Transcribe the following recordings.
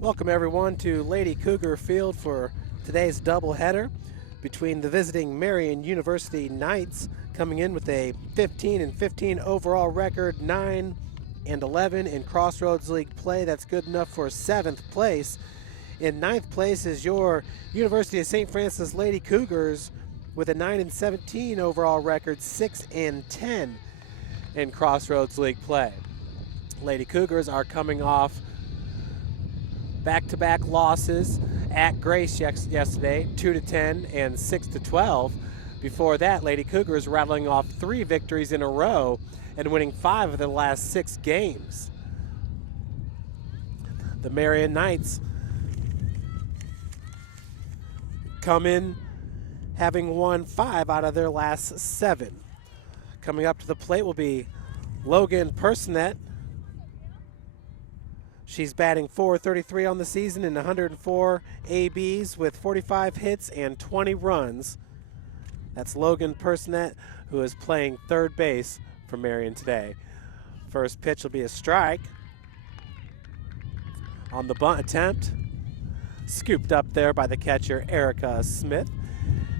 Welcome everyone to Lady Cougar Field for today's doubleheader between the visiting Marian University Knights coming in with a 15-15 overall record, 9-11 in Crossroads League play. That's good enough for 7th place. In 9th place is your University of St. Francis Lady Cougars with a 9-17 overall record, 6-10 in Crossroads League play. Lady Cougars are coming off back-to-back losses at Grace yesterday, 2-10 and 6-12. Before that, Lady Cougars rattling off 3 victories in a row and winning 5 of the last 6 games. The Marian Knights come in having won 5 out of their last 7. Coming up to the plate will be Logan Personet. She's batting .433 on the season in 104 ABs with 45 hits and 20 runs. That's Logan Personet, who is playing third base for Marian today. First pitch will be a strike. On the bunt attempt, scooped up there by the catcher, Erica Smith.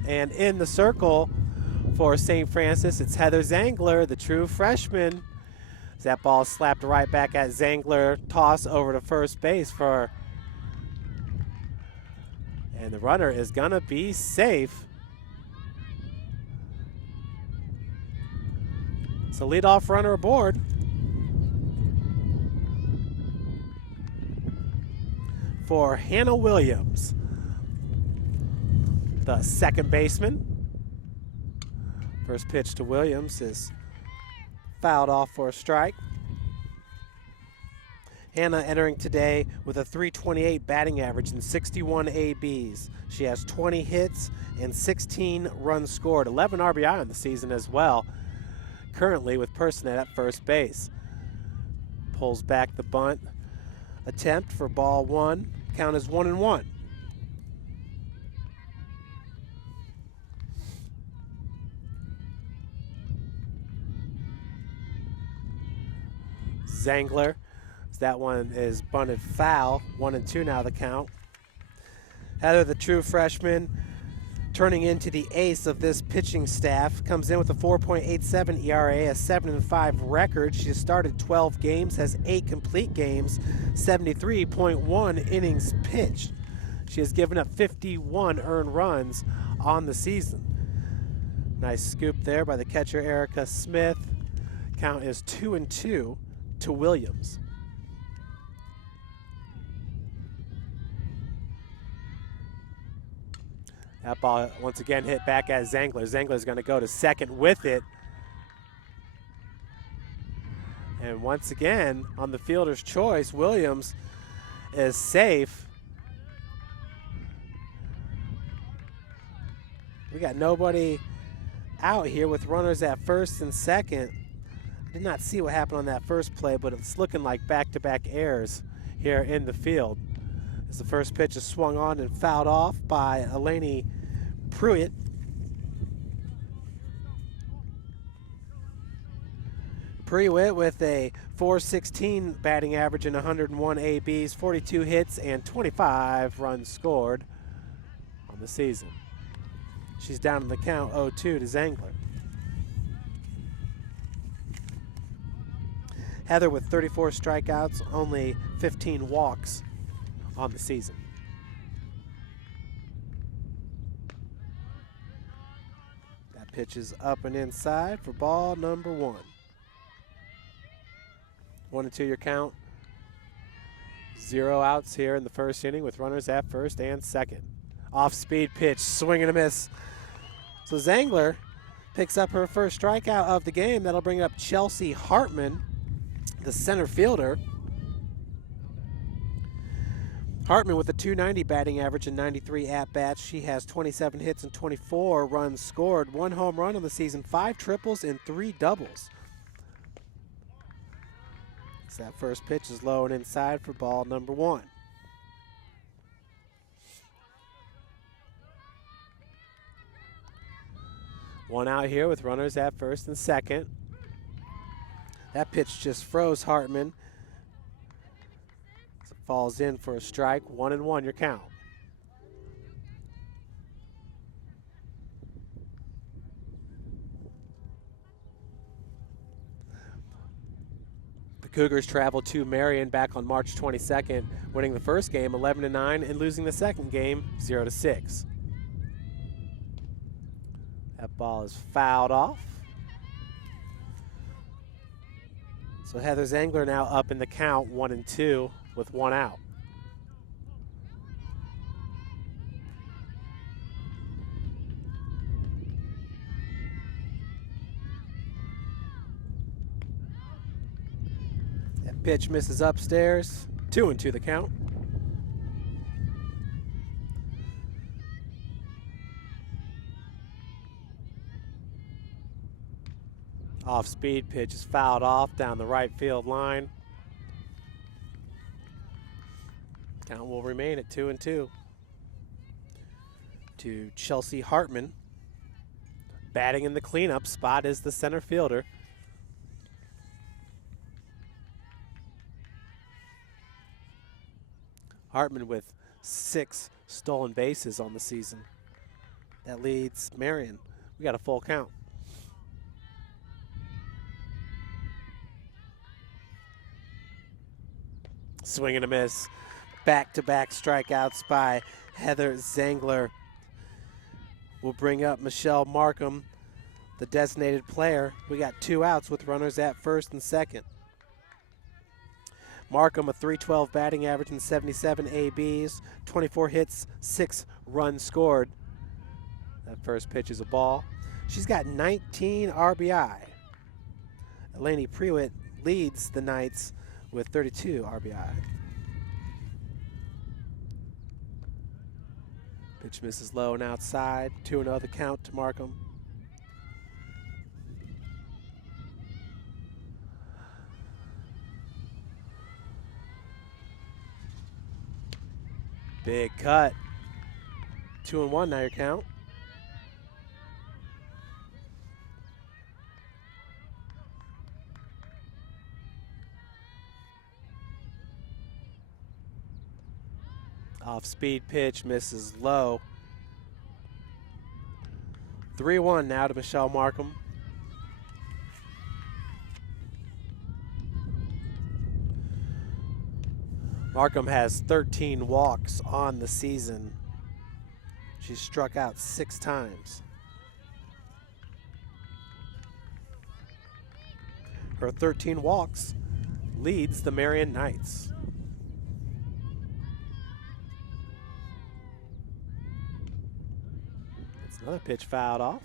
And in the circle for St. Francis, it's Heather Zangler, the true freshman. That ball slapped right back at Zangler, toss over to first base and the runner is gonna be safe. So leadoff runner aboard. For Hannah Williams, the second baseman. First pitch to Williams is fouled off for a strike. Hannah entering today with a .328 batting average and 61 ABs. She has 20 hits and 16 runs scored, 11 RBI on the season as well. Currently with Personet at first base. Pulls back the bunt attempt for ball 1. Count is 1-1. Zangler, that one is bunted foul. 1-2 now the count. Heather, the true freshman, turning into the ace of this pitching staff, comes in with a 4.87 ERA, a 7-5 record. She has started 12 games, has 8 complete games, 73.1 innings pitched. She has given up 51 earned runs on the season. Nice scoop there by the catcher, Erica Smith. Count is 2-2 to Williams. That ball once again hit back at Zangler. Zangler's going to go to second with it. And once again, on the fielder's choice, Williams is safe. We got nobody out here with runners at first and second. Did not see what happened on that first play, but it's looking like back-to-back errors here in the field. As the first pitch is swung on and fouled off by Eleni Pruitt. Pruitt with a .416 batting average and 101 ABs, 42 hits and 25 runs scored on the season. She's down in the count 0-2 to Zangler. Heather with 34 strikeouts, only 15 walks on the season. That pitch is up and inside for ball number 1. 1-2 your count. 0 outs here in the first inning with runners at first and second. Off-speed pitch, swing and a miss. So Zangler picks up her first strikeout of the game. That'll bring up Chelsea Hartman, the center fielder. Hartman with a .290 batting average and 93 at-bats. She has 27 hits and 24 runs scored. 1 home run on the season, 5 triples and 3 doubles. So that first pitch is low and inside for ball number 1. One out here with runners at first and second. That pitch just froze Hartman. falls in for a strike. 1-1 your count. The Cougars travel to Marian back on March 22nd, winning the first game 11-9 and losing the second game 0-6. That ball is fouled off. So Heather Zangler now up in the count 1-2 with 1 out. That pitch misses upstairs. 2-2 the count. Off-speed pitch is fouled off down the right field line. Count will remain at 2-2. To Chelsea Hartman. Batting in the cleanup spot is the center fielder. Hartman with 6 stolen bases on the season. That leads Marian. We got a full count. Swing and a miss. Back-to-back strikeouts by Heather Zangler will bring up Michelle Markham, the designated player. We got 2 outs with runners at first and second. Markham a .312 batting average and 77 ABs, 24 hits, 6 runs scored. That first pitch is a ball. She's got 19 RBI. Eleni Prewitt leads the Knights with 32 RBI. Pitch misses low and outside. 2-0 the count to Markham. Big cut. 2-1 now your count. Off-speed pitch misses low. 3-1 now to Michelle Markham. Markham has 13 walks on the season. She's struck out 6 times. Her 13 walks leads the Marian Knights. Another pitch fouled off.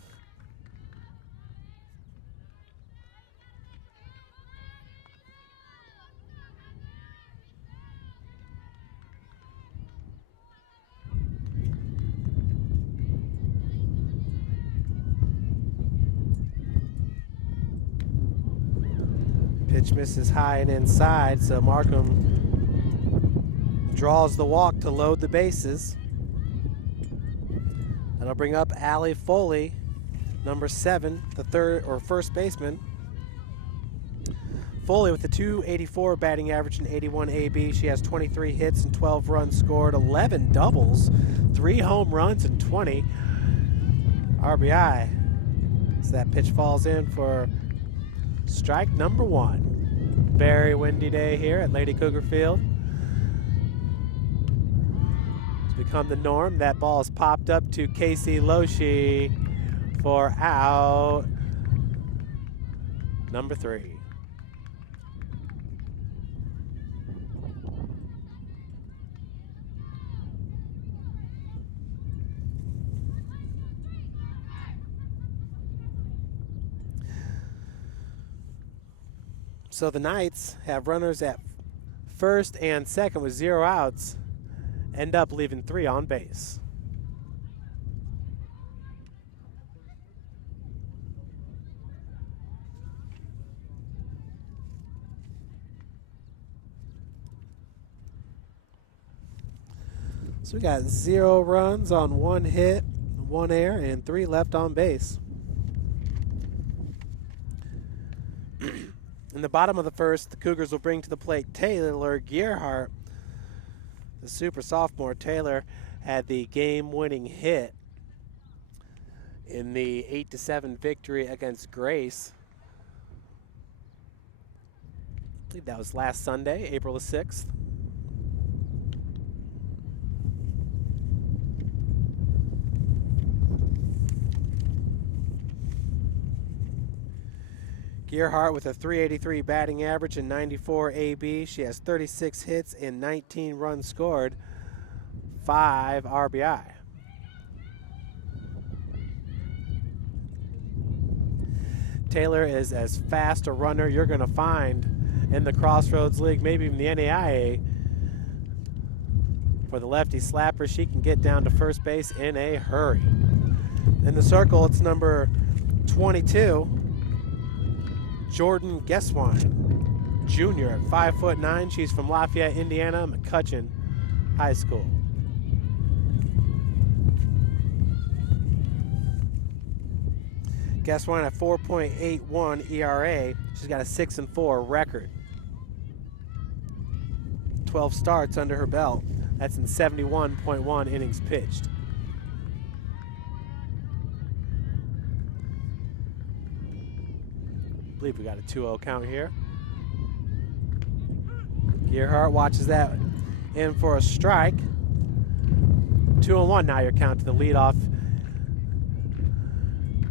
Pitch misses high and inside, so Markham draws the walk to load the bases. That'll bring up Allie Foley, number 7, the first baseman. Foley with a .284 batting average and 81 AB. She has 23 hits and 12 runs scored, 11 doubles, 3 home runs, and 20 RBI. So that pitch falls in for strike number 1. Very windy day here at Lady Cougar Field. Become the norm. That ball is popped up to Casey Loshi for out number 3. So the Knights have runners at first and second with 0 outs. End up leaving 3 on base. So we got 0 runs on 1 hit, 1 error, and 3 left on base. In the bottom of the first, the Cougars will bring to the plate Taylor Gearhart, The super sophomore Taylor had the game-winning hit in the 8-7 victory against Grace. I believe that was last Sunday, April the 6th. Gearhart with a .383 batting average and 94 AB. She has 36 hits and 19 runs scored, 5 RBI. Taylor is as fast a runner you're going to find in the Crossroads League, maybe even the NAIA. For the lefty slapper, she can get down to first base in a hurry. In the circle, it's number 22, Jordan Geswine, junior at 5'9". She's from Lafayette, Indiana, McCutcheon High School. Geswine at 4.81 ERA. She's got a 6-4 record. 12 starts under her belt. That's in 71.1 innings pitched. I believe we got a 2-0 count here. Gearhart watches that in for a strike. 2-1 now your count to the leadoff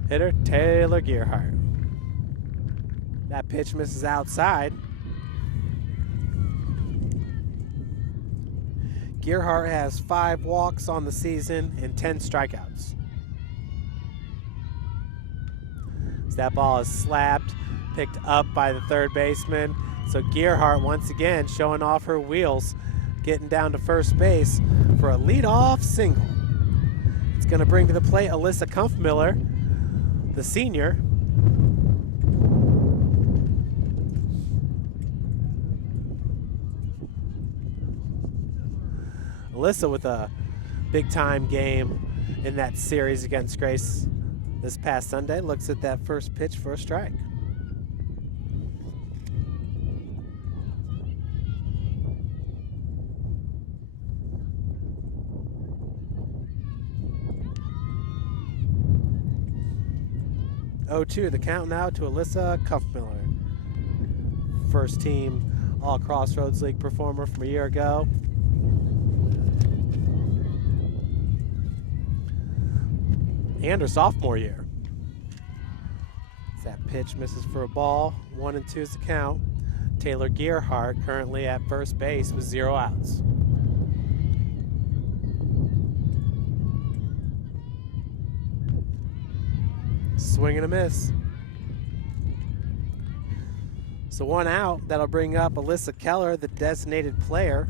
hitter, Taylor Gearhart. That pitch misses outside. Gearhart has 5 walks on the season and 10 strikeouts. As that ball is slapped, picked up by the third baseman. So Gearhart once again showing off her wheels, getting down to first base for a leadoff single. It's going to bring to the plate Alyssa Kumpfmiller, the senior. Alyssa with a big-time game in that series against Grace this past Sunday. Looks at that first pitch for a strike. Oh-2, the count now to Alyssa Kumpfmiller. First team All Crossroads League performer from a year ago. And her sophomore year. As that pitch misses for a ball. 1-2 is the count. Taylor Gearhart currently at first base with 0 outs. Swing and a miss. So 1 out. That'll bring up Alyssa Keller, the designated player.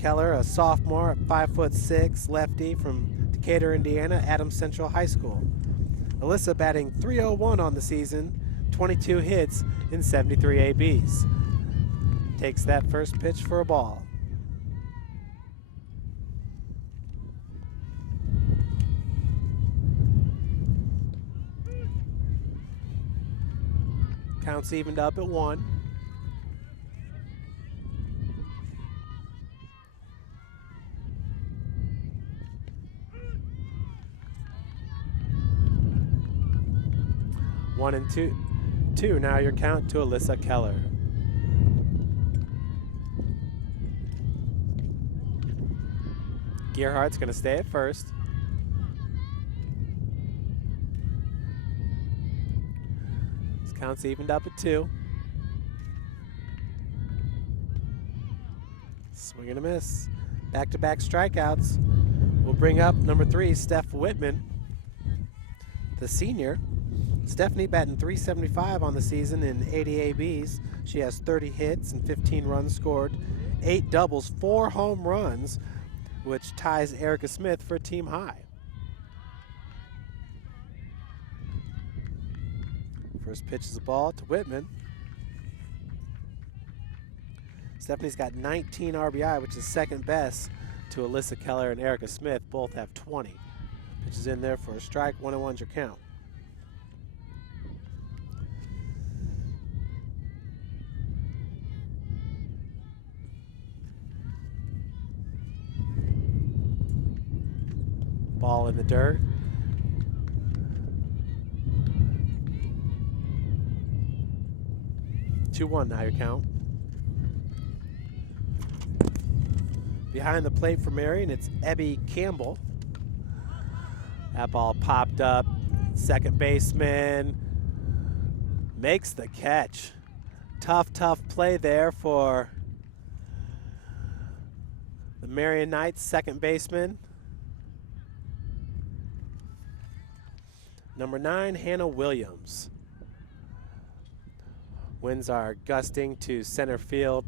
Keller, a sophomore at 5'6", lefty from Decatur, Indiana, Adams Central High School. Alyssa batting .301 on the season, 22 hits in 73 ABs. Takes that first pitch for a ball. Counts evened up at 1. One and two. Now your count to Alyssa Keller. Gearhart's going to stay at first. This count's evened up at 2. Swing and a miss. Back-to-back strikeouts. We'll bring up number 3, Steph Whitman, the senior. Stephanie batting .375 on the season in 80 ABs. She has 30 hits and 15 runs scored, 8 doubles, 4 home runs, which ties Erica Smith for a team high. First pitch is a ball to Whitman. Stephanie's got 19 RBI, which is second best to Alyssa Keller and Erica Smith. Both have 20. Pitch is in there for a strike. 1-1's your count. Ball in the dirt. Two one now your count. Behind the plate for Marian, it's Abby Campbell. That ball popped up. Second baseman makes the catch. Tough play there for the Marian Knights second baseman. Number 9, Hannah Williams. Winds are gusting to center field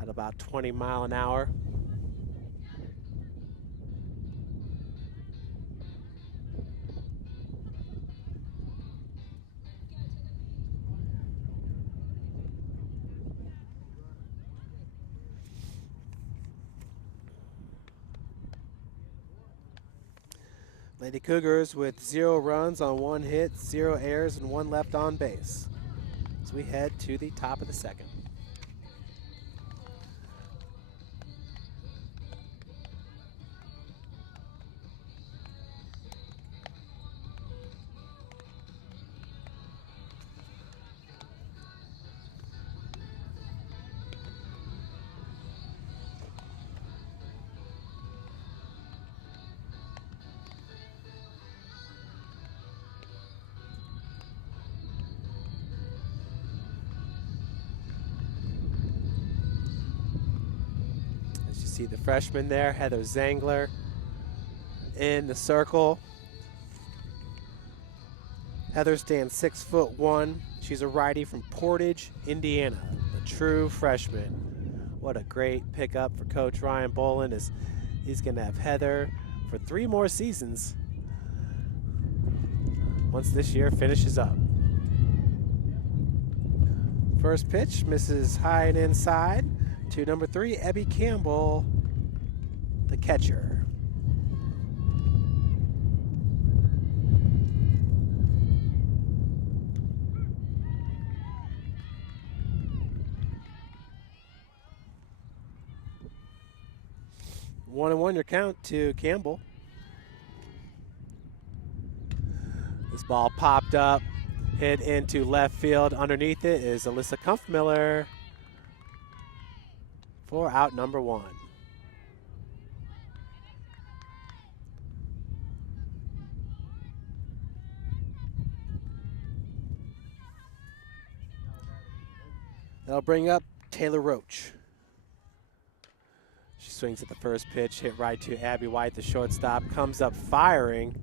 at about 20 miles an hour. Lady Cougars with 0 runs on 1 hit, 0 errors, and 1 left on base. As we head to the top of the second. See the freshman there, Heather Zangler, in the circle. Heather stands 6'1". She's a righty from Portage, Indiana, a true freshman. What a great pickup for Coach Ryan Boland, as he's going to have Heather for 3 more seasons once this year finishes up. First pitch misses high and inside to number 3, Abby Campbell, the catcher. One and one your count to Campbell. This ball popped up, hit into left field. Underneath it is Alyssa Kumpfmiller for out number 1. That'll bring up Taylor Roach. She swings at the first pitch, hit right to Abby White, the shortstop, comes up firing.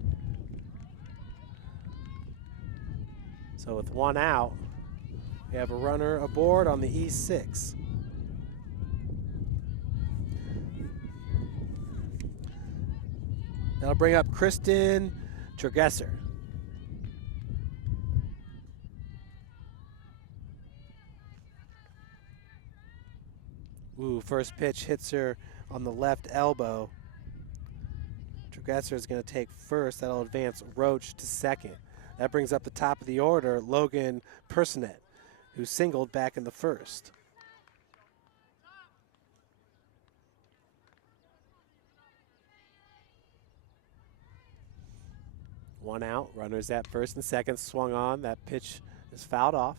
So with 1 out, we have a runner aboard on the E6. That'll bring up Kristen Tregesser. Ooh, first pitch hits her on the left elbow. Tregesser is going to take first. That'll advance Roach to second. That brings up the top of the order, Logan Personet, who singled back in the first. One out, runners at first and second, swung on. That pitch is fouled off.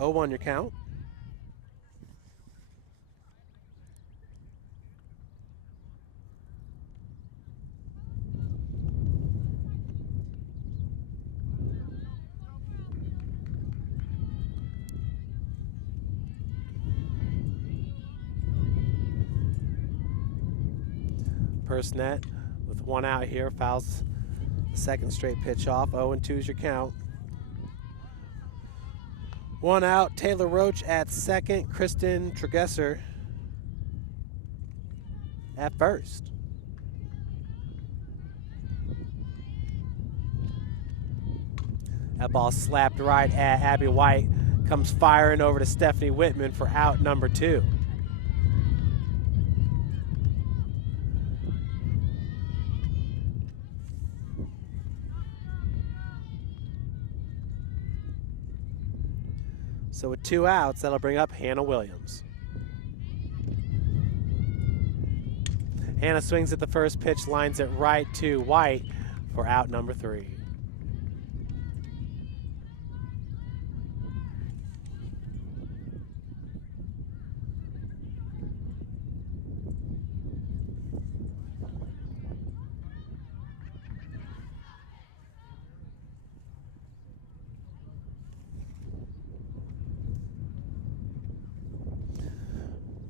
Oh, 1 your count. Personet with 1 out here, fouls the second straight pitch off. 0-2 is your count. 1 out, Taylor Roach at second, Kristen Tregesser at first. That ball slapped right at Abby White, comes firing over to Stephanie Whitman for out number 2. So with 2 outs, that'll bring up Hannah Williams. Hannah swings at the first pitch, lines it right to White for out number 3.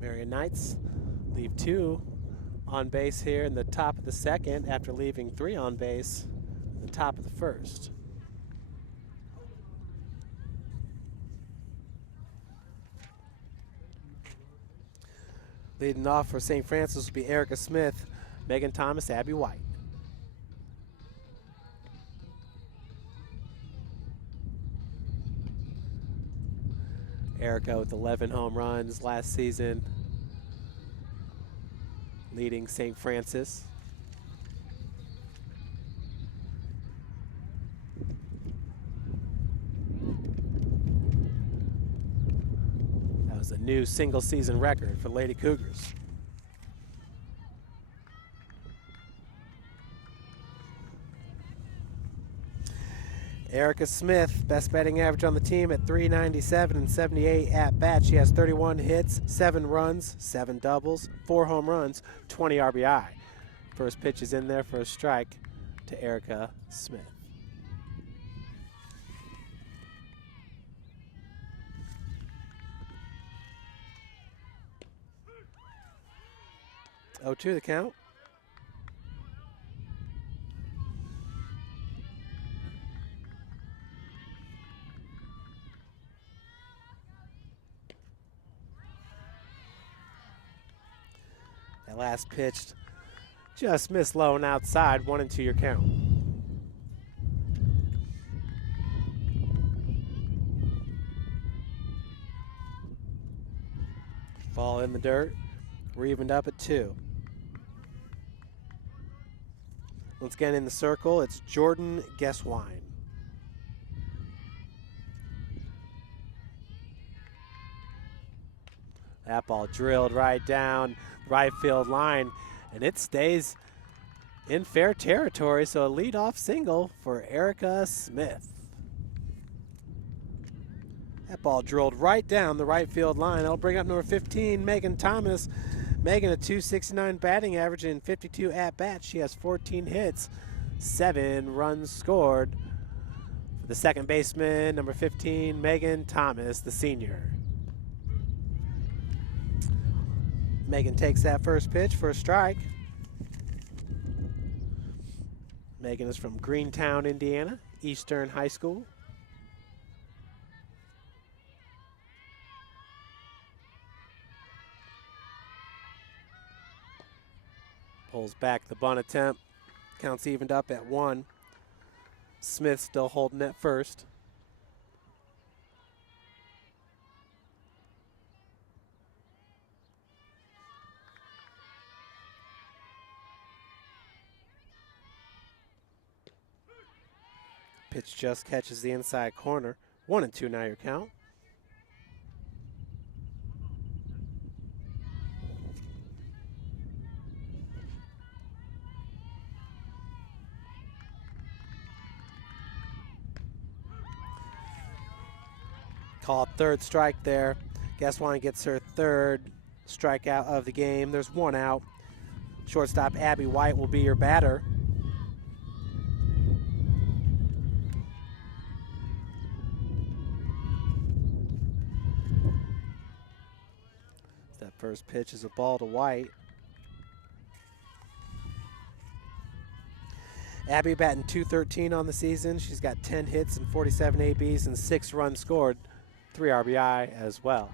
Marian Knights leave 2 on base here in the top of the second after leaving 3 on base in the top of the first. Leading off for St. Francis will be Erica Smith, Megan Thomas, Abby White. Erica with 11 home runs last season, leading St. Francis. That was a new single season record for Lady Cougars. Erica Smith, best batting average on the team at .397 and 78 at bat. She has 31 hits, 7 runs, 7 doubles, 4 home runs, 20 RBI. First pitch is in there for a strike to Erica Smith. Oh, 2 the count. That last pitch just missed low and outside, 1-2 your count. Ball in the dirt. We're evened up at 2. Once again in the circle, it's Jordan Guesswine. That ball drilled right down right field line, and it stays in fair territory, so a leadoff single for Erica Smith. That ball drilled right down the right field line. That'll bring up number 15, Megan Thomas. Megan, a .269 batting average in 52 at-bats. She has 14 hits, 7 runs scored. For the second baseman, number 15, Megan Thomas, the senior. Megan takes that first pitch for a strike. Megan is from Greentown, Indiana, Eastern High School. Pulls back the bunt attempt. Counts evened up at 1. Smith still holding at first. Pitch just catches the inside corner. 1-2 now your count. Called third strike there. Guesswine gets her third strikeout of the game. There's 1 out. Shortstop Abby White will be your batter. That first pitch is a ball to White. Abby batting .213 on the season. She's got 10 hits and 47 ABs and 6 runs scored. 3 RBI as well.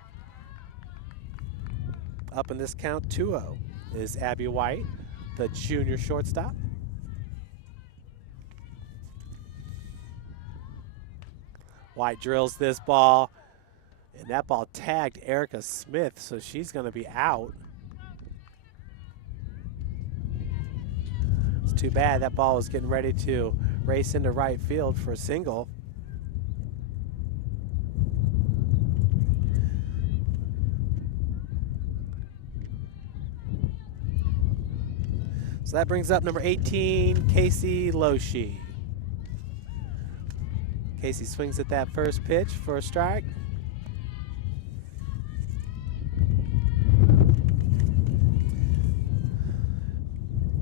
Up in this count, 2-0 is Abby White, the junior shortstop. White drills this ball, and that ball tagged Erica Smith, so she's going to be out. It's too bad that ball was getting ready to race into right field for a single. So that brings up number 18, Casey Loshi. Casey swings at that first pitch for a strike.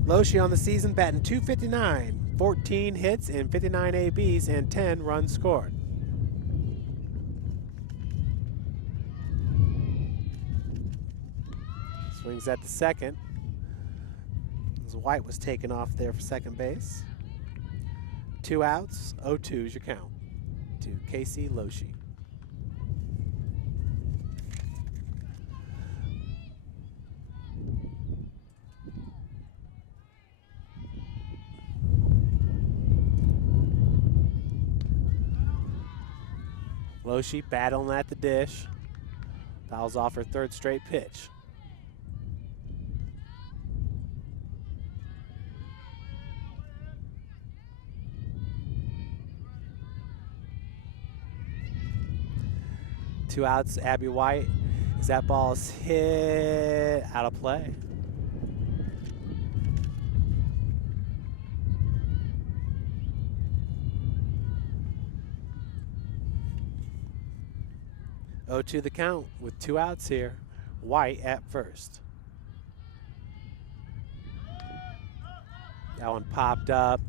Loshi on the season batting .259, 14 hits and 59 ABs and 10 runs scored. Swings at the second. As White was taken off there for second base. 2 outs, 0-2 is your count to Casey Loshi. Loshi battling at the dish. Fouls off her third straight pitch. Two outs, Abby White. As that ball is hit out of play. Oh, to the count with 2 outs here. White at first. That one popped up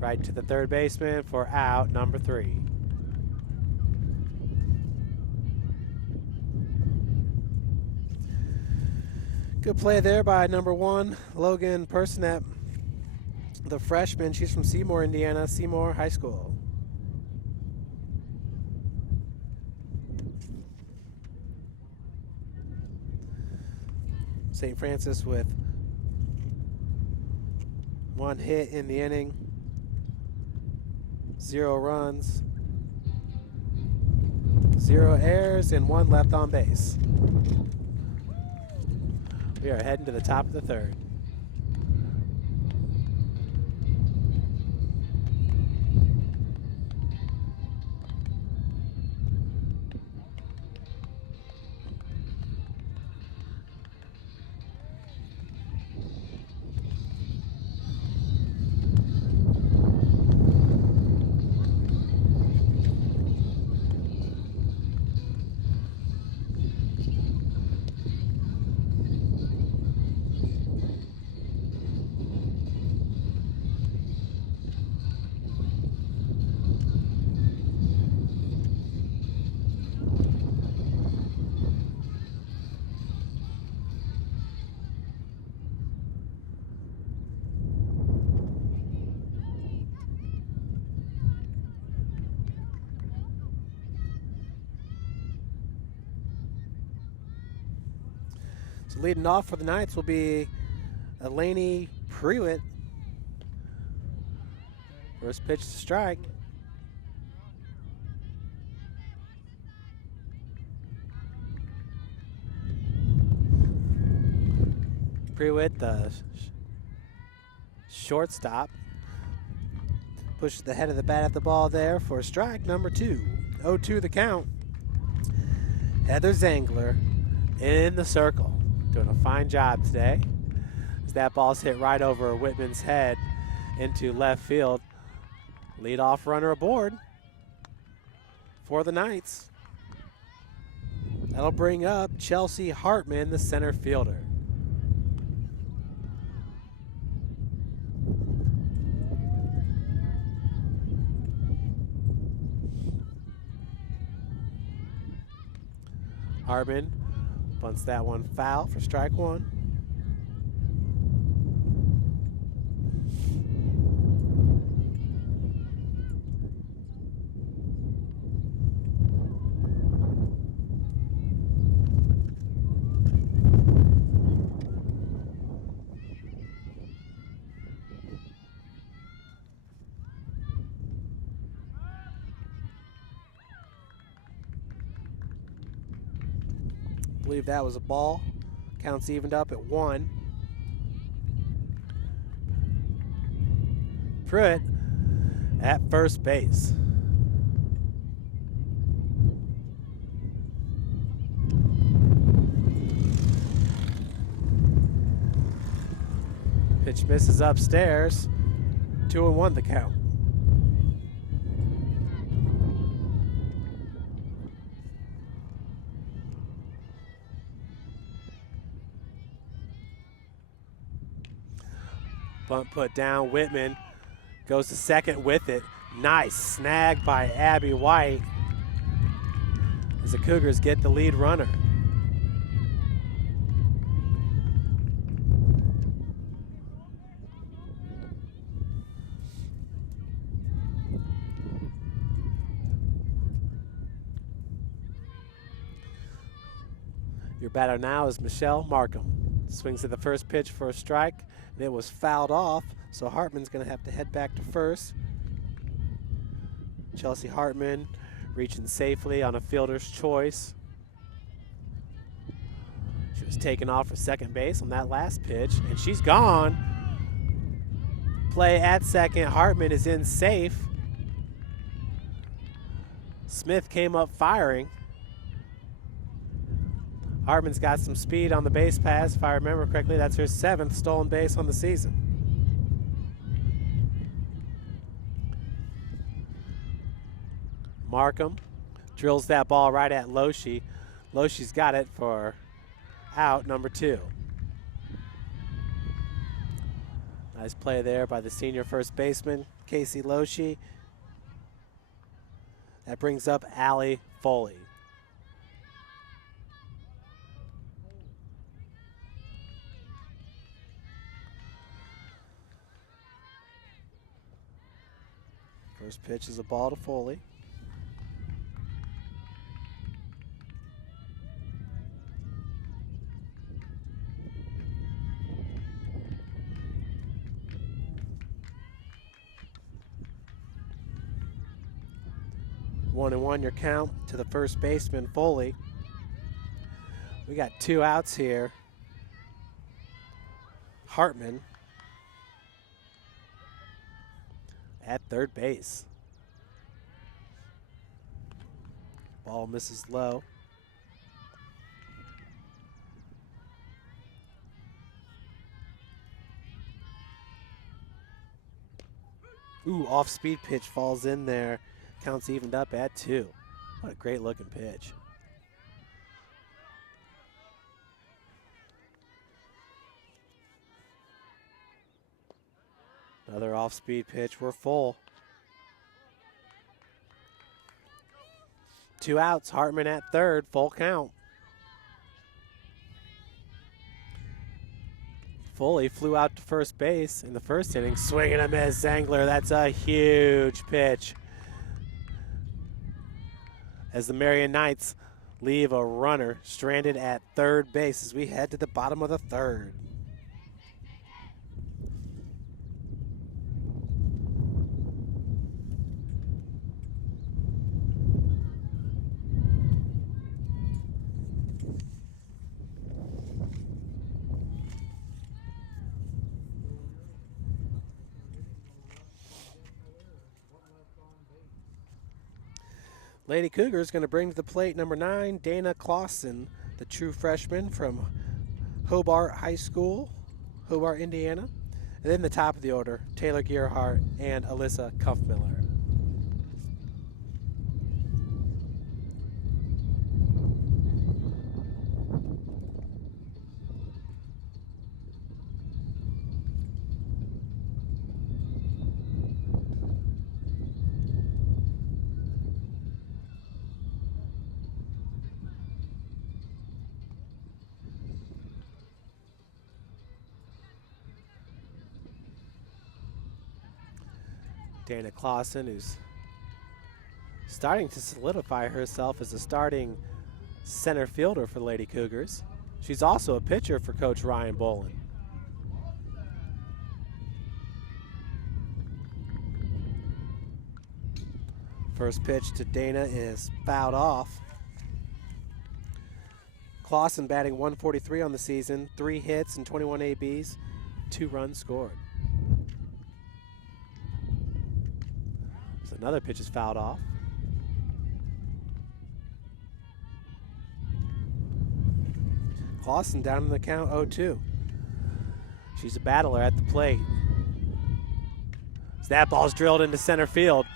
right to the third baseman for out number 3. Good play there by number 1, Logan Personette, the freshman. She's from Seymour, Indiana, Seymour High School. St. Francis with 1 hit in the inning, 0 runs, 0 errors, and 1 left on base. We are heading to the top of the third. So leading off for the Knights will be Elaney Pruitt. First pitch to strike. Pruitt, the shortstop, pushes the head of the bat at the ball there for strike number 2. 0-2 the count. Heather Zangler in the circle. Doing a fine job today. As that ball's hit right over Whitman's head into left field. Leadoff runner aboard for the Knights. That'll bring up Chelsea Hartman, the center fielder. Hartman bunts that one foul for strike 1. I believe that was a ball. Counts evened up at 1. Pruitt at first base. Pitch misses upstairs. 2-1 the count. Bunt put down. Whitman goes to second with it. Nice snag by Abby White as the Cougars get the lead runner. Your batter now is Michelle Markham. Swings at the first pitch for a strike, and it was fouled off, so Hartman's going to have to head back to first. Chelsea Hartman reaching safely on a fielder's choice. She was taken off for second base on that last pitch, and she's gone. Play at second. Hartman is in safe. Smith came up firing. Hartman's got some speed on the base pass. If I remember correctly, that's her 7th stolen base on the season. Markham drills that ball right at Loesch. Loesch's got it for out number 2. Nice play there by the senior first baseman, Casey Loesch. That brings up Allie Foley. First pitch is a ball to Foley. One and one your count to the first baseman, Foley. We got 2 outs here. Hartman at third base. Ball misses low. Ooh, off-speed pitch falls in there. Counts evened up at 2. What a great looking pitch. Another off-speed pitch. We're full. 2 outs. Hartman at third. Full count. Foley flew out to first base in the first inning. Swing and a miss. Zangler. That's a huge pitch. As the Marian Knights leave a runner stranded at third base as we head to the bottom of the 3rd. Lady Cougars going to bring to the plate number 9, Dana Clausen, the true freshman from Hobart High School, Hobart, Indiana. And then the top of the order, Taylor Gearhart and Alyssa Kuffmiller. Dana Clausen, who's starting to solidify herself as a starting center fielder for the Lady Cougars. She's also a pitcher for Coach Ryan Bolin. First pitch to Dana is fouled off. Clausen batting 143 on the season, 3 hits and 21 ABs, 2 runs scored. Another pitch is fouled off. Clausen down in the count 0-2. She's a battler at the plate. So that ball's drilled into center field.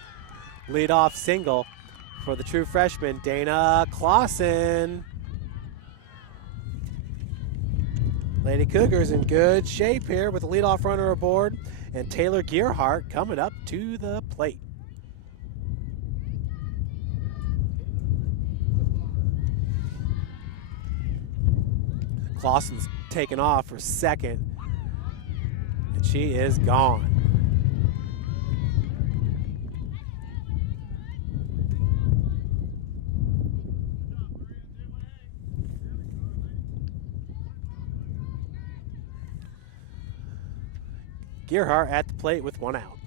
Leadoff single for the true freshman, Dana Clausen. Lady Cougars in good shape here with the leadoff runner aboard, and Taylor Gearhart coming up to the plate. Clausen's taken off for second, and she is gone. Gearhart at the plate with one out.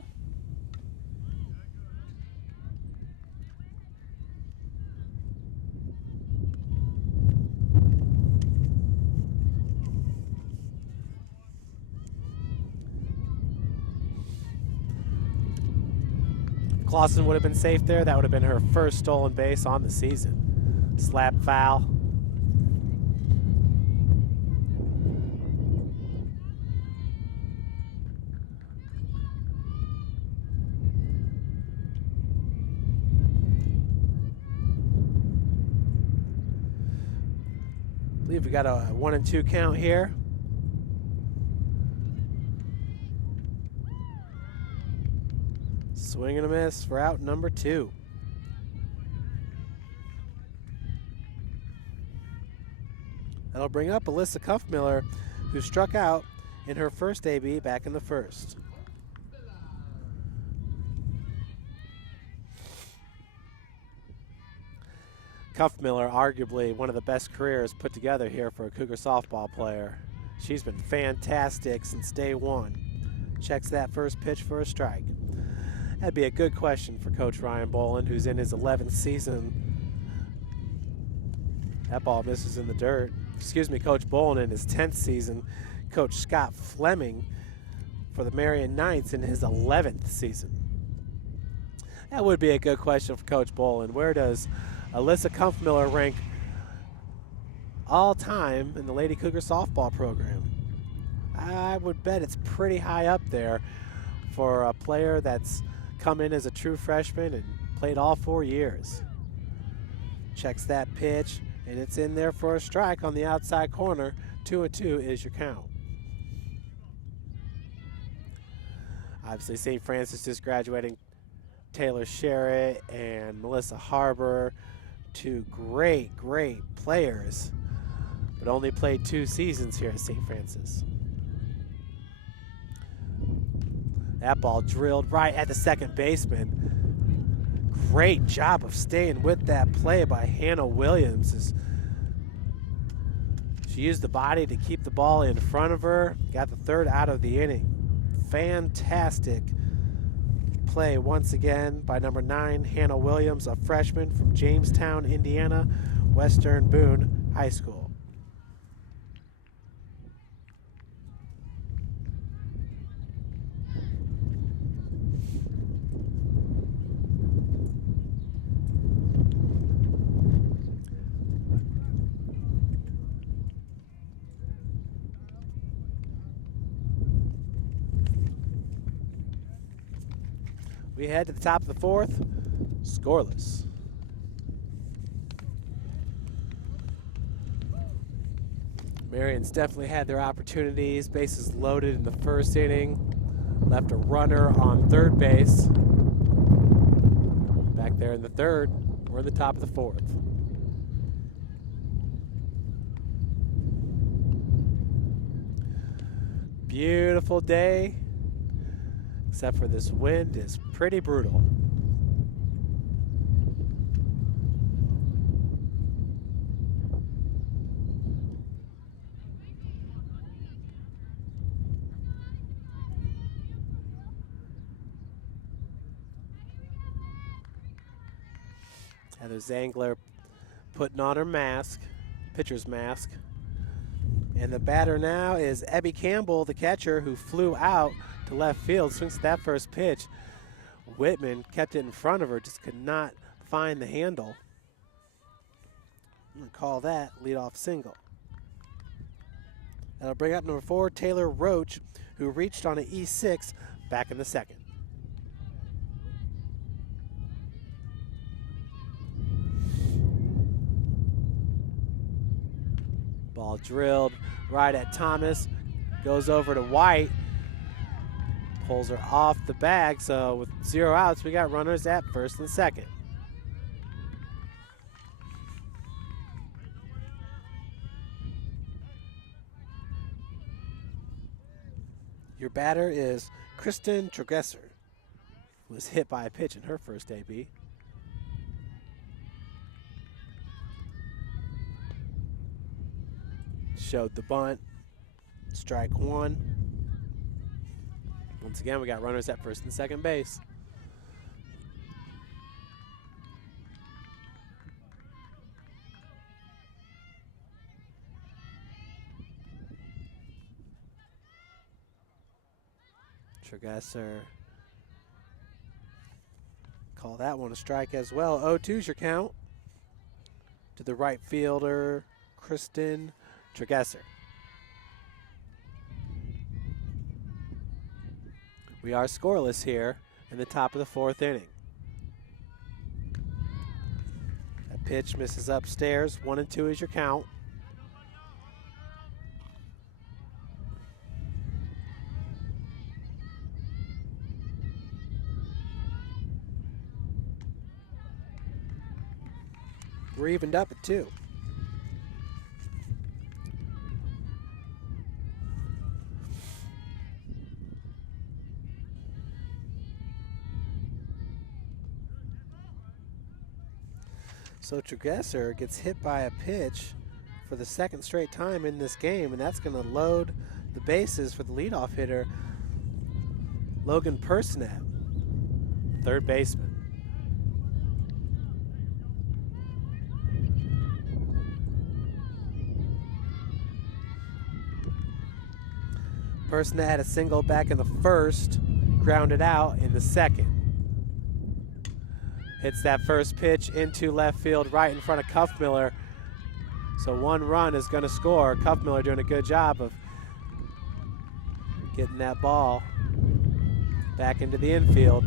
Clausen would have been safe there. That would have been her first stolen base on the season. Slap foul. I believe we got a 1-2 count here. Swing and a miss for out number 2. That'll bring up Alyssa Kuffmiller, who struck out in her first AB back in the first. Kuffmiller, arguably one of the best careers put together here for a Cougar softball player. She's been fantastic since day one. Checks that first pitch for a strike. That'd be a good question for Coach Ryan Boland, who's in his 11th season. That ball misses in the dirt. Excuse me, Coach Boland in his 10th season. Coach Scott Fleming for the Marian Knights in his 11th season. That would be a good question for Coach Boland. Where does Alyssa Kumpfmiller rank all time in the Lady Cougar softball program? I would bet it's pretty high up there for a player that's come in as a true freshman and played all 4 years. Checks that pitch, and it's in there for a strike on the outside corner. 2-2 is your count. Obviously, St. Francis just graduating Taylor Sherritt and Melissa Harbor, 2 great players, but only played 2 seasons here at St. Francis. That ball drilled right at the second baseman. Great job of staying with that play by Hannah Williams. She used the body to keep the ball in front of her, got the 3rd out of the inning. Fantastic play once again by number 9, Hannah Williams, a freshman from Jamestown, Indiana, Western Boone High School. We head to the top of the 4th, scoreless. Marian's definitely had their opportunities. Bases loaded in the first inning. Left a runner on 3rd base. Back there in the 3rd, we're in the top of the 4th. Beautiful day, except for this wind is pretty brutal. Heather Zangler putting on her mask, pitcher's mask. And the batter now is Abby Campbell, the catcher, who flew out to left field, swings at that first pitch. Whitman kept it in front of her, just could not find the handle. I'm going to call that leadoff single. That'll bring up number 4, Taylor Roach, who reached on an E6 back in the second. Ball drilled right at Thomas, goes over to White, pulls her off the bag, so with 0 outs, we got runners at first and second. Your batter is Kristen Tregesser, who was hit by a pitch in her first AB. Showed the bunt. Strike 1. Once again, we got runners at first and second base. Tregesser. Call that one a strike as well. 0-2's your count to the right fielder, Kristen Tregesser. We are scoreless here in the top of the 4th inning. That pitch misses upstairs. 1-2 is your count. We're evened up at 2. So Tregesser gets hit by a pitch for the second straight time in this game, and that's going to load the bases for the leadoff hitter, Logan Personette, third baseman. Personette had a single back in the first, grounded out in the second. Hits that first pitch into left field right in front of Cuffmiller. So 1 run is going to score. Cuffmiller doing a good job of getting that ball back into the infield.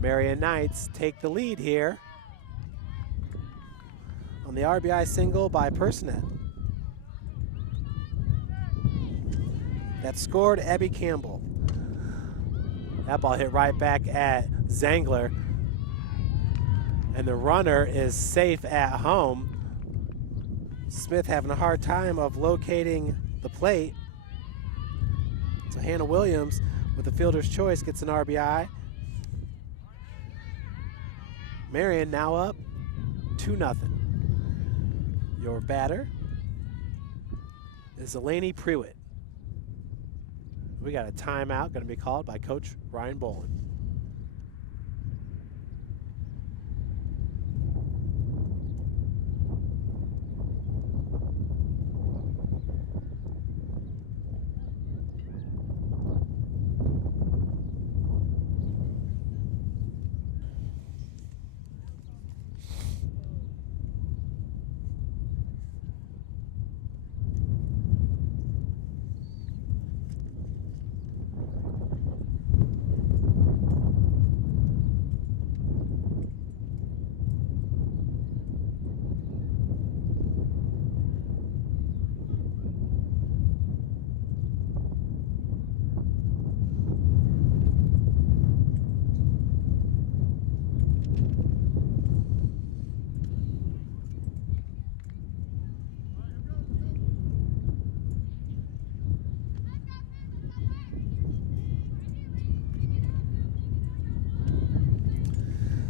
Marian Knights take the lead here on the RBI single by Personette. That scored Abby Campbell. That ball hit right back at Zangler. And the runner is safe at home. Smith having a hard time of locating the plate. So Hannah Williams, with the fielder's choice, gets an RBI. Marian now up 2-0. Your batter is Elaney Prewitt. We got a timeout going to be called by Coach Ryan Bolin.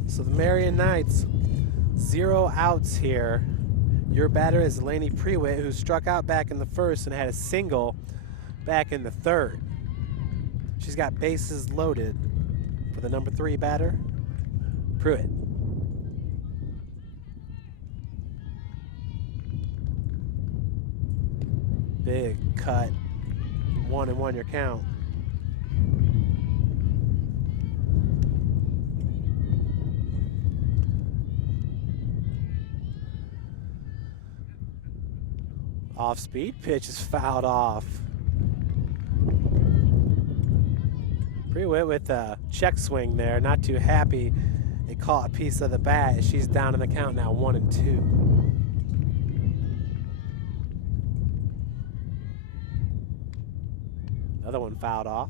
So the Marian Knights, 0 outs here. Your batter is Elaney Prewitt, who struck out back in the first and had a single back in the third. She's got bases loaded for the number 3 batter, Prewitt. Big cut, 1-1 your count. Off-speed pitch is fouled off. Prewitt with a check swing there, not too happy. It caught a piece of the bat. She's down in the count now, 1-2. Another one fouled off.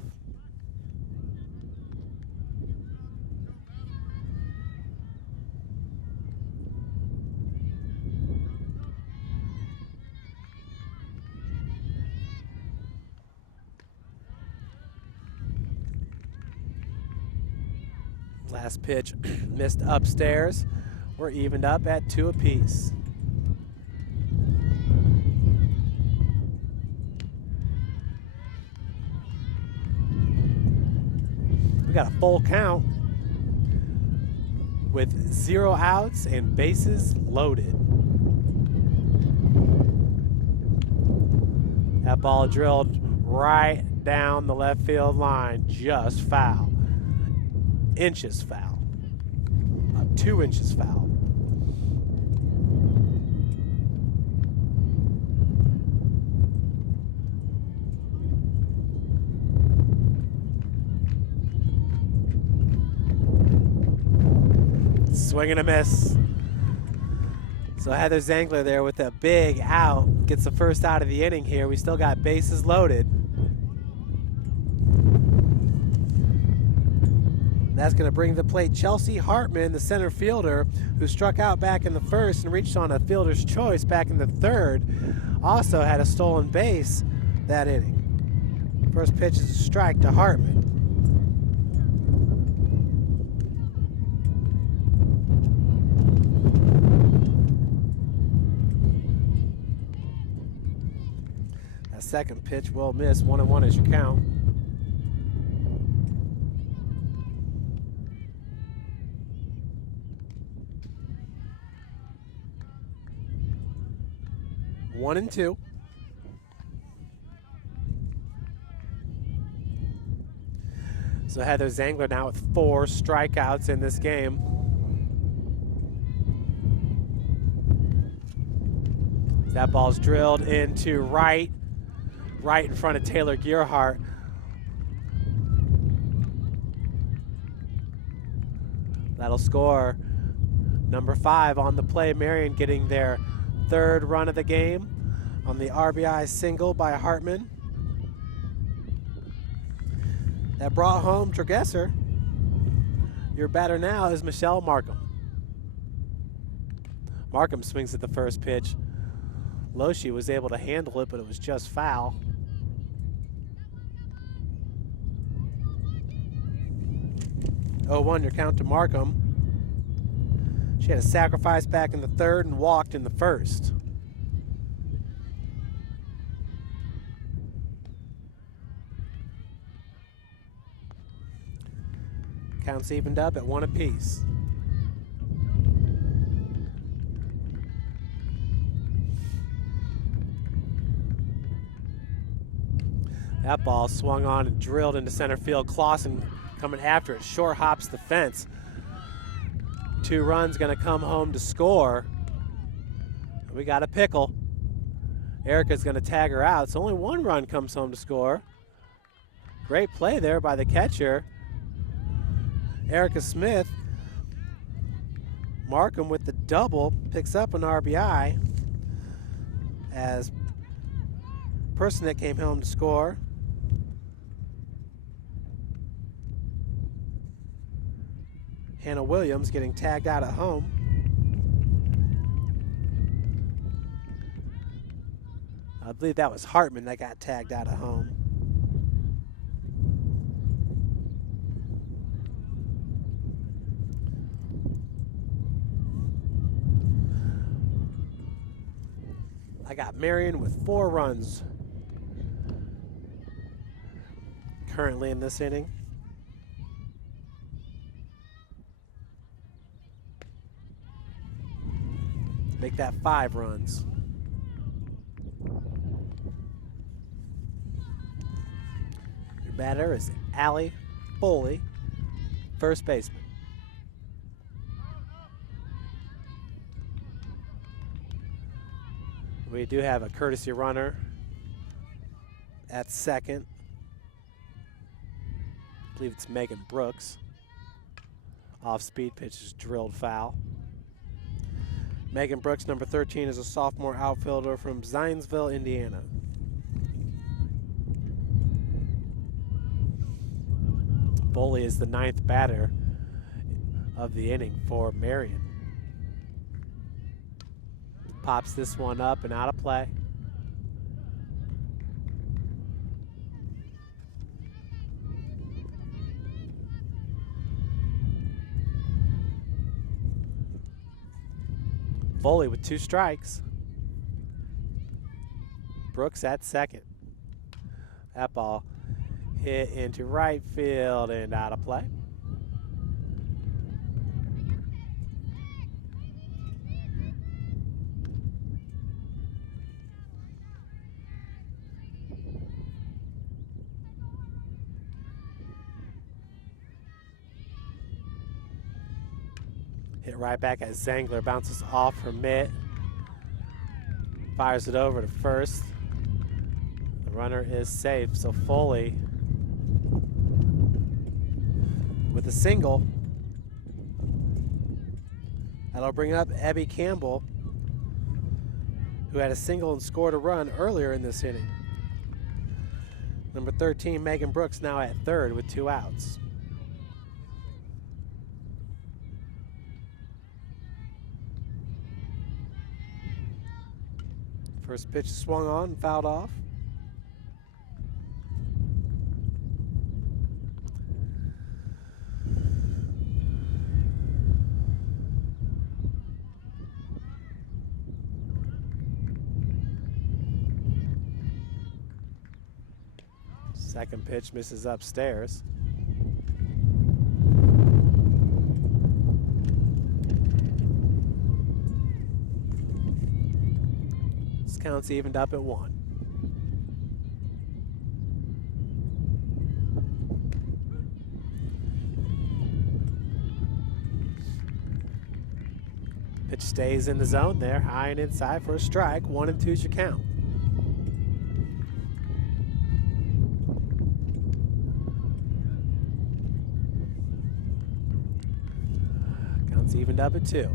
Last pitch missed upstairs. We're evened up at 2 apiece. We got a full count with 0 outs and bases loaded. That ball drilled right down the left field line, just foul. Inches foul. 2 inches foul. Swing and a miss. So Heather Zangler there with a big out. Gets the first out of the inning here. We still got bases loaded. That's going to bring to the plate Chelsea Hartman, the center fielder, who struck out back in the first and reached on a fielder's choice back in the third. Also had a stolen base that inning. First pitch is a strike to Hartman. That second pitch will miss. 1-1 is your count. One and two. So Heather Zangler now with 4 strikeouts in this game. That ball's drilled into right in front of Taylor Gearhart. That'll score number 5 on the play. Marian getting their 3rd run of the game on the RBI single by Hartman. That brought home Tregesser. Your batter now is Michelle Markham. Markham swings at the first pitch. Loshi was able to handle it, but it was just foul. Oh, 1 your count to Markham. She had a sacrifice back in the 3rd and walked in the 1st. Counts evened up at 1 apiece. That ball swung on and drilled into center field. Clausen coming after it, short hops the fence. 2 runs gonna come home to score. We got a pickle. Erica's gonna tag her out, so only 1 run comes home to score. Great play there by the catcher. Erica Smith. Markham with the double, picks up an RBI as person that came home to score. Hannah Williams getting tagged out at home. I believe that was Hartman that got tagged out at home. I got Marian with 4 runs currently in this inning. Make that 5 runs. Your batter is Allie Foley, first baseman. We we do have a courtesy runner at second. I believe it's Megan Brooks. Off-speed pitch is drilled foul. Megan Brooks, number 13, is a sophomore outfielder from Zionsville, Indiana. Foley is the 9th batter of the inning for Marian. Pops this one up and out of play. Foley with 2 strikes. Brooks at second. That ball hit into right field and out of play. Hit right back as Zangler bounces off her mitt. Fires it over to first. The runner is safe, so Foley with a single. That'll bring up Abby Campbell, who had a single and scored a run earlier in this inning. Number 13, Megan Brooks, now at third with 2 outs. First pitch swung on and fouled off. Second pitch misses upstairs. This count's evened up at 1. Pitch stays in the zone there, high and inside for a strike. 1 and 2's your count. Count's evened up at 2.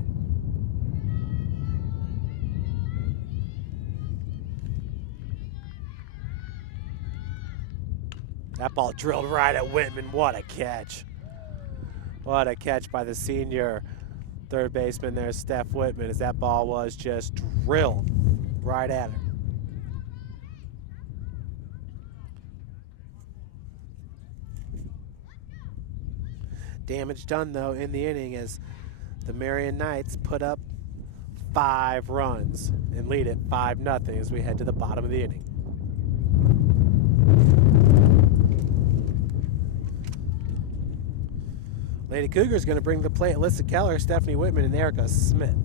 That ball drilled right at Whitman. What a catch. What a catch by the senior third baseman there, Steph Whitman, as that ball was just drilled right at her. Damage done, though, in the inning as the Marian Knights put up 5 runs and lead it 5-0 as we head to the bottom of the inning. Lady Cougars going to bring the plate Alyssa Keller, Stephanie Whitman, and Erica Smith.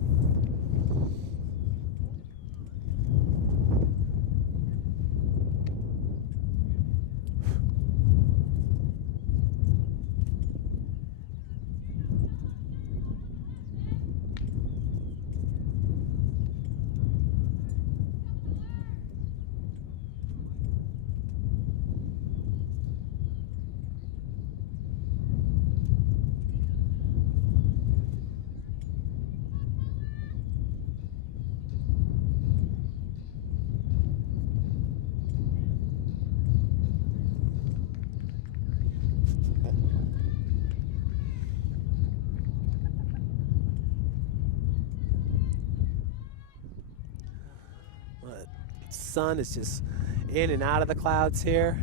Sun is just in and out of the clouds here.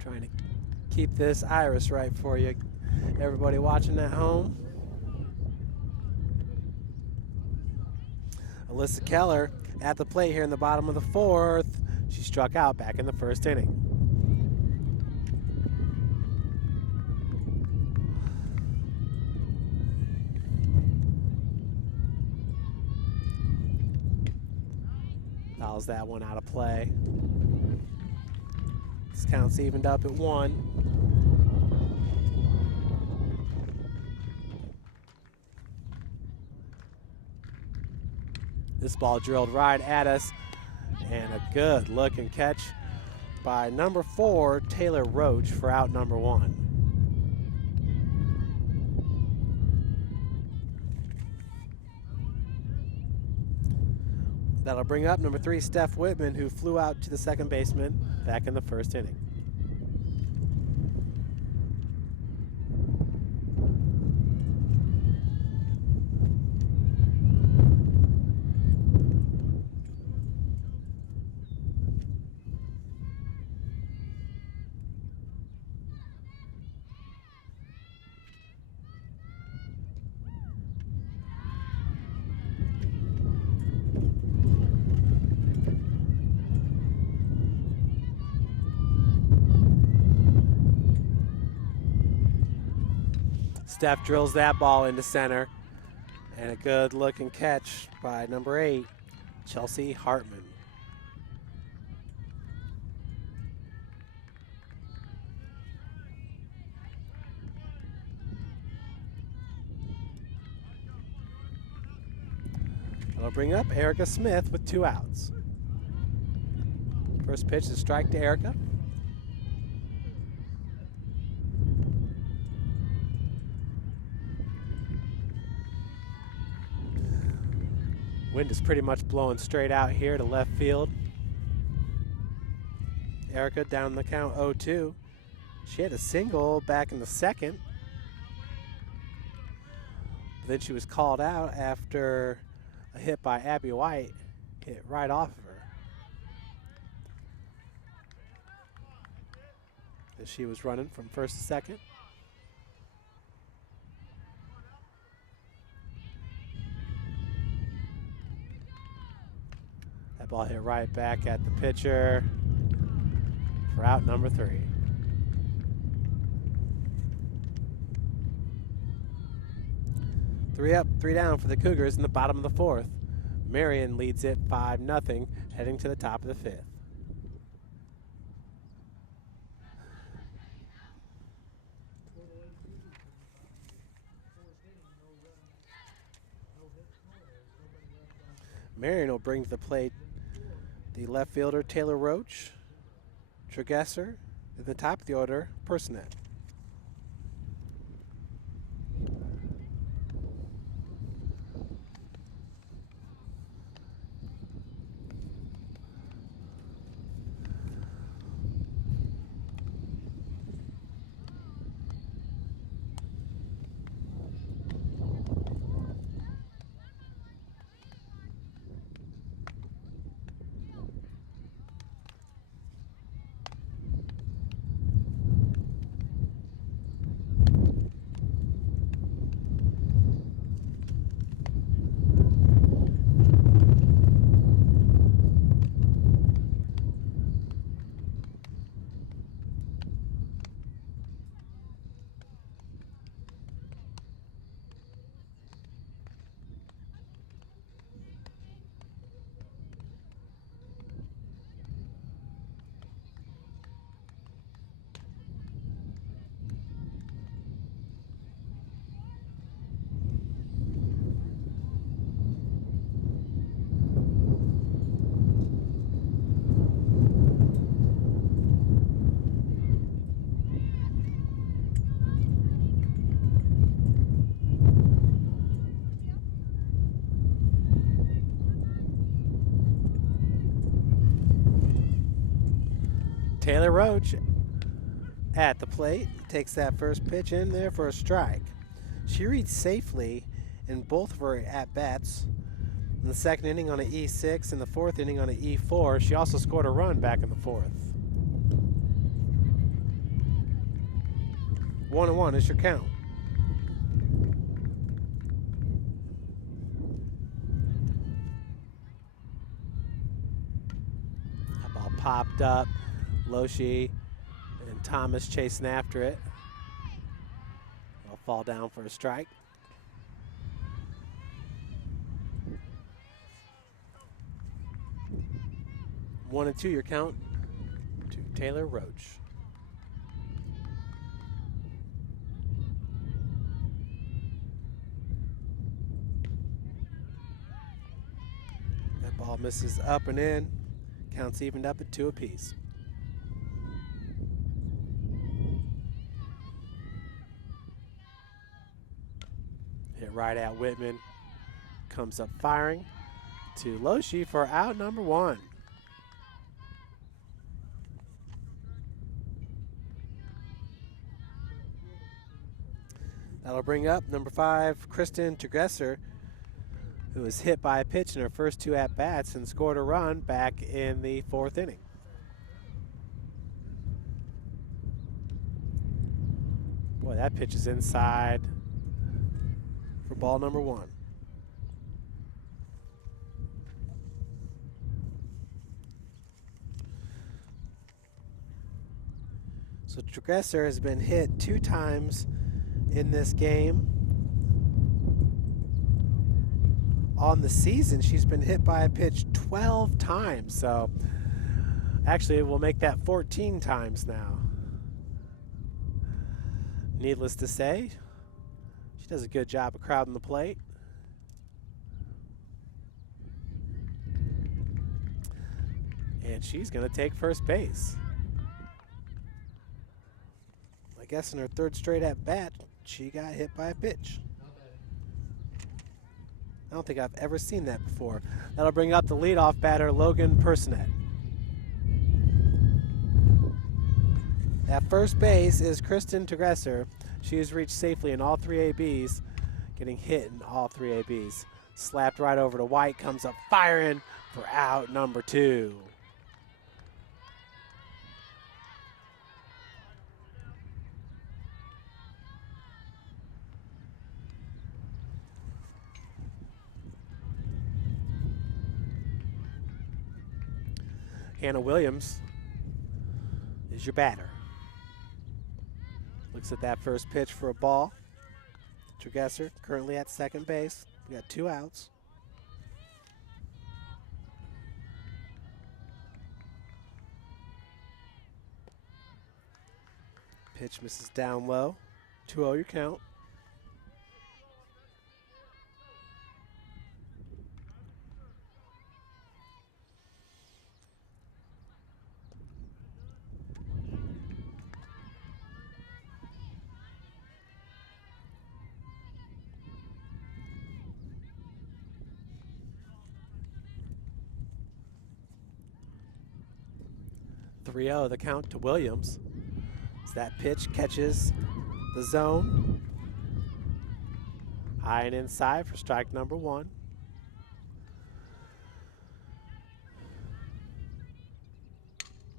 Trying to keep this iris right for you, everybody watching at home. Alyssa Keller at the plate here in the bottom of the 4th. She struck out back in the 1st inning. Fouls that one out of play. This count's evened up at 1. This ball drilled right at us, and a good looking catch by number 4, Taylor Roach, for out number 1. That'll bring up number 3, Steph Whitman, who flew out to the second baseman back in the first inning. Steph drills that ball into center, and a good looking catch by number 8, Chelsea Hartman. That'll bring up Erica Smith with 2 outs. First pitch is a strike to Erica. Wind is pretty much blowing straight out here to left field. Erica down the count 0-2. She had a single back in the second. But then she was called out after a hit by Abby White hit right off of her. As she was running from first to second. That ball hit right back at the pitcher for out number 3. Three up, 3 down for the Cougars in the bottom of the 4th. Marian leads it 5-0, heading to the top of the 5th. Marian will bring to the plate the left fielder Taylor Roach, Tregesser, at the top of the order, Personette. Taylor Roach at the plate, takes that first pitch in there for a strike. She reads safely in both of her at-bats. In the second inning on an E6, in the 4th inning on an E4. She also scored a run back in the 4th. 1-1 is your count. That ball popped up. Loshi and Thomas chasing after it. It'll fall down for a strike. One and two, your count to Taylor Roach. Ball misses up and in. Counts evened up at 2 apiece. Hit right at Whitman. Comes up firing to Loshi for out number 1. That'll bring up number 5, Kristen Tegresser, who was hit by a pitch in her first 2 at-bats and scored a run back in the 4th inning. Boy, that pitch is inside for ball number 1. So Tegresser has been hit 2 times in this game. On the season, she's been hit by a pitch 12 times. So actually, we'll make that 14 times now. Needless to say, she does a good job of crowding the plate. And she's going to take first base. I guess in her 3rd straight at bat, she got hit by a pitch. I don't think I've ever seen that before. That'll bring up the leadoff batter, Logan Personette. At first base is Kristen Tegresser. She has reached safely in all 3 ABs, getting hit in all 3 ABs. Slapped right over to White, comes up firing for out number 2. Hannah Williams is your batter. Looks at that first pitch for a ball. Tegresser currently at second base. We got 2 outs. Pitch misses down low. 2-0 your count. The count to Williams. As that pitch catches the zone. High and inside for strike number 1.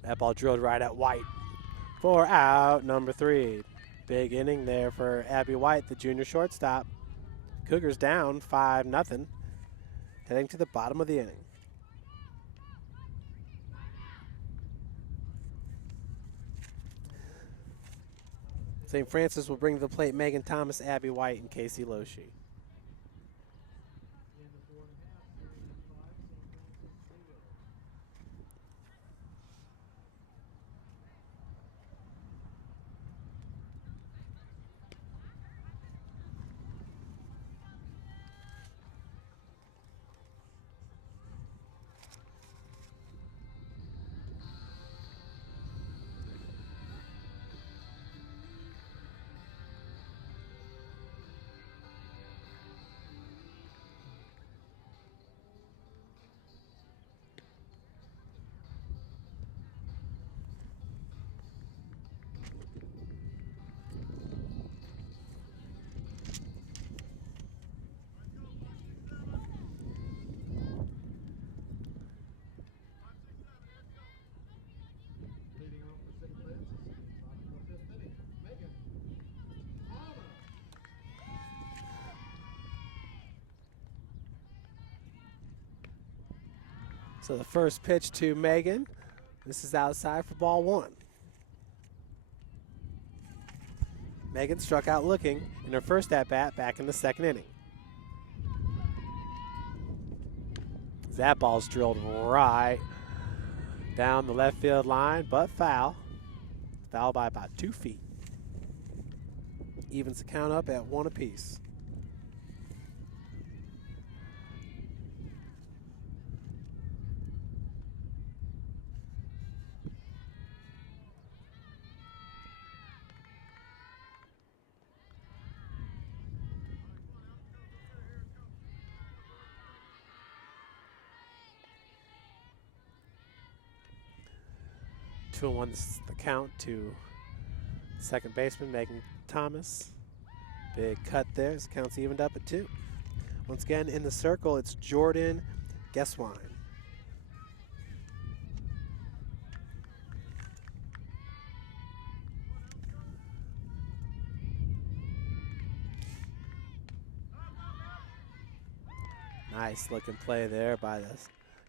That ball drilled right at White for out number 3. Big inning there for Abby White, the junior shortstop. Cougars down 5-0, heading to the bottom of the inning. St. Francis will bring to the plate Megan Thomas, Abby White, and Casey Loshi. So the first pitch to Megan. This is outside for ball 1. Megan struck out looking in her first at-bat back in the 2nd inning. That ball's drilled right down the left field line, but foul. Foul by about 2 feet. Evens the count up at 1 apiece. 2-1 is the count to second baseman Megan Thomas. Big cut there as the count's evened up at 2. Once again, in the circle, it's Jordan Guesswine. Nice looking play there by the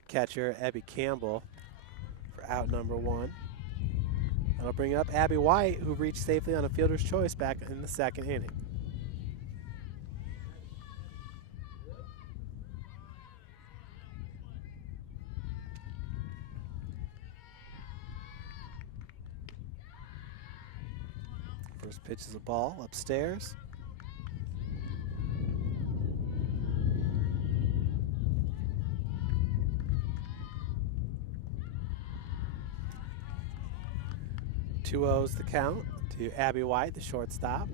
catcher, Abby Campbell, for out number 1. That'll bring up Abby White, who reached safely on a fielder's choice back in the second inning. First pitch is a ball upstairs. Two O's the count to Abby White, the shortstop.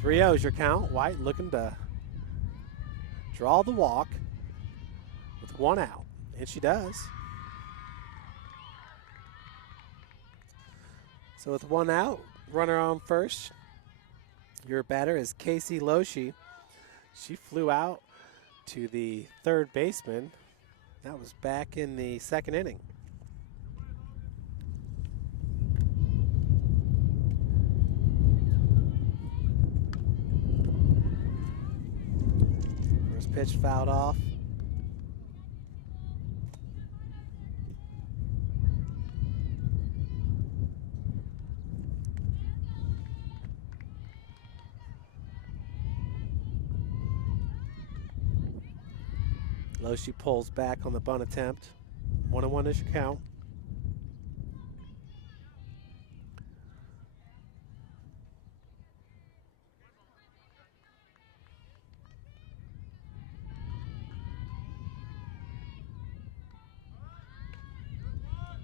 Three O's your count. White looking to draw the walk with 1 out, and she does. So with 1 out, runner on first. Your batter is Casey Loesch. She flew out to the third baseman. That was back in the second inning. First pitch fouled off. Loesch pulls back on the bunt attempt. 1-1 is your count.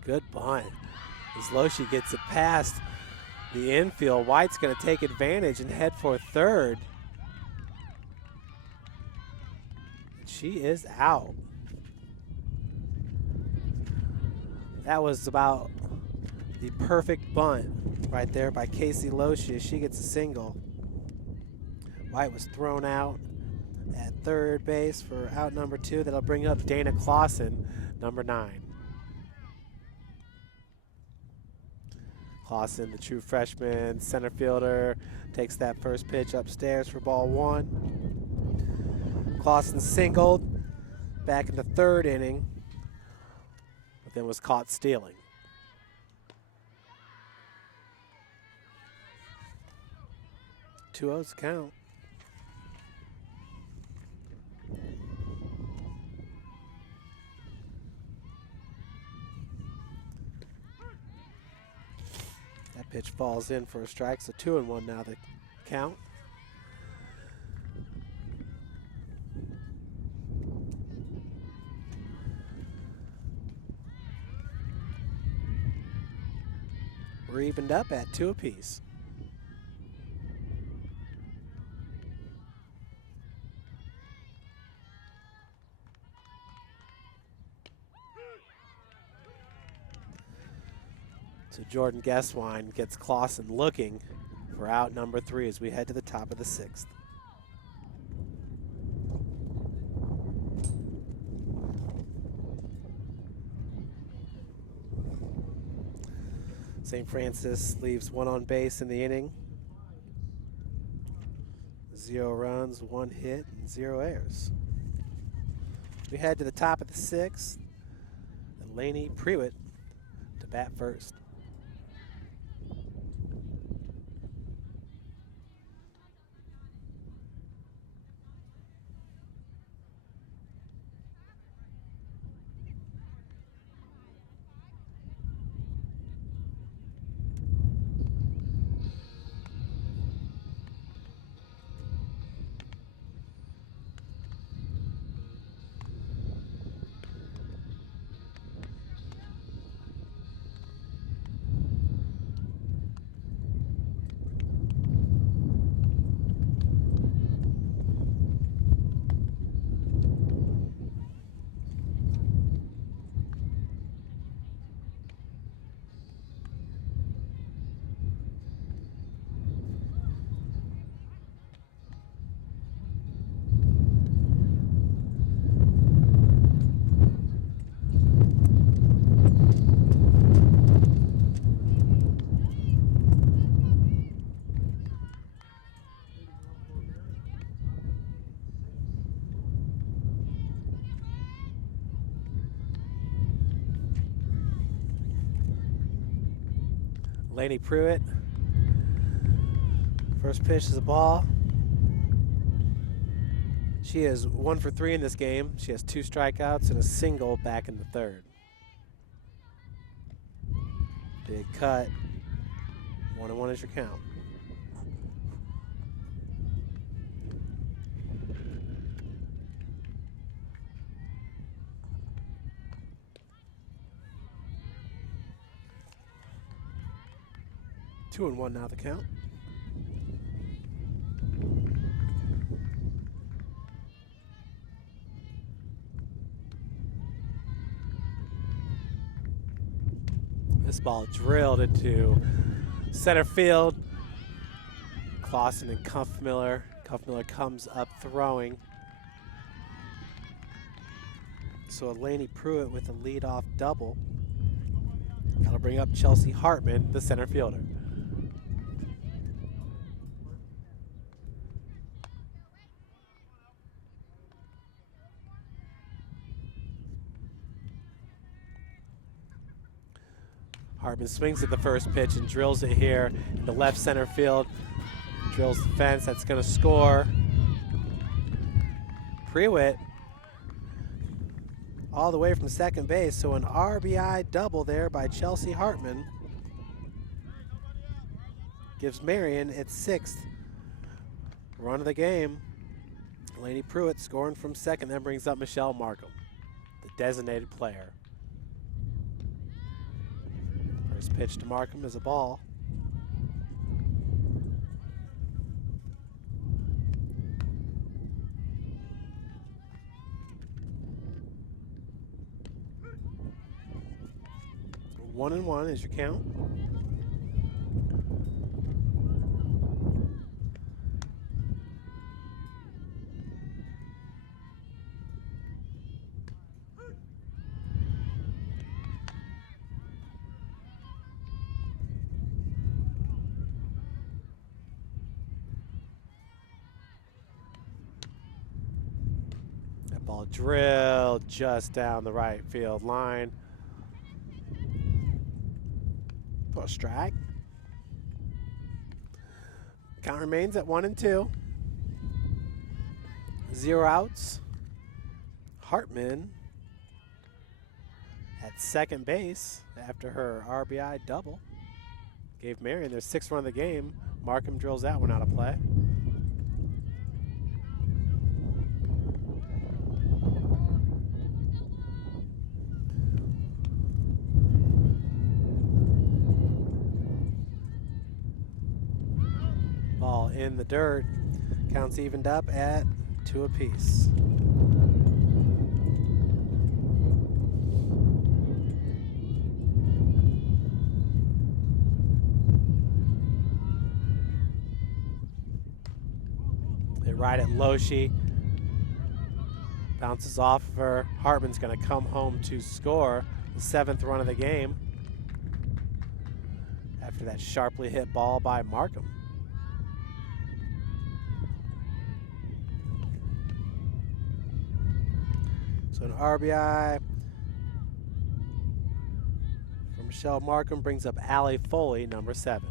Good bunt. As Loesch gets it past the infield, White's going to take advantage and head for third. She is out. That was about the perfect bunt right there by Casey Loesch. She gets a single. White was thrown out at third base for out number 2. That'll bring up Dana Clausen, number 9. Clausen, the true freshman center fielder, takes that first pitch upstairs for ball 1. Clausen singled back in the third inning, but then was caught stealing. Two O's count. That pitch falls in for a strike, so 2-1 now the count. We're evened up at 2 apiece. So Jordan Guesswine gets Clausen looking for out number 3 as we head to the top of the 6th. St. Francis leaves 1 on base in the inning. 0 runs, 1 hit, and 0 errors. We head to the top of the 6th. And Lainey Prewitt to bat first. Laney Pruitt. First pitch is a ball. She is 1 for 3 in this game. She has 2 strikeouts and a single back in the third. Big cut. 1-1 is your count. Two and one now the count. This ball drilled into center field. Clausen and Kumpfmiller. Kumpfmiller comes up throwing. So Laney Pruitt with a leadoff double. That'll bring up Chelsea Hartman, the center fielder. Hartman swings at the first pitch and drills it here in the left center field. Drills the fence, that's gonna score. Pruitt all the way from second base, so an RBI double there by Chelsea Hartman. Gives Marian its 6th run of the game. Laney Pruitt scoring from second, then brings up Michelle Markham, the designated player. First pitch to Markham is a ball. One and one is your count. That ball drilled just down the right field line. For a strike. Count remains at 1 and 2. 0 outs. Hartman at second base after her RBI double. Gave Marian their 6th run of the game. Markham drills that one out of play. Ball in the dirt. Counts evened up at 2 apiece. They ride at Loshi. Bounces off of her. Hartman's going to come home to score the 7th run of the game after that sharply hit ball by Markham. So an RBI from Michelle Markham brings up Allie Foley, number 7.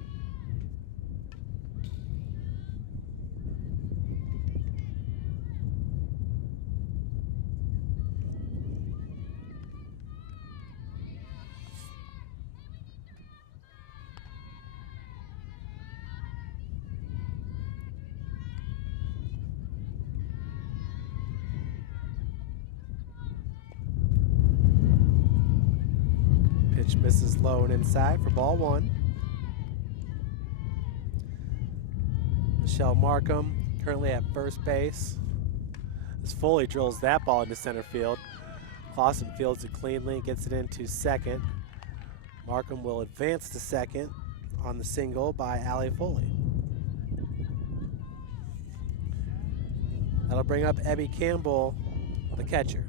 Pitch misses low and inside for ball 1. Michelle Markham currently at first base. As Foley drills that ball into center field. Clausen fields it cleanly, gets it into second. Markham will advance to second on the single by Allie Foley. That'll bring up Abby Campbell, the catcher.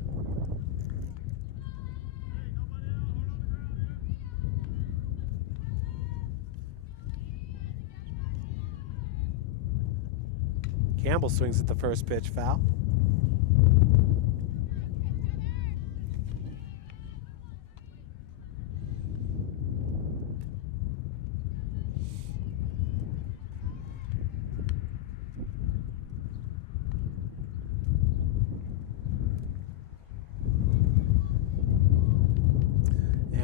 Campbell swings at the first pitch, foul.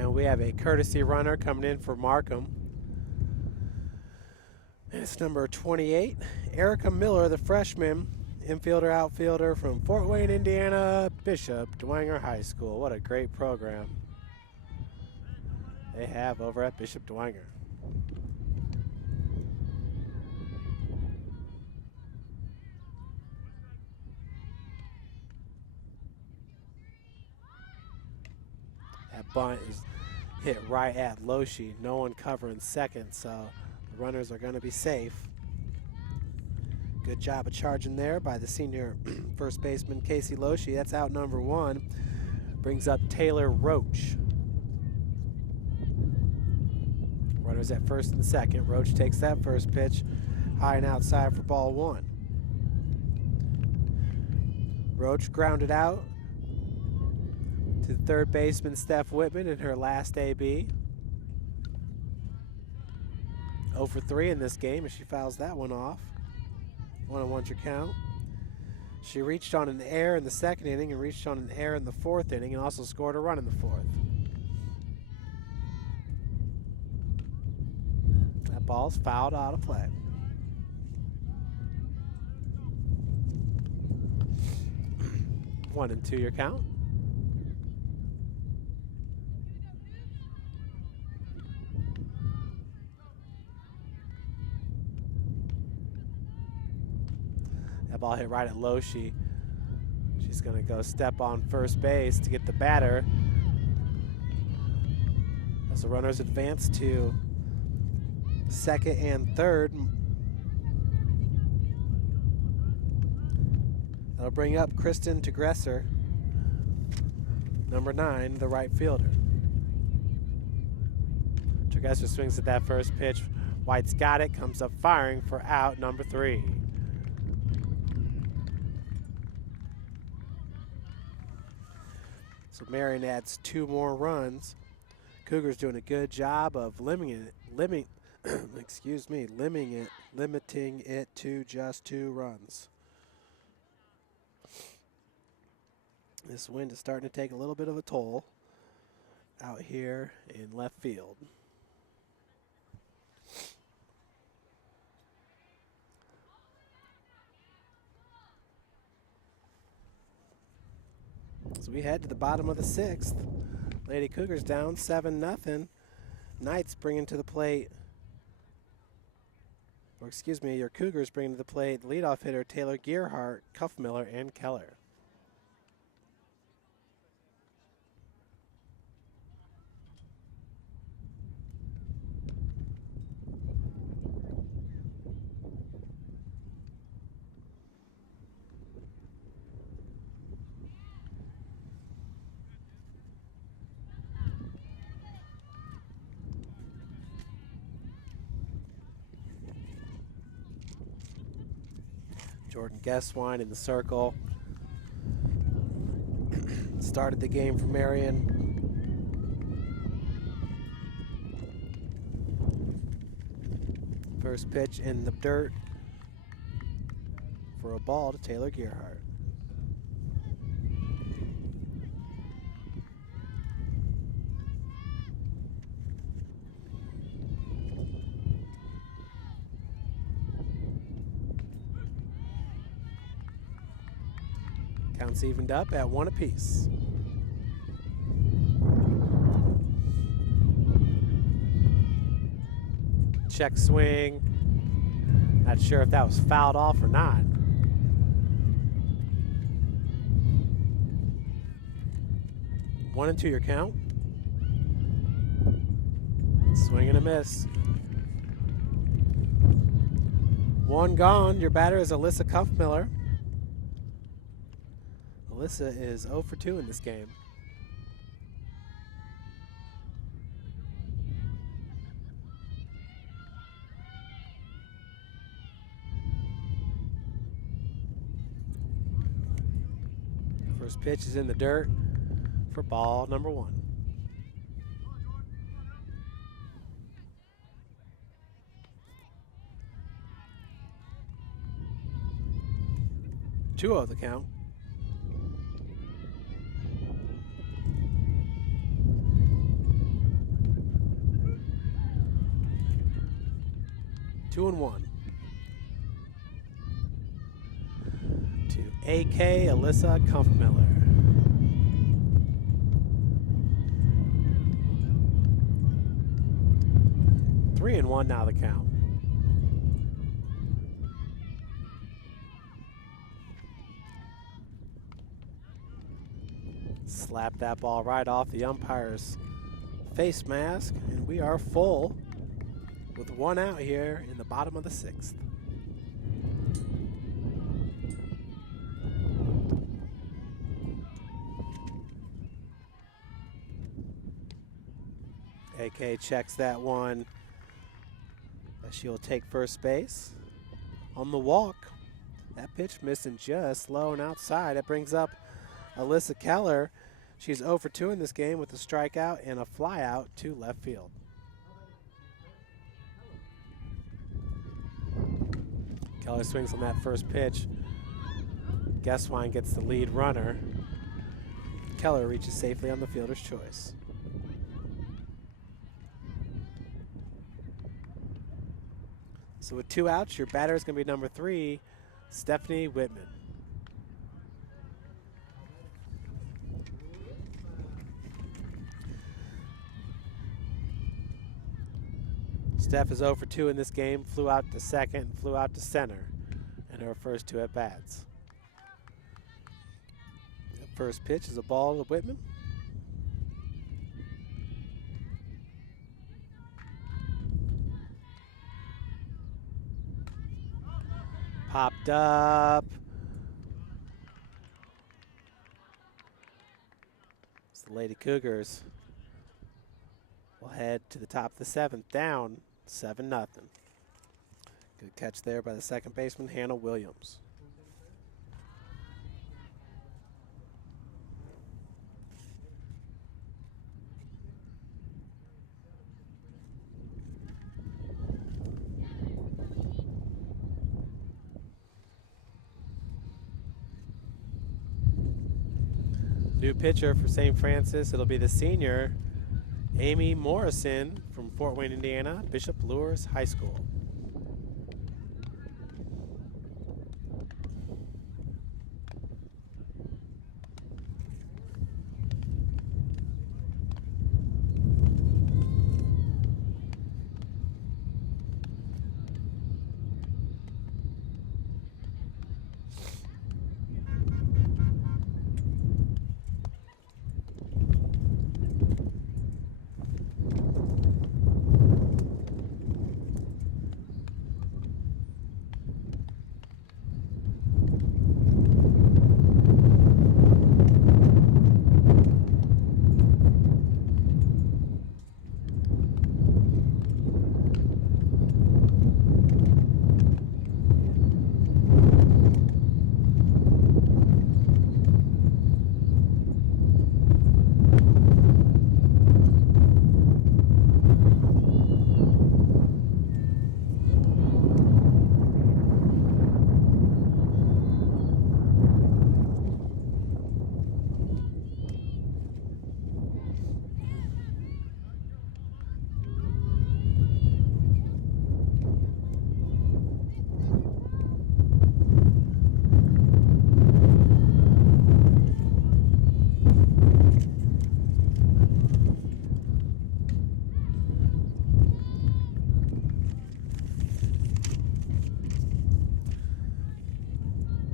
And we have a courtesy runner coming in for Markham. And it's number 28, Erica Miller, the freshman, infielder, outfielder from Fort Wayne, Indiana, Bishop Dwenger High School. What a great program they have over at Bishop Dwenger. That bunt is hit right at Loshi. No one covering second, so the runners are going to be safe. Good job of charging there by the senior first baseman, Casey Loshi. That's out number 1. Brings up Taylor Roach. Runners at first and second. Roach takes that first pitch high and outside for ball 1. Roach grounded out to third baseman Steph Whitman in her last AB. 0 for 3 in this game as she fouls that one off. 1-1's your count. She reached on an error in the second inning and reached on an error in the fourth inning and also scored a run in the fourth. That ball's fouled out of play. One and 2 your count. That ball hit right at Loshi. She's going to go step on first base to get the batter. As the runners advance to second and third. That'll bring up Kristen Tegresser, number 9, the right fielder. Tegresser swings at that first pitch. White's got it, comes up firing for out number 3. So Marian adds 2 more runs. Cougars doing a good job of limiting it to just 2 runs. This wind is starting to take a little bit of a toll out here in left field. So we head to the bottom of the 6th. Lady Cougars down 7-0. Knights bringing to the plate, or excuse me, your Cougars bringing to the plate leadoff hitter Taylor Gearhart, Cuffmiller, and Keller. Jordan Guesswine in the circle. Started the game for Marian. First pitch in the dirt for a ball to Taylor Gearhart. Counts evened up at 1 apiece. Check swing. Not sure if that was fouled off or not. One and 2 your count. Swing and a miss. 1 gone. Your batter is Alyssa Cuffmiller. Alyssa is 0 for 2 in this game. First pitch is in the dirt for ball number 1. Two of the count. 2-1. To AK Alyssa Kampfmiller. 3-1 now the count. Slap that ball right off the umpire's face mask, and we are full with one out here in the bottom of the 6th. AK checks that one as she'll take first base. On the walk, that pitch missing just low and outside. That brings up Alyssa Keller. She's 0 for 2 in this game with a strikeout and a flyout to left field. Keller swings on that first pitch. Guesswine gets the lead runner. Keller reaches safely on the fielder's choice. So with 2 outs, your batter is going to be number 3, Stephanie Whitman. Steph is 0 for 2 in this game, flew out to second and flew out to center in her first 2 at-bats. The first pitch is a ball to Whitman. Popped up. So the Lady Cougars will head to the top of the 7th, down 7-0. Good catch there by the second baseman, Hannah Williams. New pitcher for St. Francis, it'll be the senior, Amy Morrison from Fort Wayne, Indiana, Bishop Lewis High School.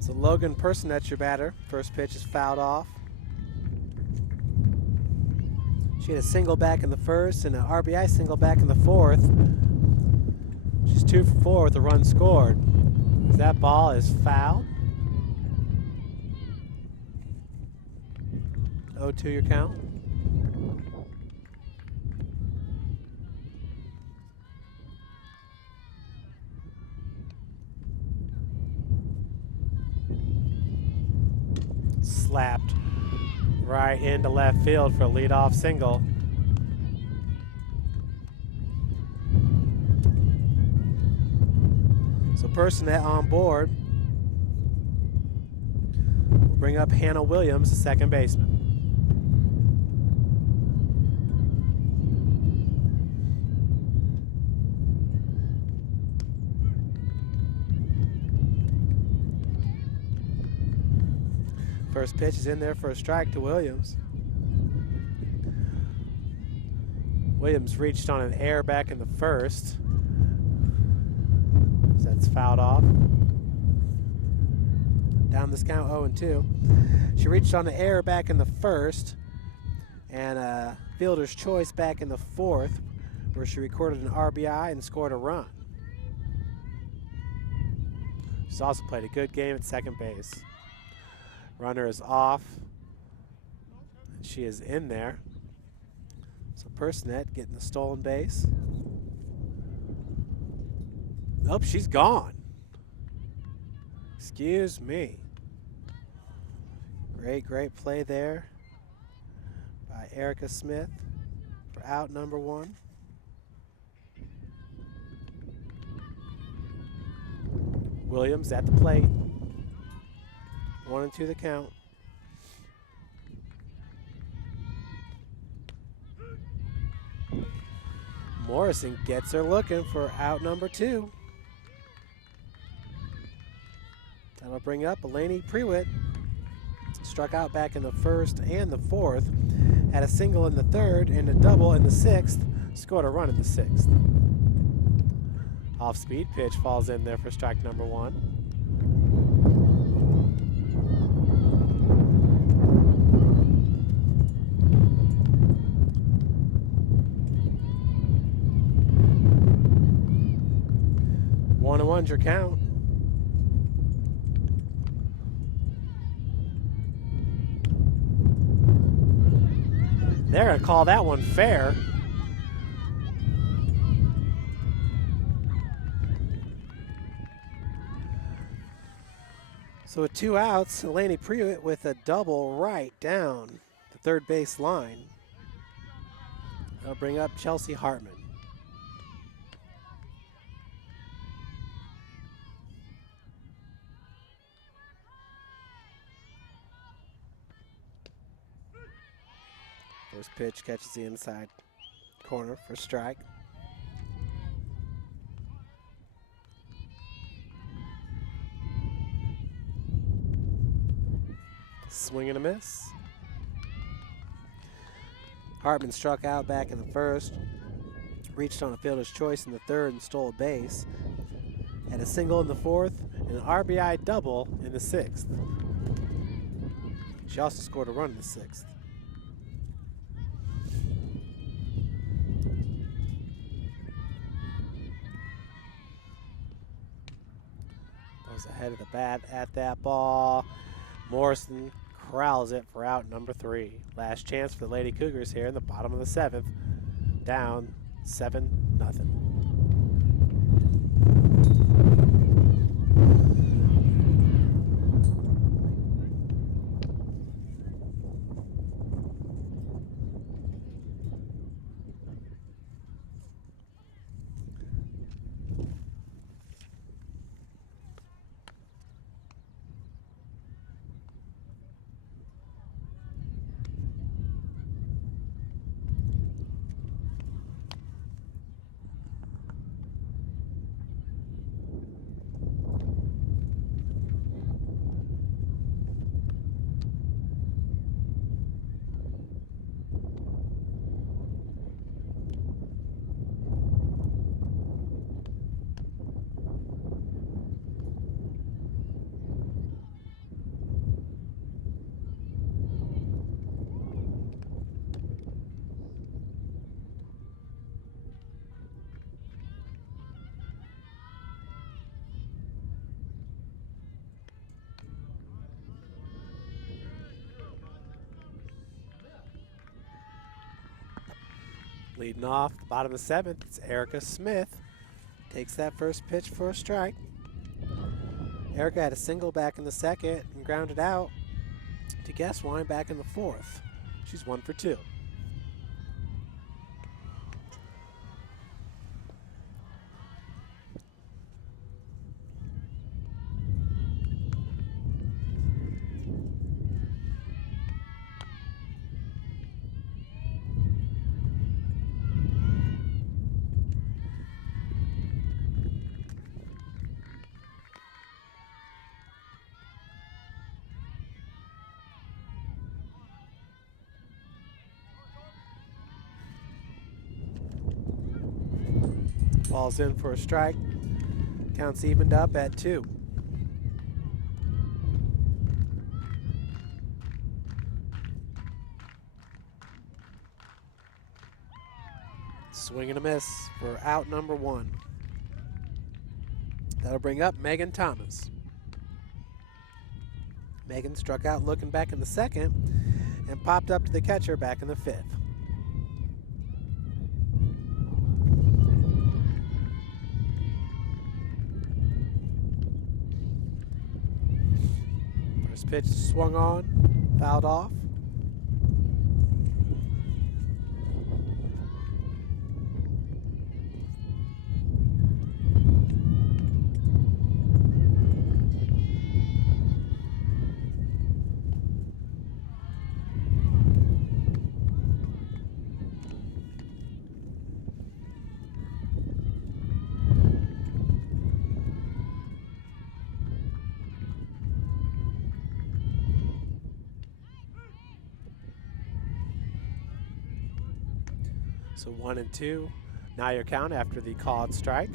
So Logan Person, that's your batter. First pitch is fouled off. She had a single back in the first and an RBI single back in the 4th. She's 2 for 4 with a run scored. That ball is fouled. 0-2 your count. Slapped right into left field for a leadoff single. So Personette on board will bring up Hannah Williams, the second baseman. First pitch is in there for a strike to Williams. Williams reached on an error back in the first. That's fouled off. Down this count 0-2. She reached on an error back in the first and a fielder's choice back in the fourth, where she recorded an RBI and scored a run. She's also played a good game at second base. Runner is off. She is in there. So Personette getting the stolen base. Nope, she's gone. Excuse me. Great play there by Erica Smith for out number 1. Williams at the plate. 1-2 the count. Morrison gets her looking for out number 2. That'll bring up Elaney Prewitt. Struck out back in the first and the fourth. Had a single in the third and a double in the sixth. Scored a run in the sixth. Off-speed pitch falls in there for strike number 1. One and one's your count. They're going to call that one fair. So with 2 outs, Elaney Prewitt with a double right down the third base line. That'll bring up Chelsea Hartman. First pitch catches the inside corner for strike. Swing and a miss. Hartman struck out back in the first, reached on a fielder's choice in the third and stole a base. Had a single in the fourth and an RBI double in the sixth. She also scored a run in the sixth. Goes ahead of the bat at that ball. Morrison corrals it for out number 3. Last chance for the Lady Cougars here in the bottom of the 7th. Down 7-0. Leading off the bottom of the 7th, it's Erica Smith. Takes that first pitch for a strike. Erica had a single back in the second and grounded out to Guesswine back in the fourth. She's 1 for 2. Ball's in for a strike. Counts evened up at 2. Swing and a miss for out number 1. That'll bring up Megan Thomas. Megan struck out looking back in the 2nd and popped up to the catcher back in the 5th. First pitch swung on, fouled off. So 1-2. Now your count after the called strike.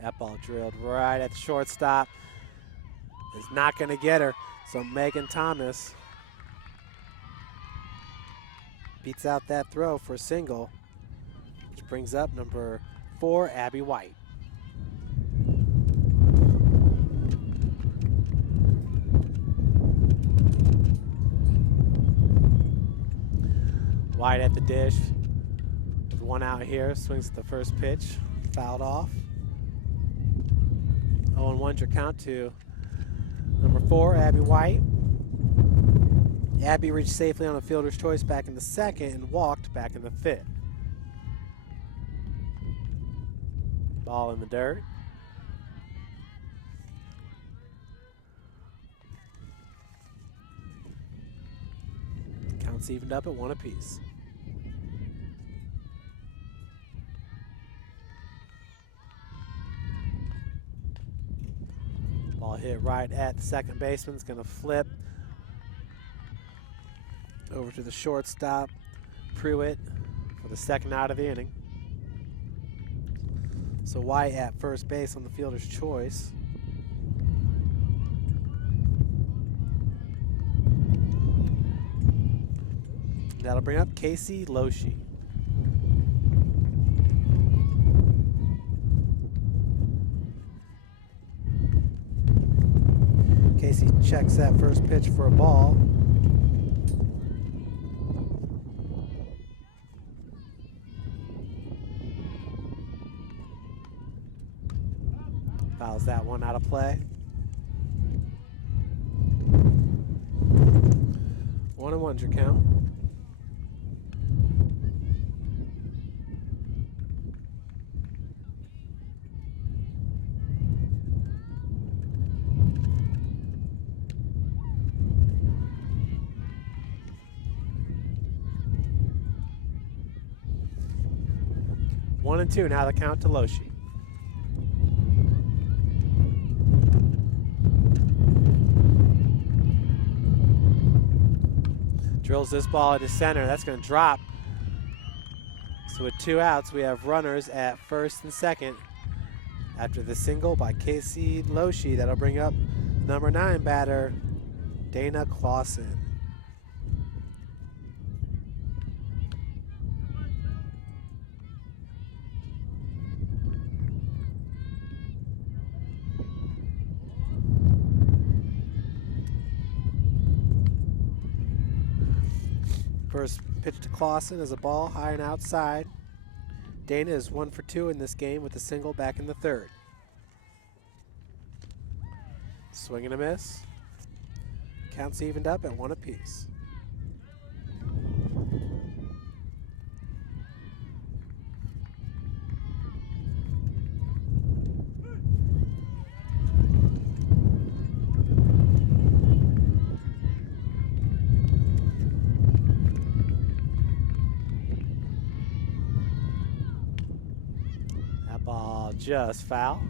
That ball drilled right at the shortstop. Is not going to get her. So Megan Thomas beats out that throw for a single, which brings up number 4, Abby White. White at the dish with 1 out here, swings at the first pitch, fouled off. 0-1's your count to number 4, Abby White. Abby reached safely on a fielder's choice back in the 2nd and walked back in the 5th. Ball in the dirt. Counts evened up at 1 apiece. Ball hit right at the second baseman. It's going to flip over to the shortstop, Pruitt, for the 2nd out of the inning. So White at first base on the fielder's choice. That'll bring up Casey Loshi. Casey checks that first pitch for a ball. Fouls that one out of play. 1-1's your count. One and two, now the count to Loshi. Drills this ball into center. That's going to drop. So with 2 outs, we have runners at first and second after the single by Casey Loshi. That'll bring up number 9 batter, Dana Clausen. First pitch to Clausen is a ball high and outside. Dana is 1 for 2 in this game with a single back in the 3rd. Swing and a miss. Counts evened up at 1 apiece. Just foul.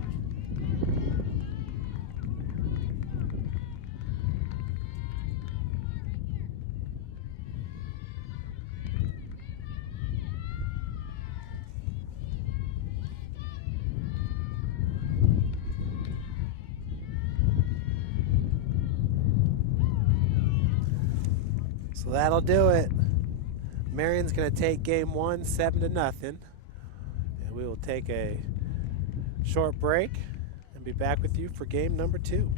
So that'll do it. Marian's going to take game one, 7-0. And we will take a short break and be back with you for game number 2.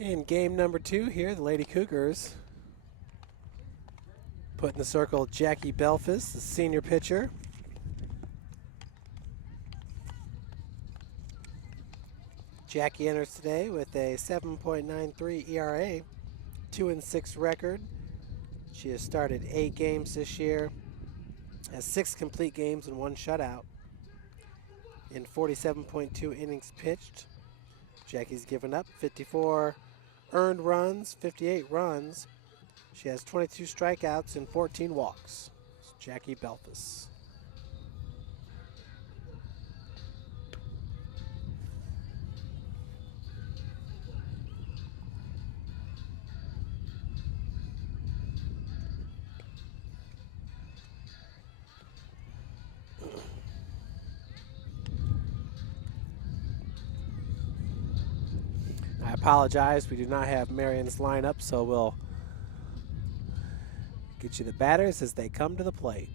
In game number 2 here, the Lady Cougars put in the circle Jackie Belfus, the senior pitcher. Jackie enters today with a 7.93 ERA, 2-6 record. She has started 8 games this year, has 6 complete games and 1 shutout. In 47.2 innings pitched, Jackie's given up 54 earned runs, 58 runs. She has 22 strikeouts and 14 walks. It's Jackie Belfus. I apologize, we do not have Marian's lineup, so we'll get you the batters as they come to the plate.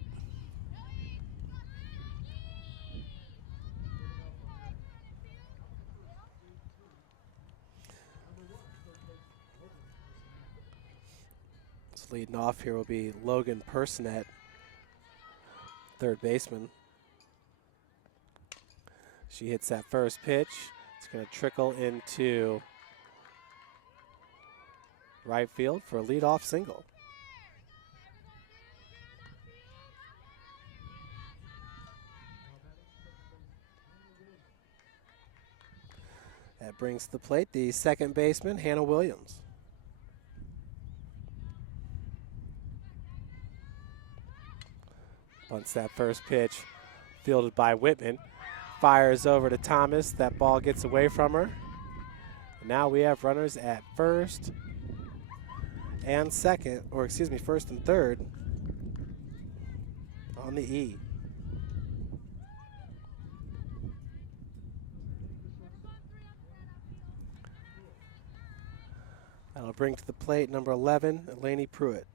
So leading off here will be Logan Personette, third baseman. She hits that first pitch. It's going to trickle into right field for a leadoff single. That brings to the plate the second baseman, Hannah Williams. Bunts that first pitch, fielded by Whitman. Fires over to Thomas. That ball gets away from her. Now we have runners at first and second, or excuse me, first and third on the E. That'll bring to the plate number 11, Lainey Pruitt.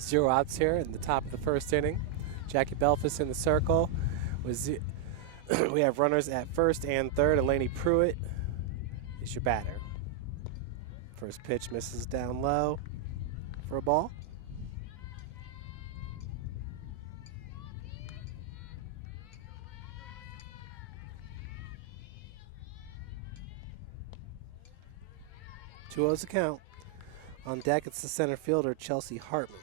Zero outs here in the top of the first inning. Jackie Belfus in the circle. We have runners at first and third. Lainey Pruitt is your batter. First pitch misses down low for a ball. Two O's a count. On deck, it's the center fielder, Chelsea Hartman.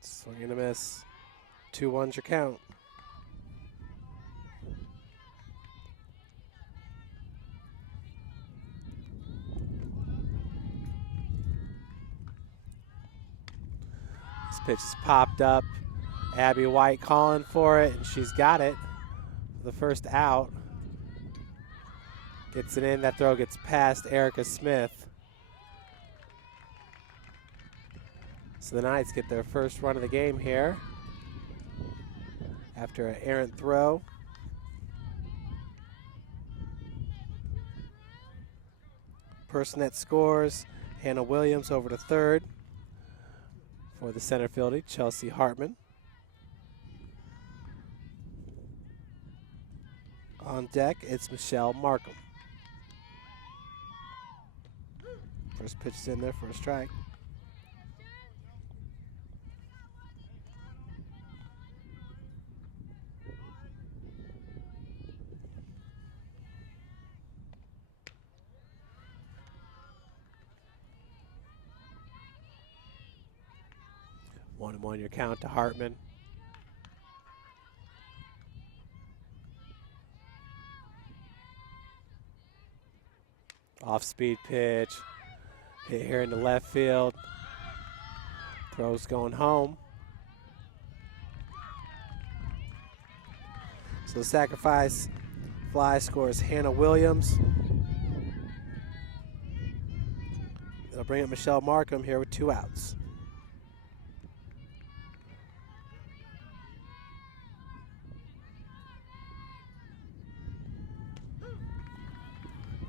Swing and a miss. 2-1's your count. This pitch is popped up. Abby White calling for it, and she's got it. The first out. Gets it in. That throw gets past Erica Smith. So the Knights get their first run of the game here after an errant throw. Personette scores. Hannah Williams over to third for the center fielder, Chelsea Hartman. On deck, it's Michelle Markham. First pitch is in there for a strike. One and one your count to Hartman. Off-speed pitch, hit here in the left field. Throw's going home. So the sacrifice fly scores Hannah Williams. That'll bring up Michelle Markham here with 2 outs.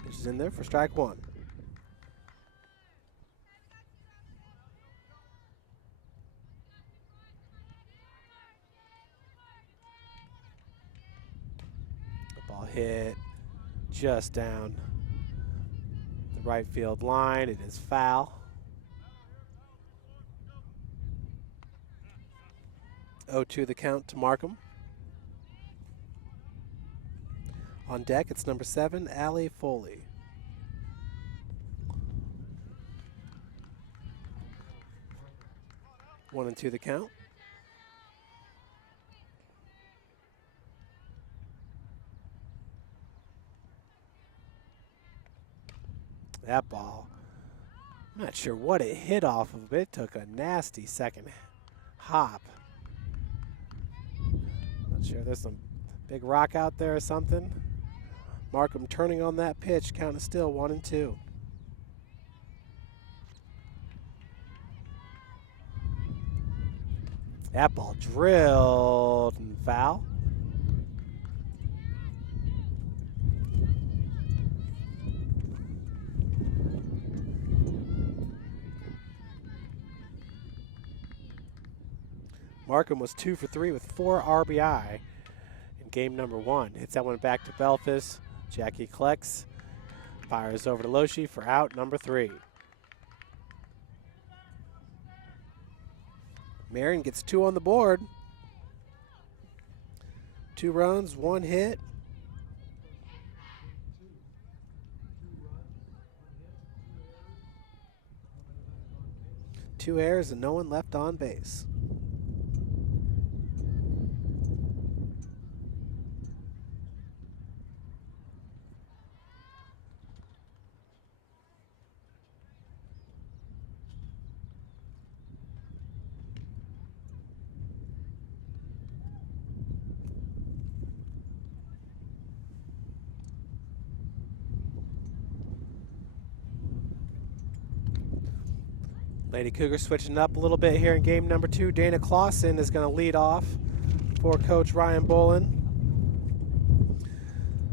Pitch is in there for strike 1. The ball hit just down the right field line. It is foul. 0-2 the count to Markham. On deck, it's number 7, Allie Foley. One and two the count. That ball, I'm not sure what it hit off of, but it took a nasty second hop. Not sure, there's some big rock out there or something. Markham turning on that pitch, count is still 1-2. That ball drilled and foul. Markham was 2 for 3 with 4 RBI in game number 1. Hits that one back to Belfast. Jackie collects, fires over to Loshi for out number 3. Marian gets 2 on the board. 2 runs, 1 hit. Two errors and no one left on base. Lady Cougars switching up a little bit here in game number 2. Dana Clausen is going to lead off for Coach Ryan Bolin.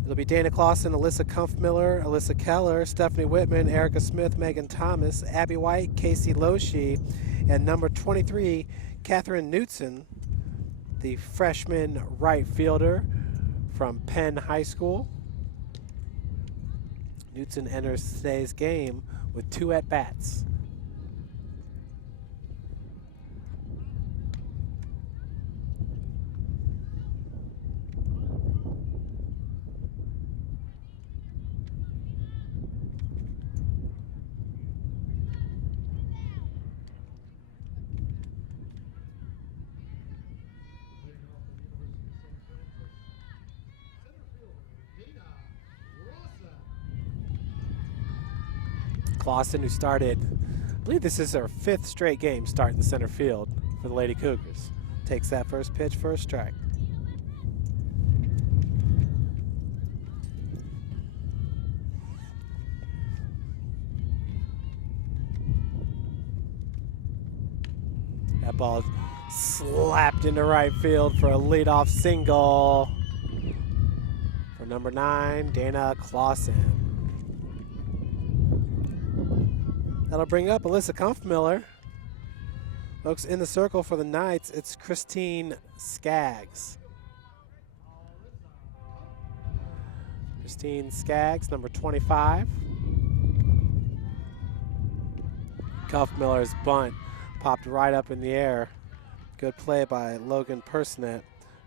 It'll be Dana Clausen, Alyssa Kumpfmiller, Alyssa Keller, Stephanie Whitman, Erica Smith, Megan Thomas, Abby White, Casey Loshi, and number 23, Catherine Knutson, the freshman right fielder from Penn High School. Knutson enters today's game with 2 at-bats. Clausen, who started, I believe this is her 5th straight game starting the center field for the Lady Cougars. Takes that first pitch for a strike. That ball slapped into right field for a leadoff single for number 9, Dana Clausen. That'll bring up Alyssa Kumpfmiller. Folks, in the circle for the Knights, it's Christine Skaggs. Christine Skaggs, number 25. Kumpfmiller's bunt popped right up in the air. Good play by Logan Personet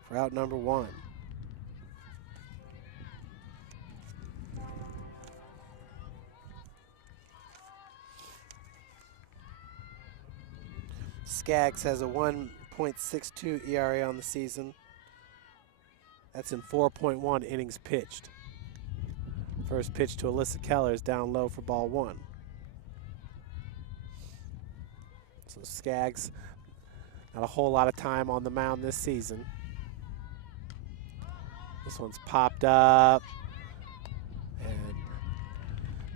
for out number 1. Skaggs has a 1.62 ERA on the season. That's in 4.1 innings pitched. First pitch to Alyssa Keller is down low for ball 1. So Skaggs, not a whole lot of time on the mound this season. This one's popped up and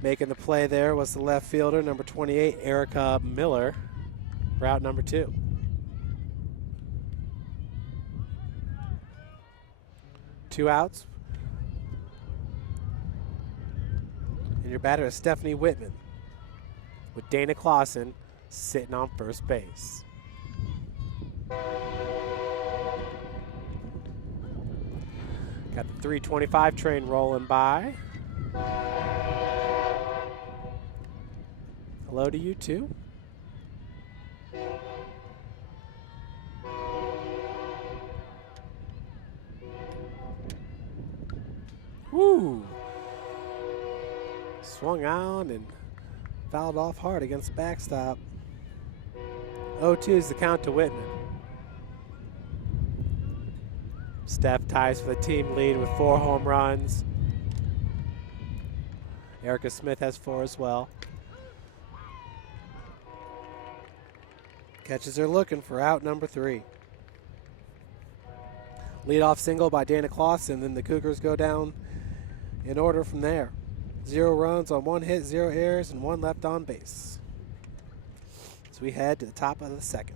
Making the play there was the left fielder, number 28, Erica Miller, route number 2. Two outs. And your batter is Stephanie Whitman, with Dana Clausen sitting on first base. Got the 325 train rolling by. Hello to you too. Woo! Swung on and fouled off hard against the backstop. 0-2 is the count to Whitman. Steph ties for the team lead with 4 home runs. Erica Smith has 4 as well. Catches are looking for out number 3. Leadoff single by Dana Clausen, then the Cougars go down in order from there. 0 runs on 1 hit, 0 errors, and 1 left on base. So we head to the top of the second.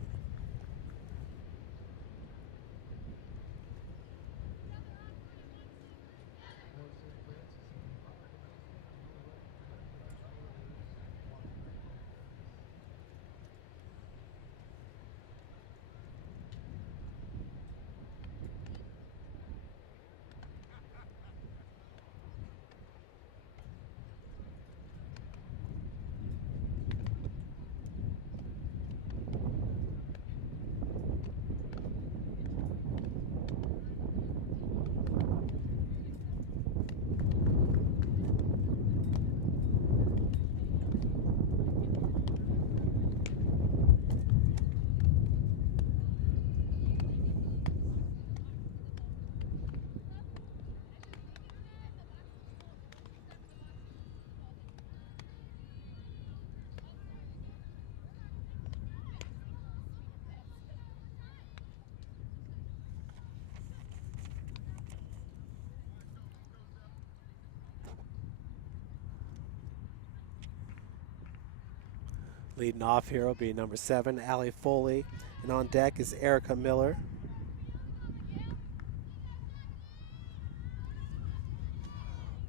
Leading off here will be number 7, Allie Foley. And on deck is Erica Miller.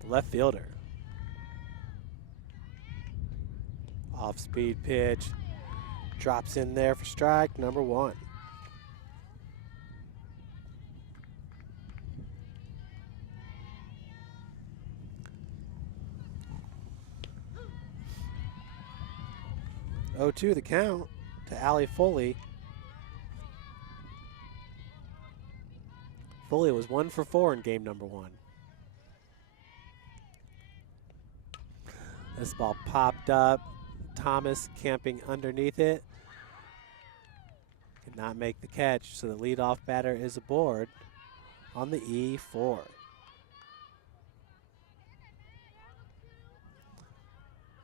The left fielder. Off-speed pitch. Drops in there for strike number 1. Oh, 2 the count to Allie Foley. Foley was 1 for 4 in game number 1. This ball popped up. Thomas camping underneath it. Could not make the catch, so the leadoff batter is aboard on the E4.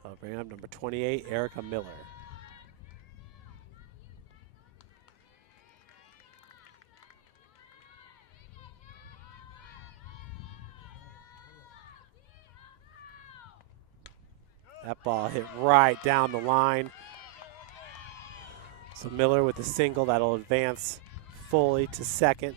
I'll bring up number 28, Erica Miller. That ball hit right down the line. So Miller with a single that'll advance Foley to second.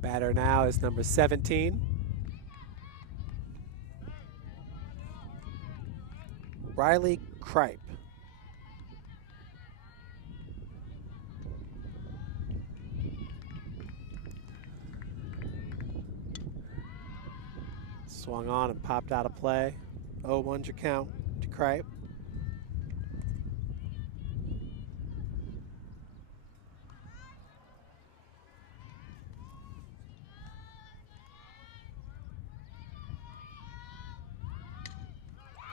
Batter now is number 17. Riley Kripe. Swung on and popped out of play. 0-1's your count to Kripe.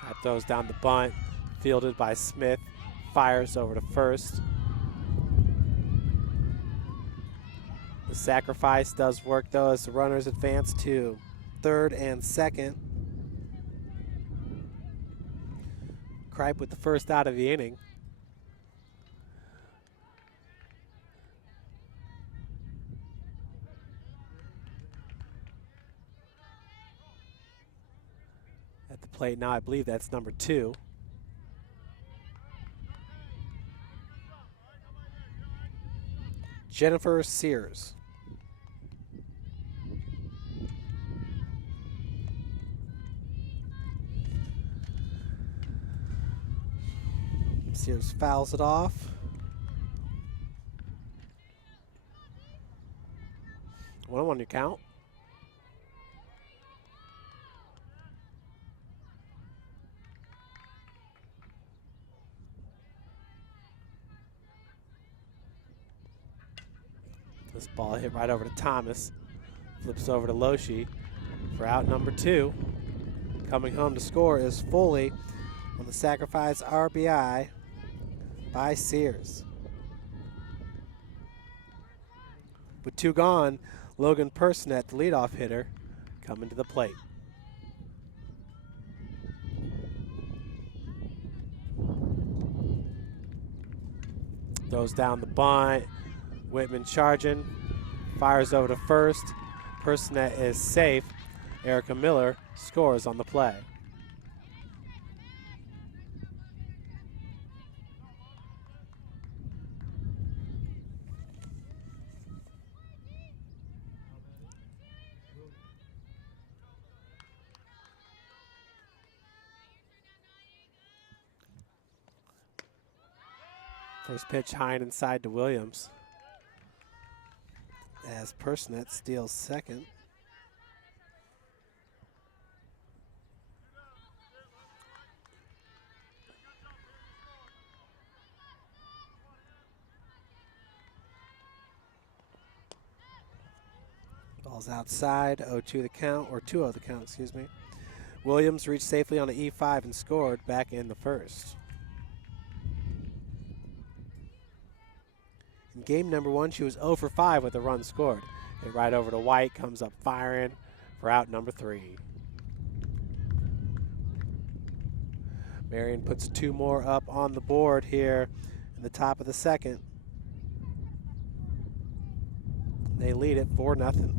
That throws down the bunt, fielded by Smith, fires over to first. The sacrifice does work though as the runners advance to third and second. Kripe with the first out of the inning. plate now. I believe that's number 2. Jennifer Sears. Sears fouls it off. One on your count. This ball hit right over to Thomas. Flips over to Loshi for out number 2. Coming home to score is Foley on the sacrifice RBI by Sears. With 2 gone, Logan Personette, the leadoff hitter, coming to the plate. Throws down the bunt. Whitman charging. Fires over to first. Personette is safe. Erica Miller scores on the play. First pitch high and inside to Williams. As Personette steals second. Ball's outside, 0-2 the count, or 2-0 the count, excuse me. Williams reached safely on an E5 and scored back in the first. In game number 1, she was 0 for 5 with a run scored. Hit right over to White, comes up firing for out number 3. Marian puts 2 more up on the board here in the top of the second. They lead it 4-0.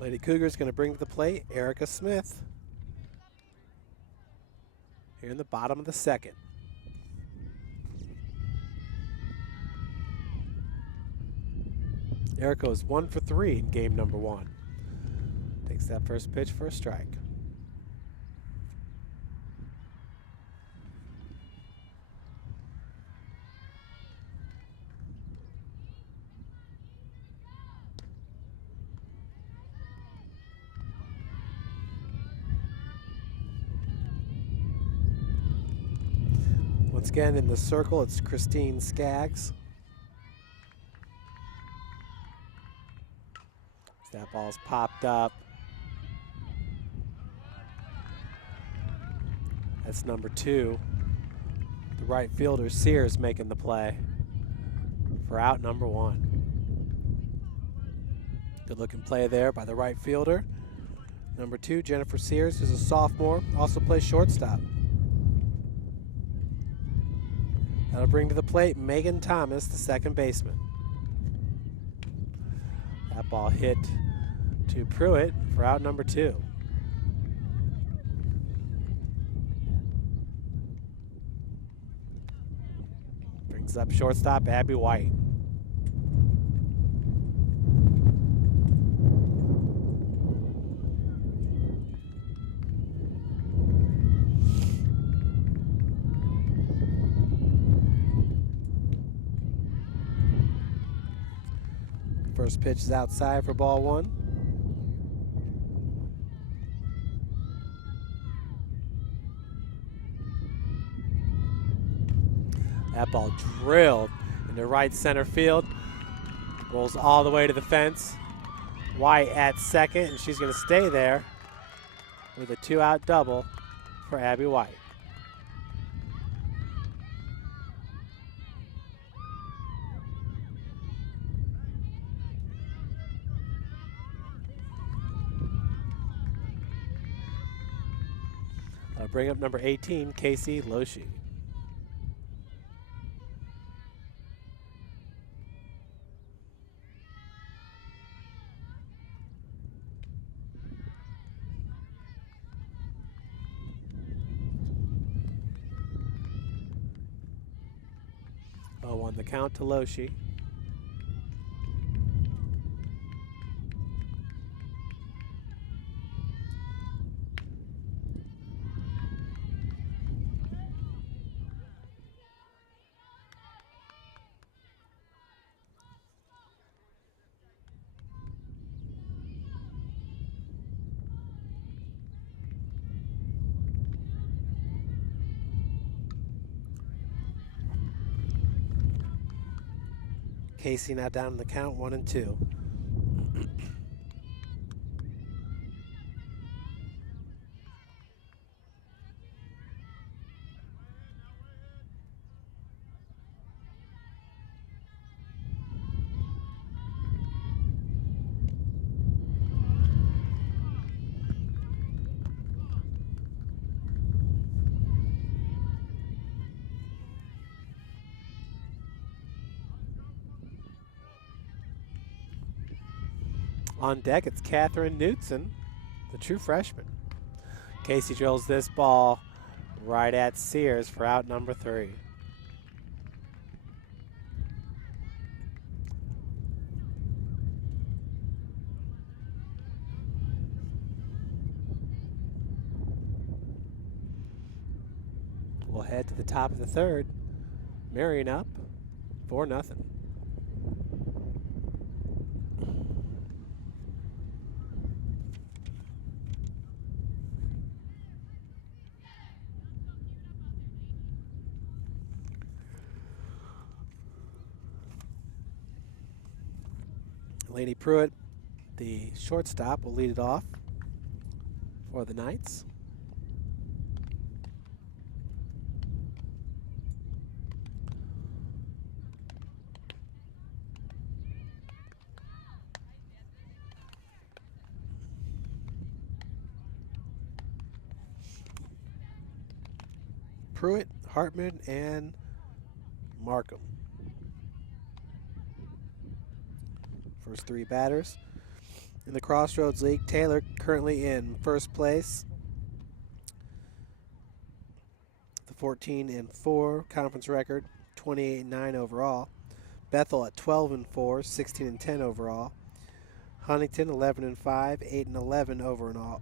Lady Cougars going to bring to the plate Erica Smith here in the bottom of the second. Erica is 1 for 3 in game number 1. Takes that first pitch for a strike. Once again in the circle, it's Christine Skaggs. That ball's popped up. That's number 2. The right fielder, Sears, making the play for out number 1. Good looking play there by the right fielder. Number 2, Jennifer Sears, is a sophomore, also plays shortstop. That'll bring to the plate Megan Thomas, the second baseman. That ball hit to Pruitt for out number 2. Brings brings up shortstop Abby White. First pitch is outside for ball one. That ball drilled into right center field. Rolls all the way to the fence. White at second, and she's going to stay there with a 2-out double for Abby White. I'll bring up number 18, Casey Loshi. On the count to Loshi. Casey now down in the count, 1-2. On deck, it's Catherine Knutson, the true freshman. Casey drills this ball right at Sears for out number 3. We'll head to the top of the third. Marian up 4-0. Lady Pruitt, the shortstop, will lead it off for the Knights. Pruitt, Hartman, and Markham. First 3 batters. In the Crossroads League, Taylor currently in first place. The 14-4 conference record, 28-9 overall. Bethel at 12-4, 16-10 overall. Huntington 11-5, 8-11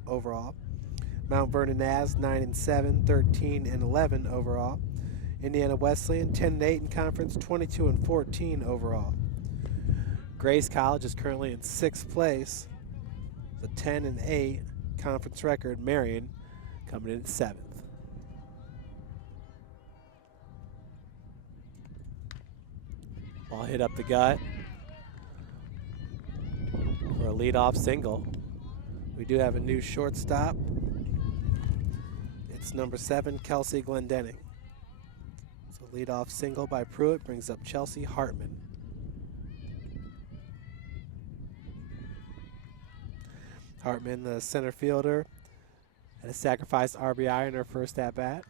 overall. Mount Vernon Naz 9-7, 13-11 overall. Indiana Wesleyan 10-8 in conference, 22-14 overall. Grace College is currently in 6th place. The 10-8 conference record. Marian coming in 7th. Ball hit up the gut for a leadoff single. We do have a new shortstop. It's number 7, Kelsey Glendenning. So leadoff single by Pruitt brings up Chelsea Hartman. Hartman, the center fielder, had a sacrifice RBI in her first at-bat.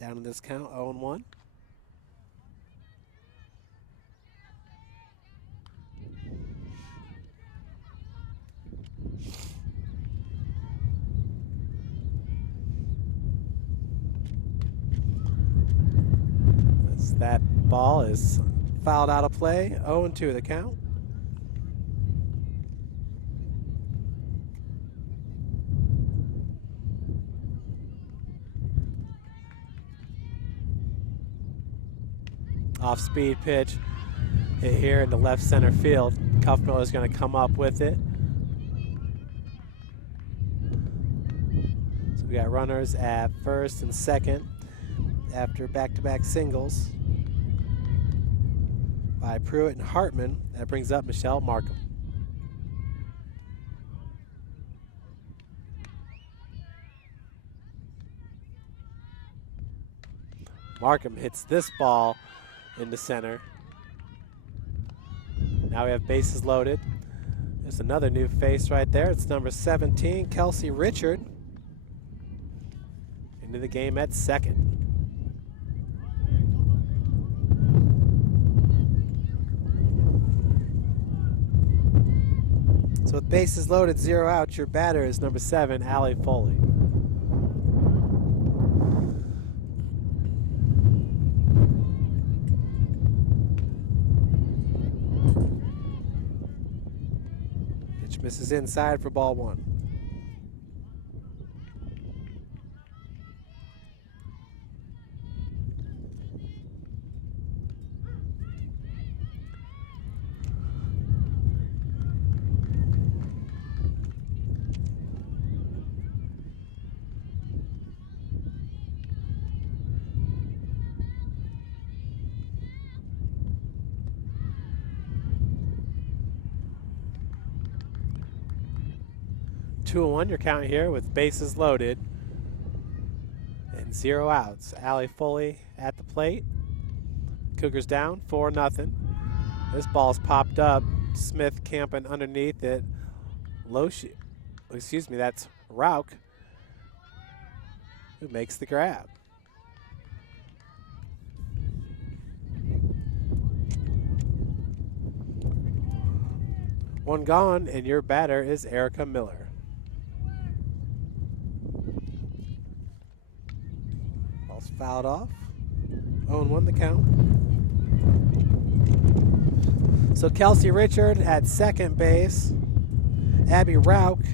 Down in this count, 0-1. That ball is fouled out of play. 0-2 the count. Off-speed pitch hit here in the left center field. Cuffmiller is going to come up with it. So we got runners at first and second after back-to-back singles by Pruitt and Hartman. That brings up Michelle Markham. Markham hits this ball into center. Now we have bases loaded. There's another new face right there. It's number 17, Kelsey Richard, into the game at second. So with bases loaded, 0 out, your batter is number 7, Allie Foley. Pitch misses inside for ball 1. Two and 1 your count here with bases loaded and 0 outs. Allie Foley at the plate. Cougars down 4-0. This ball's popped up. Smith camping underneath it. That's Rauch who makes the grab. One gone, and your batter is Erica Miller. Ball's fouled off. 0-1 the count. So Kelsey Richard at second base, Abby Rauch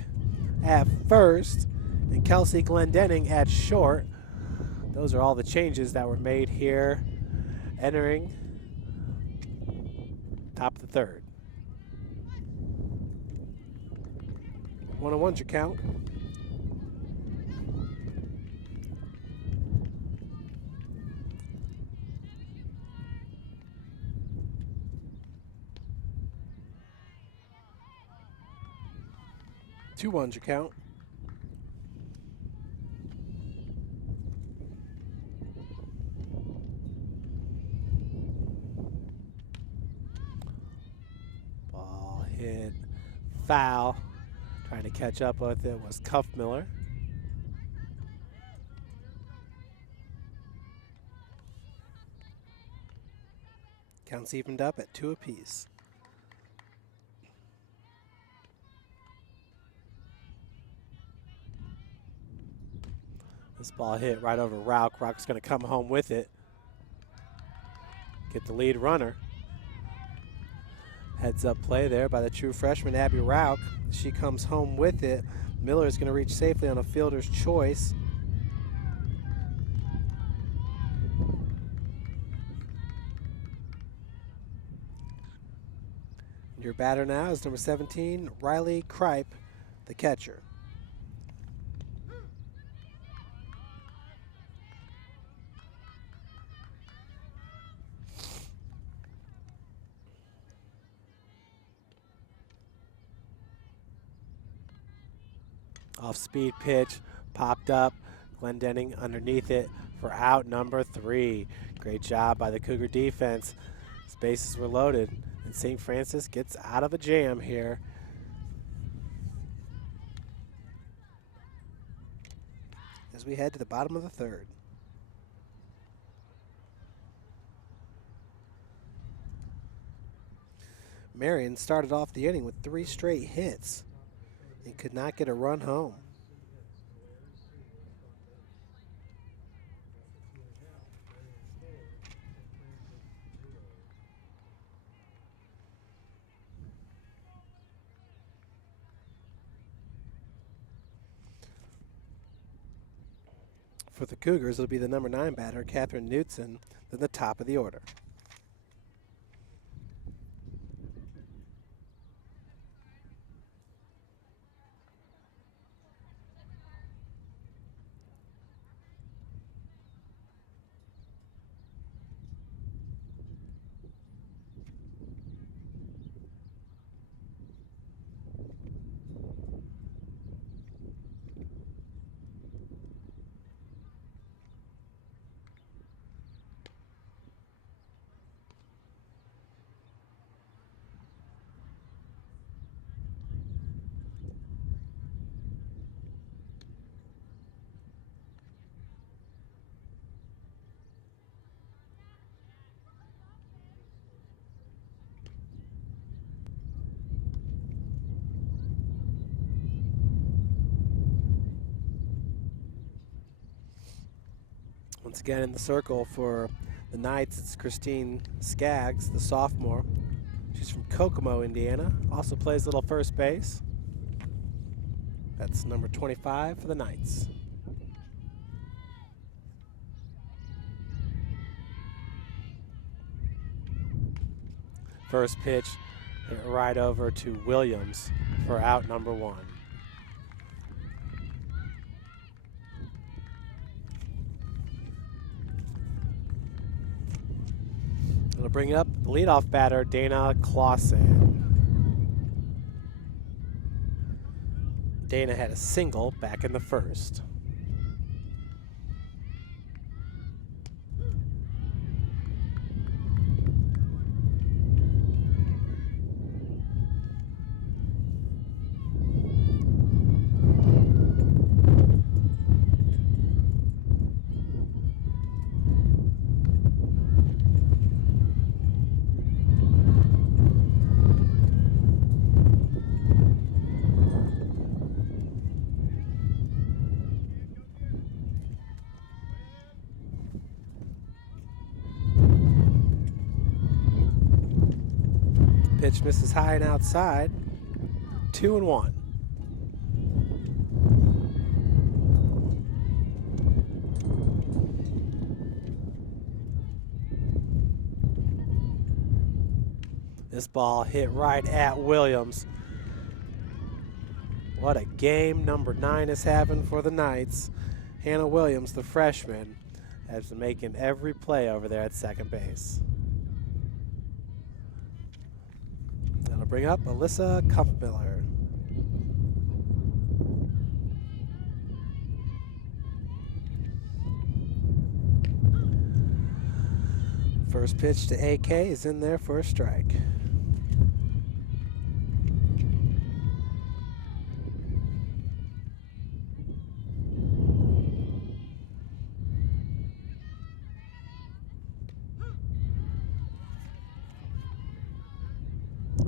at first, and Kelsey Glendenning at short. Those are all the changes that were made here entering top of the third. 1-1's your count. Two ones your count. Ball hit foul. Trying to catch up with it was Cuffmiller. Counts evened up at 2 apiece. This ball hit right over Rauch. Rauch's going to come home with it. Get the lead runner. Heads up play there by the true freshman, Abby Rauch. She comes home with it. Miller is going to reach safely on a fielder's choice. Your batter now is number 17, Riley Kripe, the catcher. Off-speed pitch, popped up. Glendenning underneath it for out number 3. Great job by the Cougar defense. Bases were loaded, and St. Francis gets out of a jam here. As we head to the bottom of the third. Marian started off the inning with 3 straight hits and could not get a run home. For the Cougars, it'll be the number 9 batter, Catherine Knutson, in the top of the order. Once again in the circle for the Knights, it's Christine Skaggs, the sophomore. She's from Kokomo, Indiana. Also plays little first base. That's number 25 for the Knights. First pitch, hit right over to Williams for out number 1. It'll bring up the leadoff batter, Dana Clausen. Dana had a single back in the first. Pitch misses high and outside. 2-1. This ball hit right at Williams. What a game number 9 is having for the Knights. Hannah Williams, the freshman, has been making every play over there at second base. That'll bring up Alyssa Kumpmiller. First pitch to AK is in there for a strike.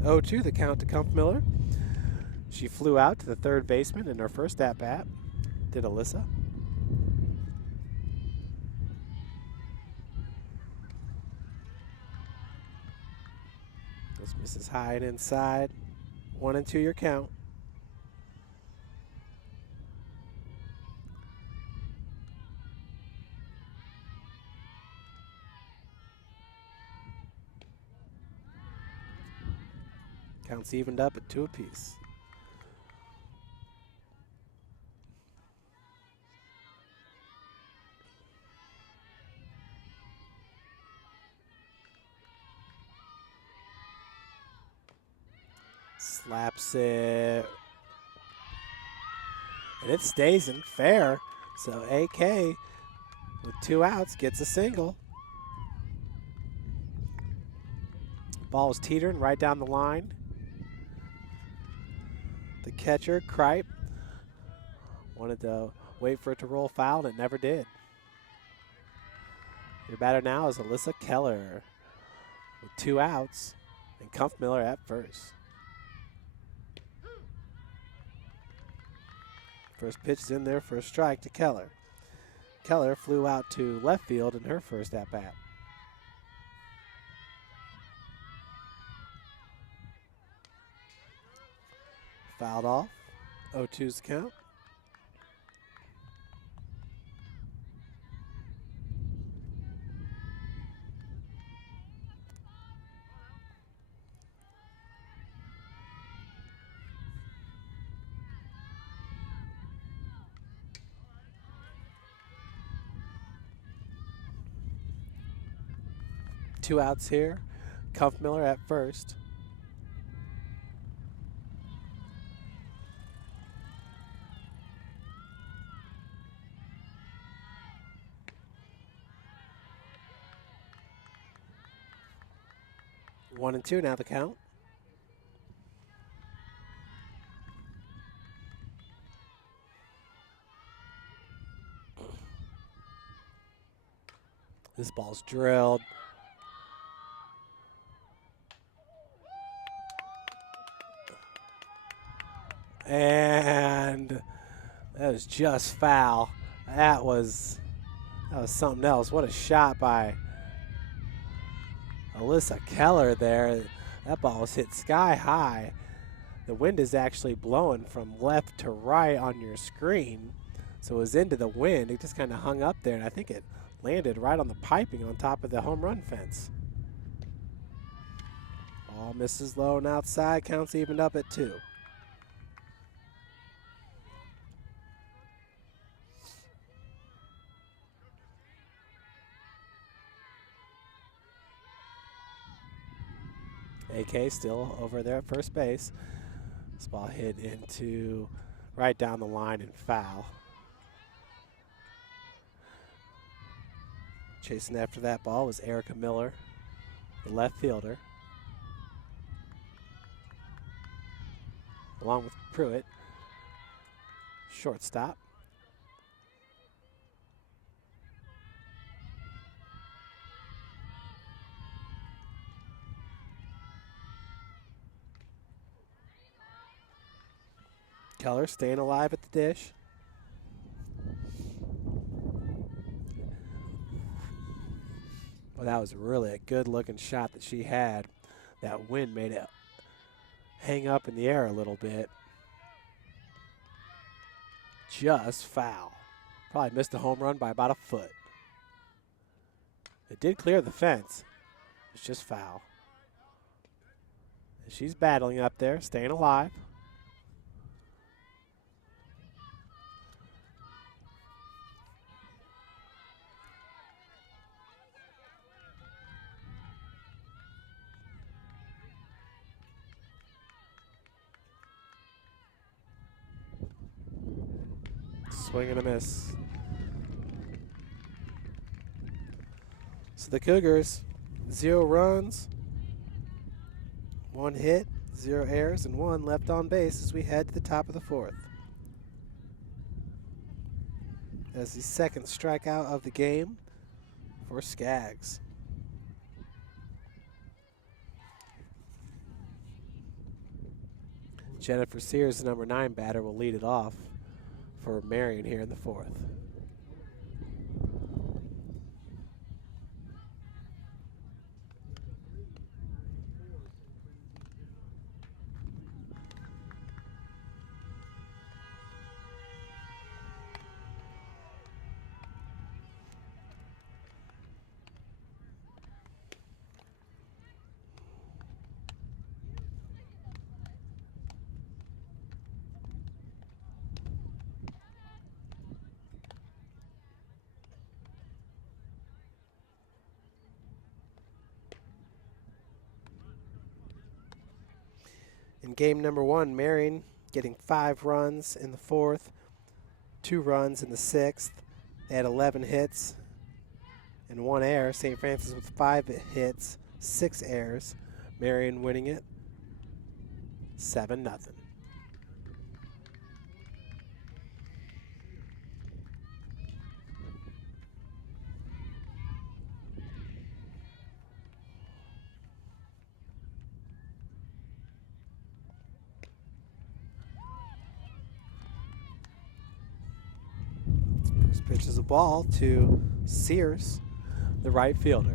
Oh, 2 the count to Kumpmiller. She flew out to the third baseman in her first at-bat. Did Alyssa. This misses high and inside. 1-2 your count. Counts evened up at 2 apiece. Slaps it. And it stays in fair. So AK, with 2 outs, gets a single. Ball was teetering right down the line. The catcher, Kripe, wanted to wait for it to roll foul, and it never did. Your batter now is Alyssa Keller with 2 outs, and Kumpmiller at first. First pitch is in there for a strike to Keller. Keller flew out to left field in her first at-bat. Fouled off. 0-2's the count. 2 outs here. Miller at first. One and two now the count. This ball's drilled. And that was just foul. That was something else. What a shot by Alyssa Keller there. That ball was hit sky high. The wind is actually blowing from left to right on your screen. So it was into the wind. It just kind of hung up there, and I think it landed right on the piping on top of the home run fence. Ball misses low and outside. Counts evened up at 2. AK still over there at first base. This ball hit into right down the line and foul. Chasing after that ball was Erica Miller, the left fielder, along with Pruitt, shortstop. Keller staying alive at the dish. Well, that was really a good-looking shot that she had. That wind made it hang up in the air a little bit. Just foul. Probably missed a home run by about a foot. It did clear the fence. It's just foul. And she's battling up there, staying alive. Swing and a miss. So the Cougars, 0 runs, 1 hit, 0 errors, and 1 left on base as we head to the top of the 4th. That's the second strikeout of the game for Skaggs. Jennifer Sears, the number 9 batter, will lead it off for Marian here in the 4th. In game number 1, Marian getting 5 runs in the 4th, 2 runs in the 6th. They had 11 hits and 1 error. St. Francis with 5 hits, 6 errors. Marian winning it 7-0. First pitch is a ball to Sears, the right fielder.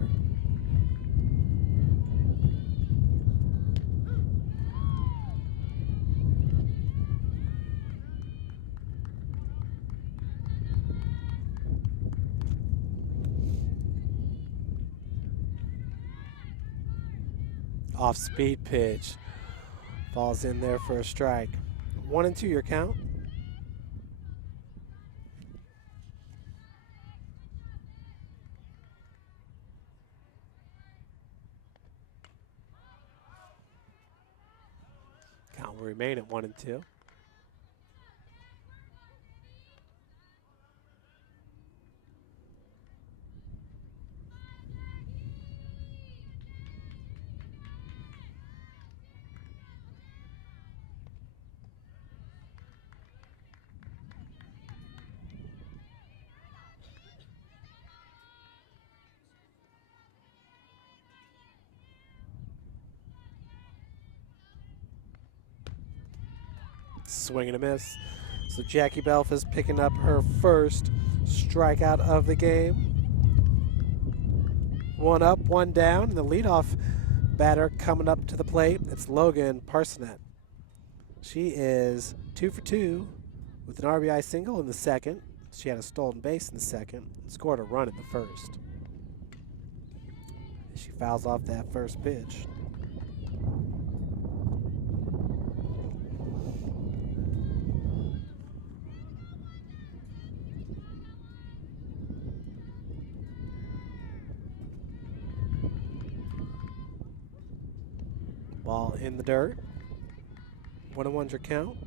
Off speed pitch. Falls in there for a strike. 1-2 your count. Count will remain at 1-2. Swing and a miss. So Jackie Belfast picking up her first strikeout of the game. 1 up, 1 down, and the leadoff batter coming up to the plate. It's Logan Parsonet. She is 2 for 2 with an RBI single in the second. She had a stolen base in the second, scored a run in the first. She fouls off that first pitch. Ball in the dirt. 1-1's your count.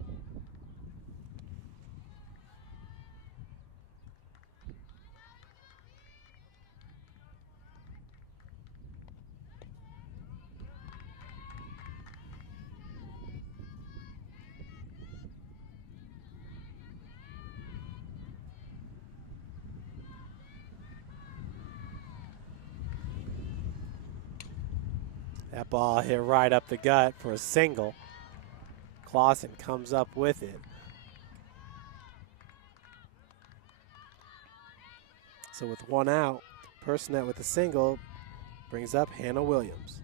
That ball hit right up the gut for a single. Clausen comes up with it. So with 1 out, Parsonet with a single brings up Hannah Williams.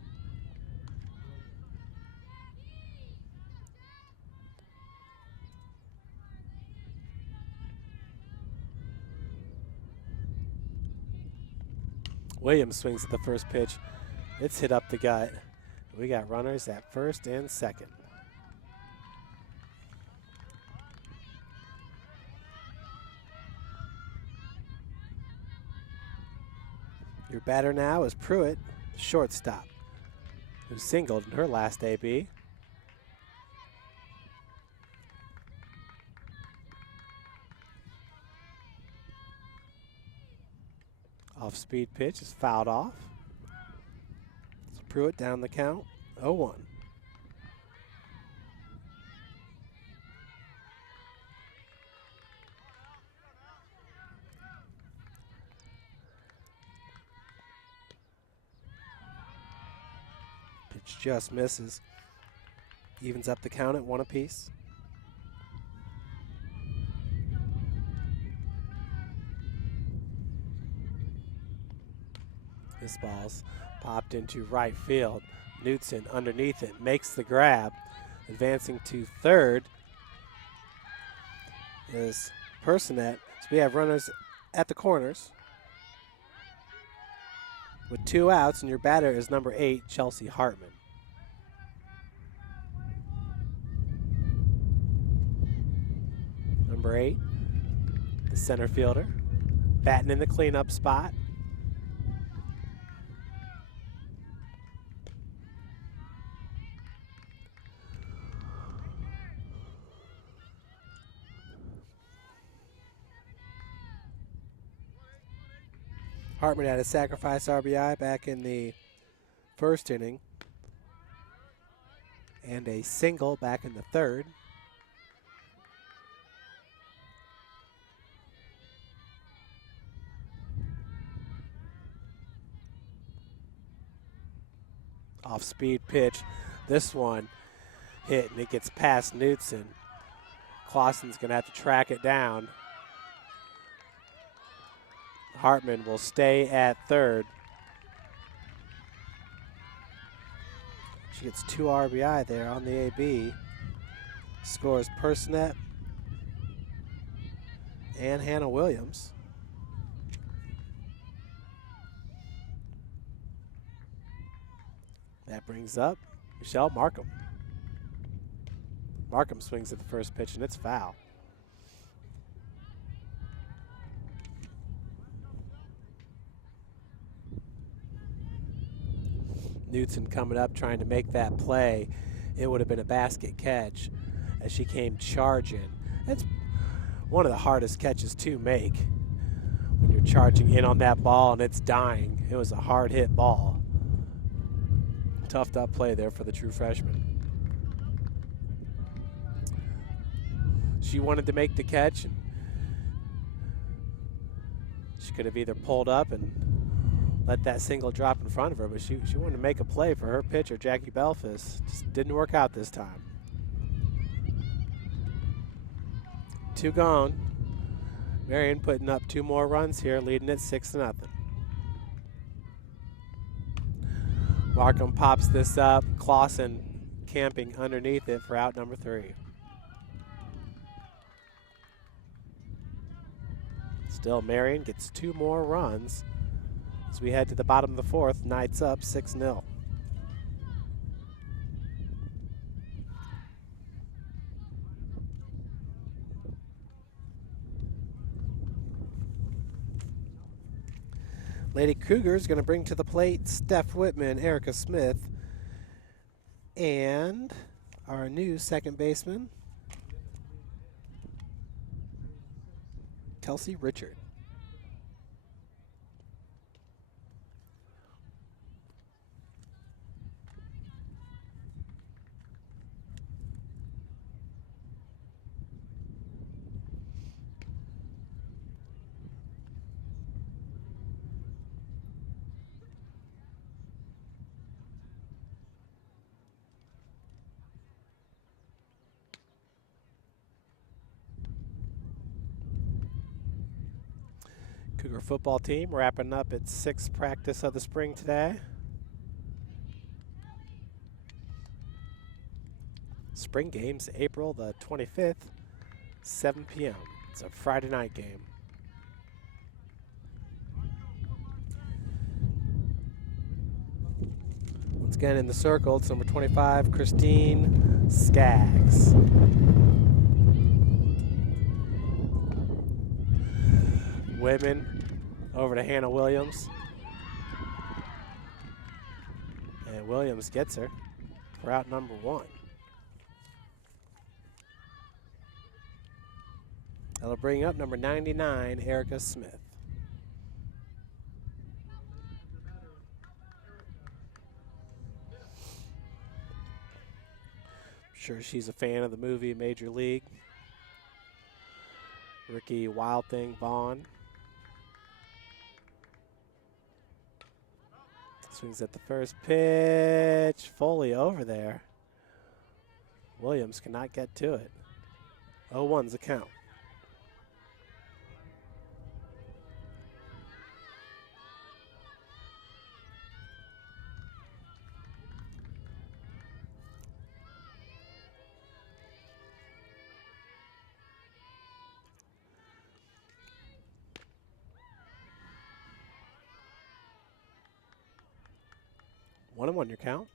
Williams swings at the first pitch. It's hit up the gut. We got runners at first and second. Your batter now is Pruitt, shortstop, who singled in her last AB. Off-speed pitch is fouled off. So Pruitt down the count, 0-1. Pitch just misses. Evens up the count at 1 apiece. This ball's popped into right field. Knutson underneath it, makes the grab. Advancing to third is Parsonet. So we have runners at the corners with 2 outs, and your batter is number 8, Chelsea Hartman. Number 8, the center fielder, batting in the cleanup spot. Hartman had a sacrifice RBI back in the first inning and a single back in the third. Off-speed pitch. This one hit and it gets past Knutson. Clausen's going to have to track it down. Hartman will stay at third. She gets 2 RBI there on the AB. Scores Parsonet and Hannah Williams. That brings up Michelle Markham. Markham swings at the first pitch and it's foul. Knutson coming up trying to make that play. it would have been a basket catch as she came charging. That's one of the hardest catches to make when you're charging in on that ball and it's dying. It was a hard hit ball. Toughed up play there for the true freshman. She wanted to make the catch, and she could have either pulled up and let that single drop in front of her, but she wanted to make a play for her pitcher, Jackie Belfast. Just didn't work out this time. 2 gone. Marian putting up 2 more runs here, leading it 6-0. Markham pops this up. Clausen camping underneath it for out number 3. Still, Marian gets 2 more runs as we head to the bottom of the 4th. Knights up 6-0. Lady Cougars going to bring to the plate Steph Whitman, Erica Smith, and our new second baseman, Kelsey Richard. Cougar football team wrapping up its 6th practice of the spring today. Spring games April the 25th, 7 p.m. It's a Friday night game. Once again in the circle, it's number 25, Christine Skaggs. Women over to Hannah Williams. And Williams gets her for out number 1. That'll bring up number 99, Erica Smith. I'm sure she's a fan of the movie Major League. Ricky Wild Thing Vaughn. Swings at the first pitch. Foley over there. Williams cannot get to it. 0-1's the count. One and one your count.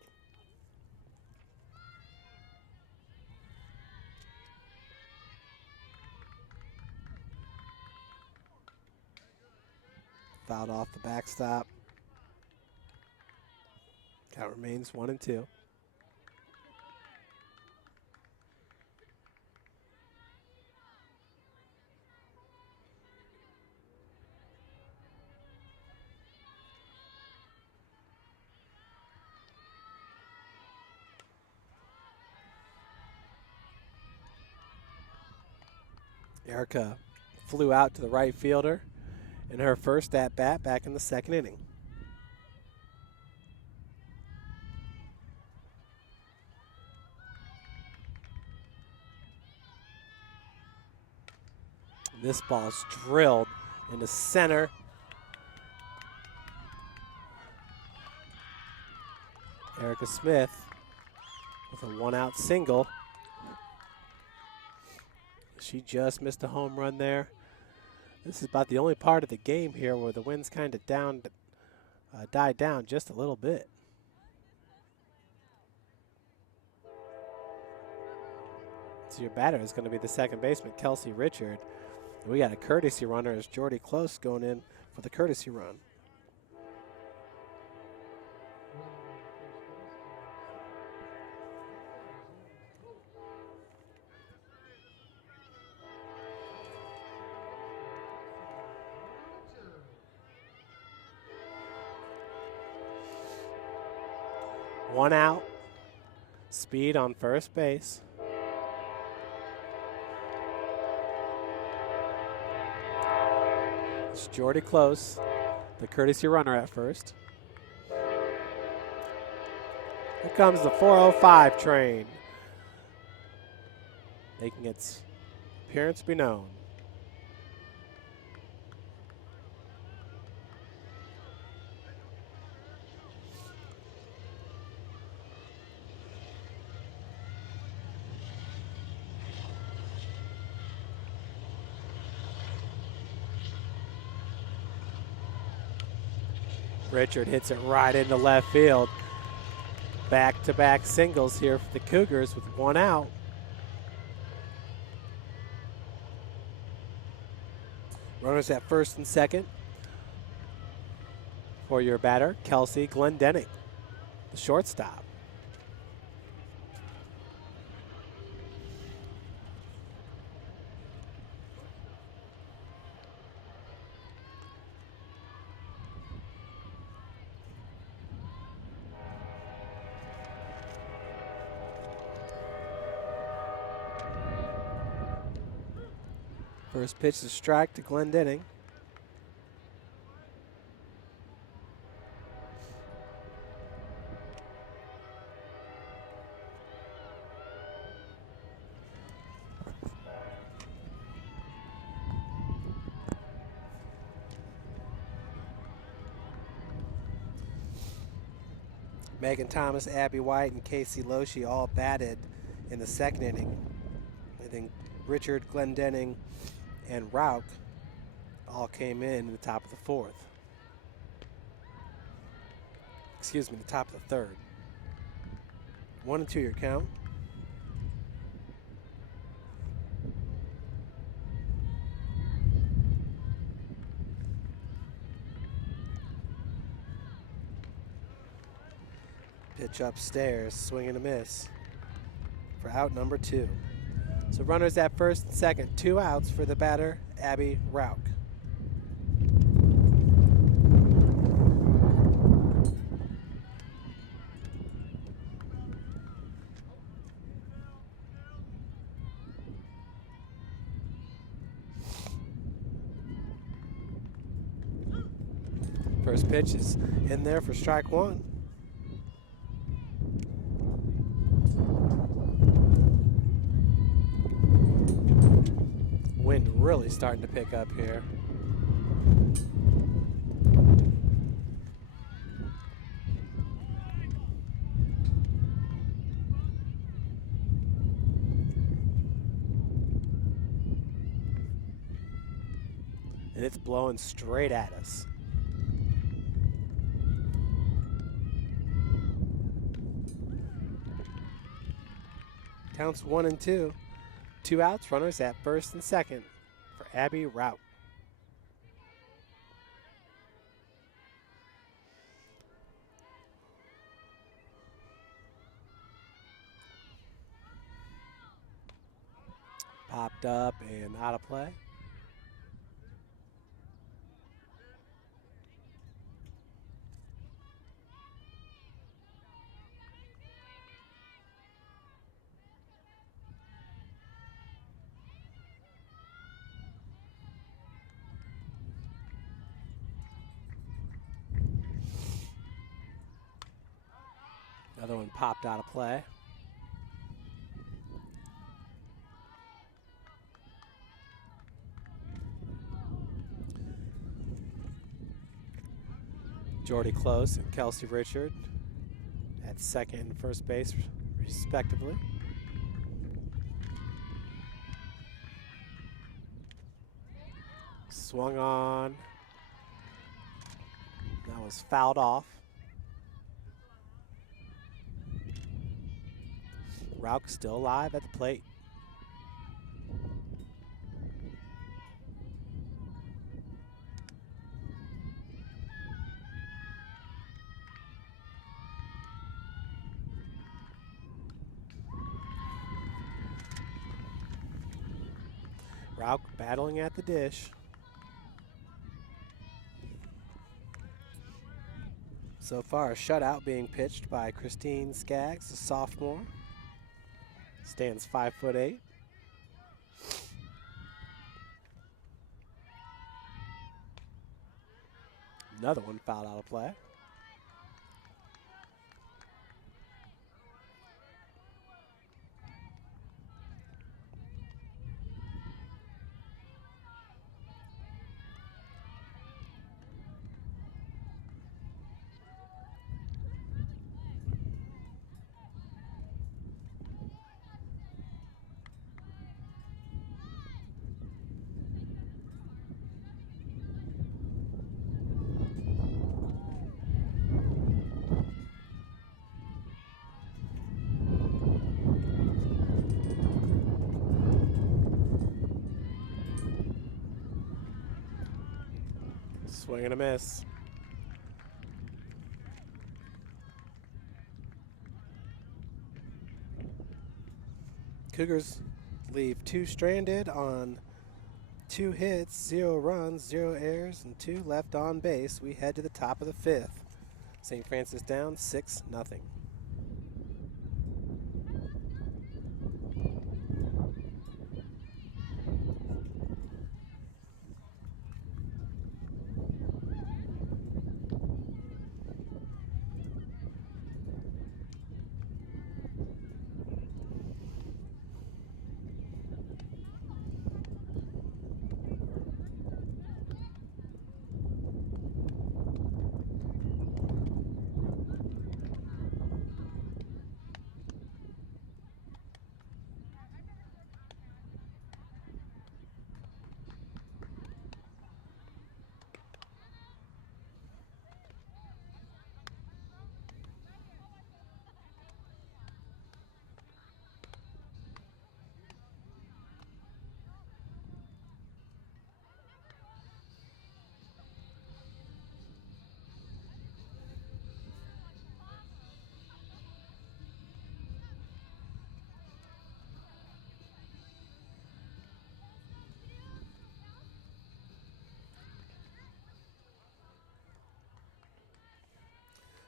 Fouled off the backstop. Count remains 1-2. Erica flew out to the right fielder in her first at-bat back in the 2nd inning. This ball's drilled into center. Erica Smith with a 1-out single. She just missed a home run there. This is about the only part of the game here where the wind's kind of died down just a little bit. So your batter is going to be the second baseman, Kelsey Richard. And we got a courtesy runner as Jordy Close going in for the courtesy run. One out. Speed on first base. It's Jordy Close, the courtesy runner at first. Here comes the 405 train, making its appearance be known. Richard hits it right into left field. Back-to-back singles here for the Cougars with one out. Runners at first and second for your batter, Kelsey Glendenning, the shortstop. First pitch is strike to Glendenning. Megan Thomas, Abby White, and Casey Loshi all batted in the second inning. I think Richard, Glendenning, and Rauch all came in the top of the fourth. Excuse me, the top of the third. 1-2 your count. Pitch upstairs, swing and a miss for out number 2. So runners at first and second, 2 outs for the batter, Abby Rauch. First pitch is in there for strike 1. Wind really starting to pick up here. And it's blowing straight at us. Counts 1-2. 2 outs, runners at first and second for Abby Rauch. Popped up and out of play. Another one popped out of play. Jordy Close and Kelsey Richard at second and first base, respectively. Swung on. That was fouled off. Rauch still alive at the plate. Rauch battling at the dish. So far, a shutout being pitched by Christine Skaggs, a sophomore. Stands 5'8". Another one fouled out of play. Swing and a miss. Cougars leave 2 stranded on 2 hits, 0 runs, 0 errors, and 2 left on base. We head to the top of the 5th. St. Francis down 6-0.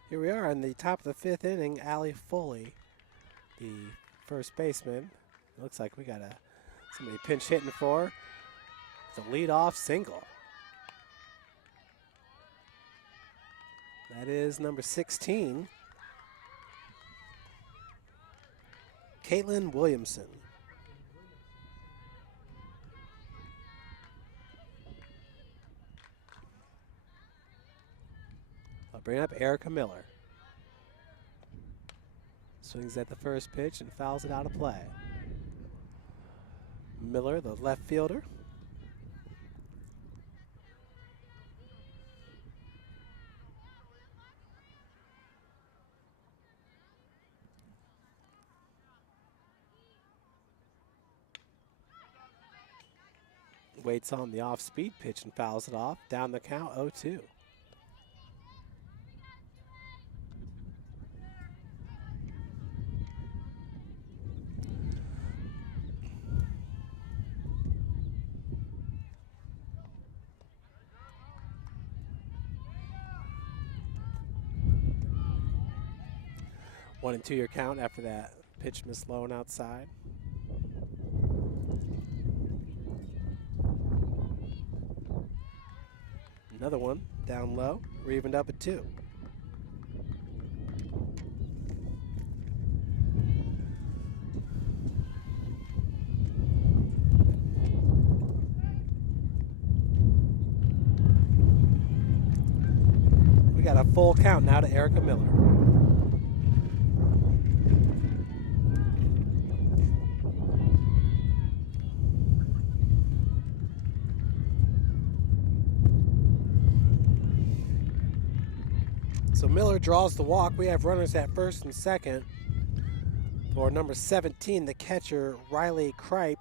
Here we are in the top of the 5th inning. Allie Foley, the first baseman. Looks like we got somebody pinch hitting for her. It's a leadoff single. That is number 16, Caitlin Williamson. I'll bring up Erica Miller. Swings at the first pitch and fouls it out of play. Miller, the left fielder. Waits on the off-speed pitch and fouls it off. Down the count, 0-2. One and 2 your count after that pitch mislown outside. Another one down low. We're evened up at 2. We got a full count now to Erica Miller. So Miller draws the walk. We have runners at first and second for number 17, the catcher, Riley Kripe.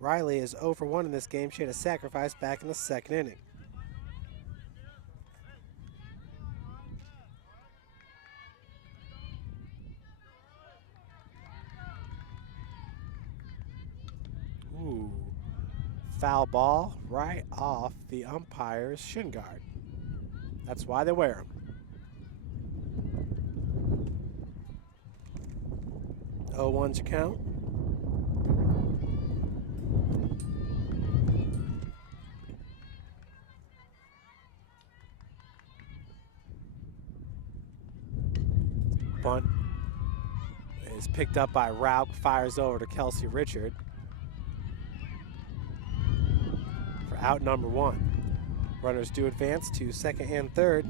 Riley is 0 for 1 in this game. She had a sacrifice back in the 2nd inning. Ooh, foul ball right off the umpire's shin guard. That's why they wear them. 0-1's your count. Bunt is picked up by Rauch, fires over to Kelsey Richard for out number 1. Runners do advance to second and third.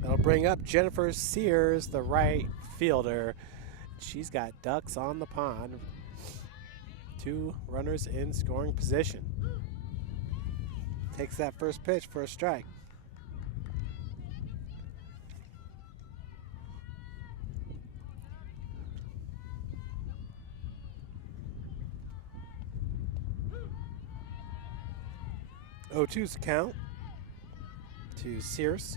That'll bring up Jennifer Sears, the right fielder. She's got ducks on the pond. 2 runners in scoring position. Takes that first pitch for a strike. Oh, 2's the count to Sears.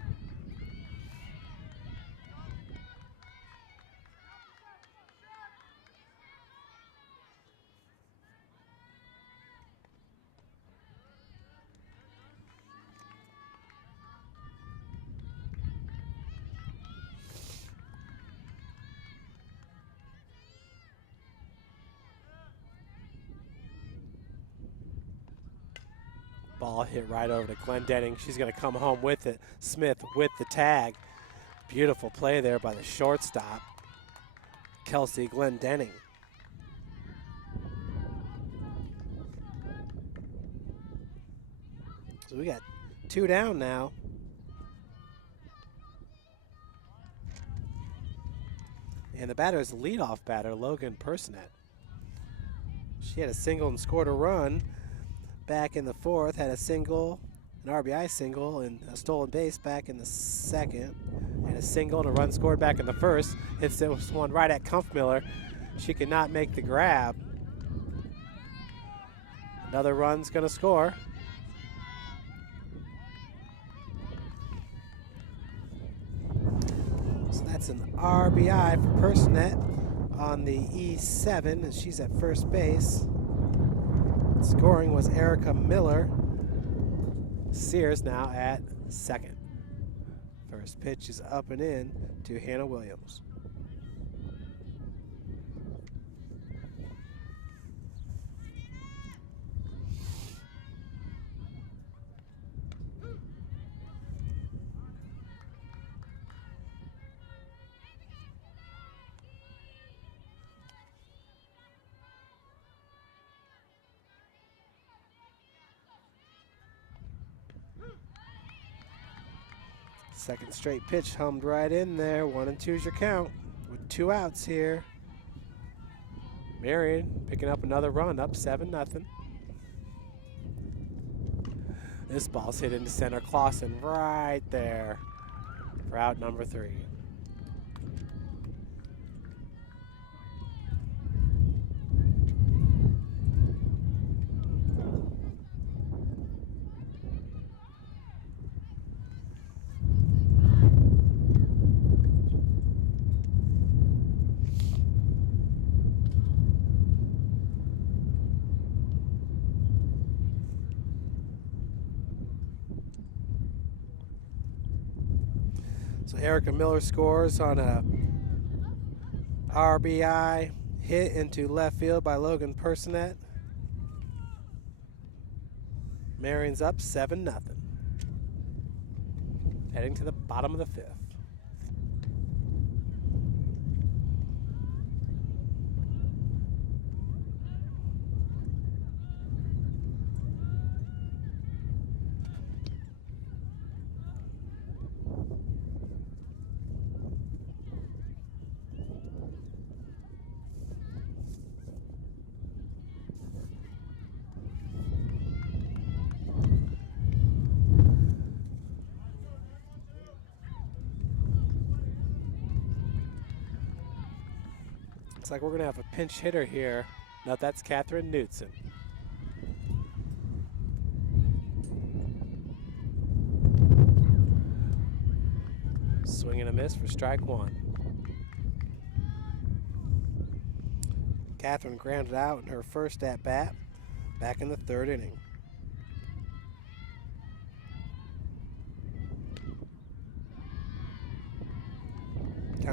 Ball hit right over to Glendenning. She's going to come home with it. Smith with the tag. Beautiful play there by the shortstop, Kelsey Glendenning. So we got 2 down now. And the batter is the leadoff batter, Logan Personette. She had a single and scored a run back in the 4th, had a single, an RBI single, and a stolen base back in the 2nd, and a single and a run scored back in the 1st. Hits this one right at Kumpfmiller. She could not make the grab. Another run's going to score. So that's an RBI for Personette on the E7, and she's at first base. Scoring was Erica Miller. Sears now at second. First pitch is up and in to Hannah Williams. Second straight pitch hummed right in there. 1 and 2's your count with 2 outs here. Marian picking up another run, up 7-0. This ball's hit into center. Clausen right there for out number 3. So Erica Miller scores on a RBI hit into left field by Logan Personette. Marian's up 7-0. Heading to the bottom of the 5th. Looks like we're going to have a pinch hitter here. No, that's Catherine Knudsen. Swing and a miss for strike 1. Catherine grounded out in her first at-bat back in the 3rd inning.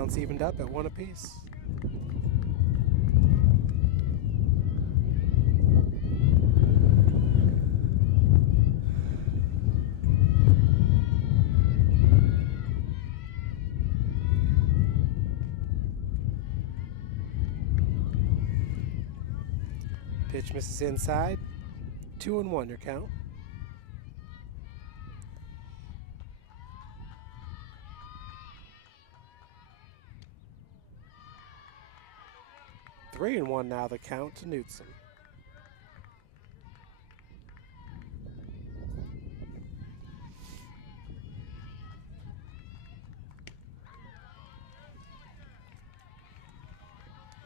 Counts evened up at 1 apiece. Pitch misses inside. 2-1 your count. Three and one now the count to Knutson.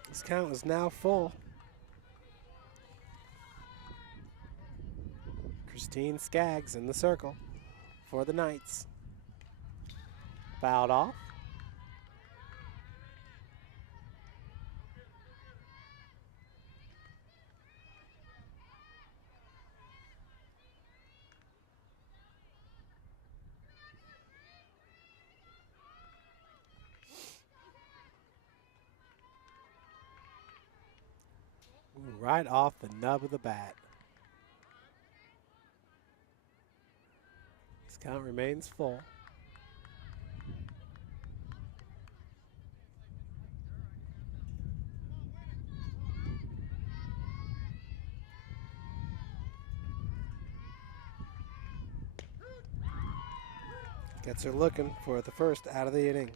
This count is now full. Christine Skaggs in the circle for the Knights. Fouled off. Right off the nub of the bat. This count remains full. Gets her looking for the first out of the inning.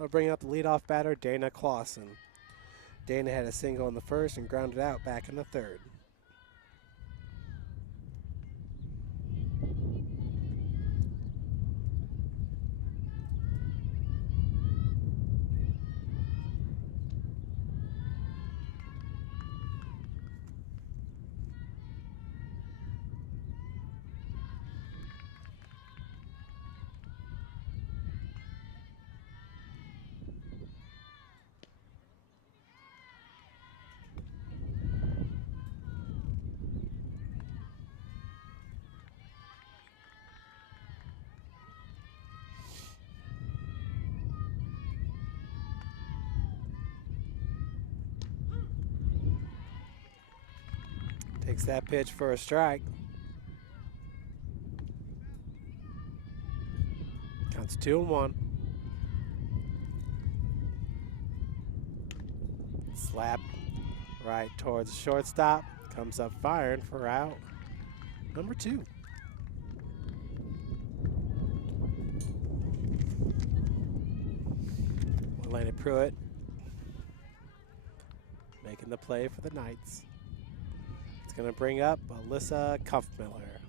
I'll bring up the leadoff batter, Dana Clausen. Dana had a single in the first and grounded out back in the third. Takes that pitch for a strike. Counts 2-1. Slap right towards the shortstop. Comes up firing for out number 2. Elena Pruitt making the play for the Knights. It's going to bring up Alyssa Kuffmiller.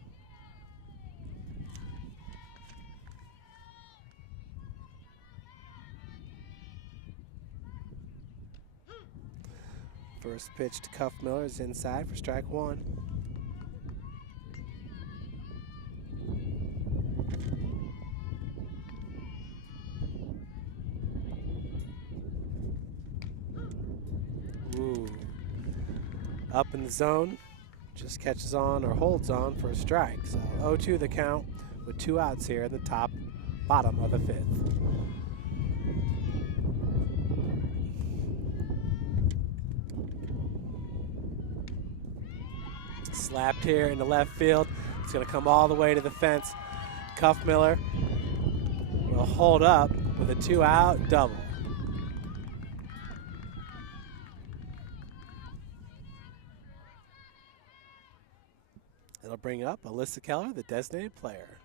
First pitch to Kuffmiller is inside for strike 1. Ooh. Up in the zone. Just catches on or holds on for a strike. So 0-2 the count with 2 outs here in the bottom of the 5th. Slapped here in the left field. It's going to come all the way to the fence. Kuffmiller will hold up with a 2-out double. It'll bring up Alyssa Keller, the designated player.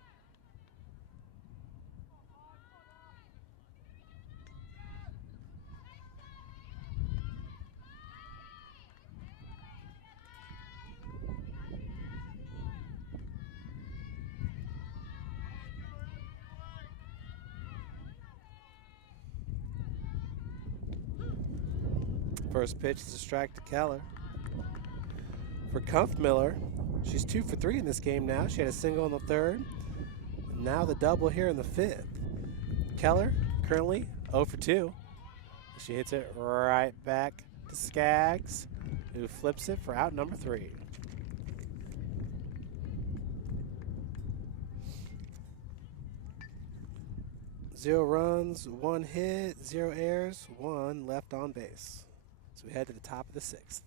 First pitch is a strike to Keller. For Kuffmiller, she's 2 for 3 in this game now. She had a single in the third. Now the double here in the 5th. Keller currently 0 for 2. She hits it right back to Skaggs, who flips it for out number 3. 0 runs, 1 hit, 0 errors, 1 left on base. So we head to the top of the 6th.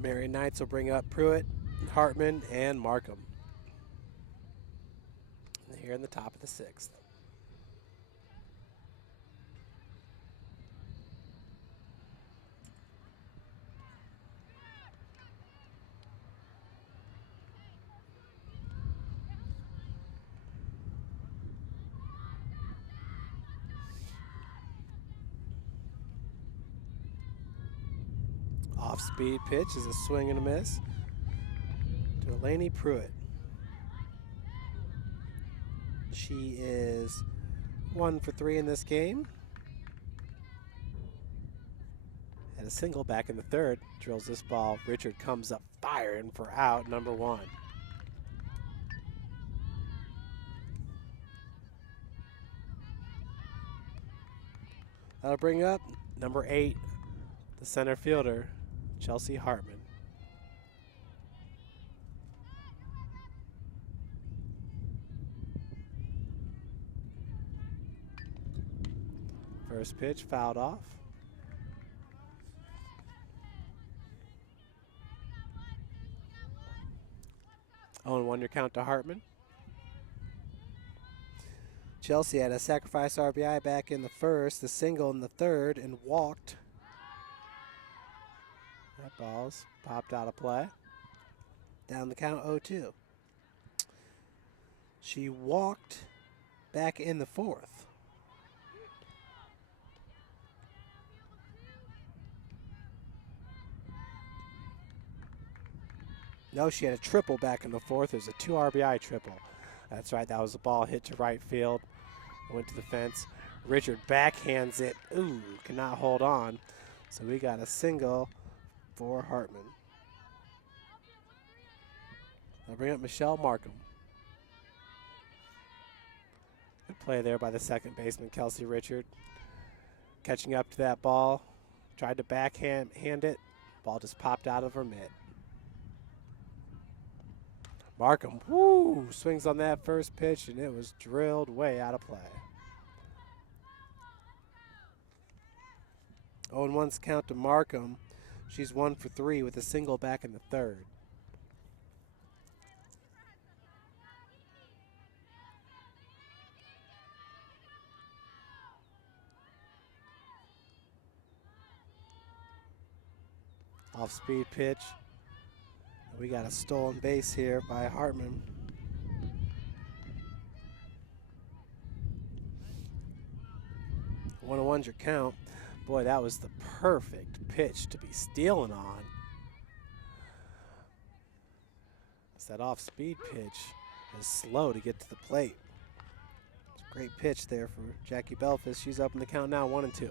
Marian Knights will bring up Pruitt, Hartman, and Markham. Here in the top of the 6th. Off-speed pitch is a swing and a miss to Eleni Pruitt. She is 1 for 3 in this game. And a single back in the 3rd. Drills this ball. Richard comes up firing for out number 1. That'll bring up number 8, the center fielder, Chelsea Hartman. First pitch fouled off. 0-1 your count to Hartman. Chelsea had a sacrifice RBI back in the 1st, a single in the 3rd, and walked. That ball's popped out of play. Down the count 0-2. She walked back in the 4th. No, she had a triple back in the 4th. It was a 2 RBI triple. That's right, that was a ball hit to right field. Went to the fence. Richard backhands it. Ooh, cannot hold on. So we got a single for Hartman. I'll bring up Michelle Markham. Good play there by the second baseman, Kelsey Richard. Catching up to that ball. Tried to backhand it. Ball just popped out of her mitt. Markham, woo, swings on that first pitch, and it was drilled way out of play. 0-1's count to Markham. She's 1 for 3 with a single back in the 3rd. Off-speed pitch. We got a stolen base here by Hartman. One 1's your count. Boy, that was the perfect pitch to be stealing on. It's that off-speed pitch is slow to get to the plate. It's a great pitch there for Jackie Belfast. She's up in the count now, 1-2.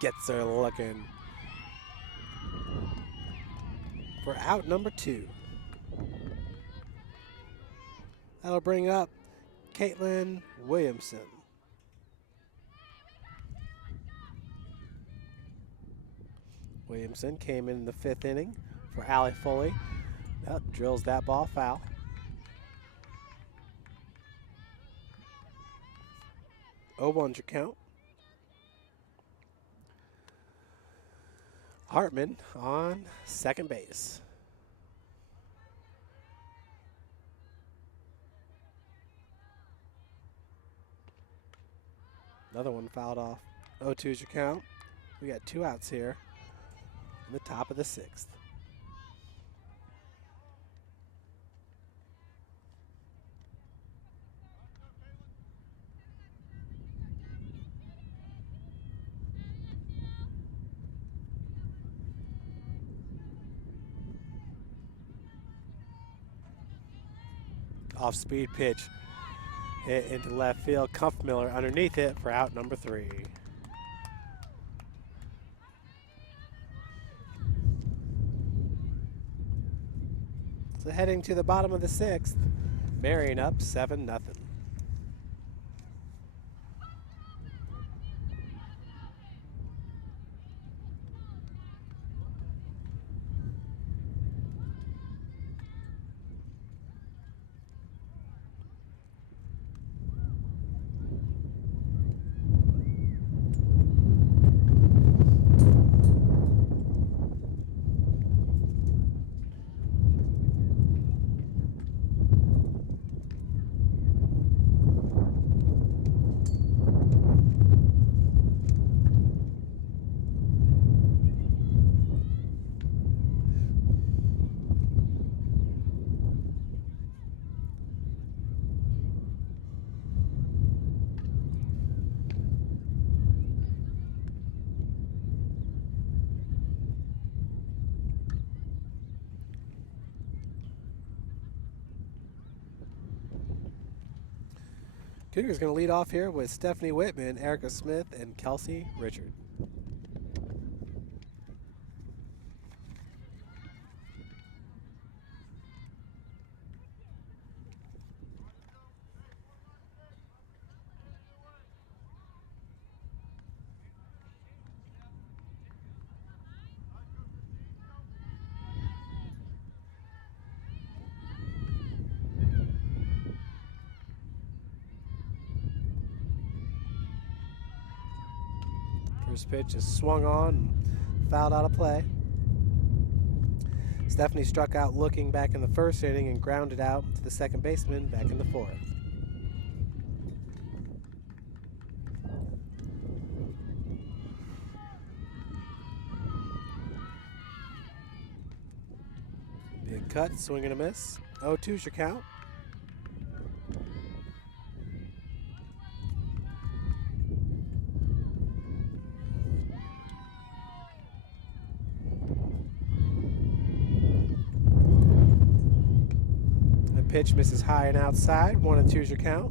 Gets her looking for out number 2. That'll bring up Caitlin Williamson. Williamson came in the 5th inning for Allie Foley. Yep, drills that ball foul. One's your count. Hartman on second base. Another one fouled off. 0-2 is your count. We got 2 outs here in the top of the 6th. Off-speed pitch hit into left field. Miller underneath it for out number 3. So heading to the bottom of the 6th, Marian up 7-0. Cougars going to lead off here with Stephanie Whitman, Erica Smith, and Kelsey Richard. First pitch is swung on and fouled out of play. Stephanie struck out looking back in the 1st inning and grounded out to the second baseman back in the 4th. Big cut, swing and a miss. 0-2 is your count. Pitch misses high and outside. 1-2 is your count.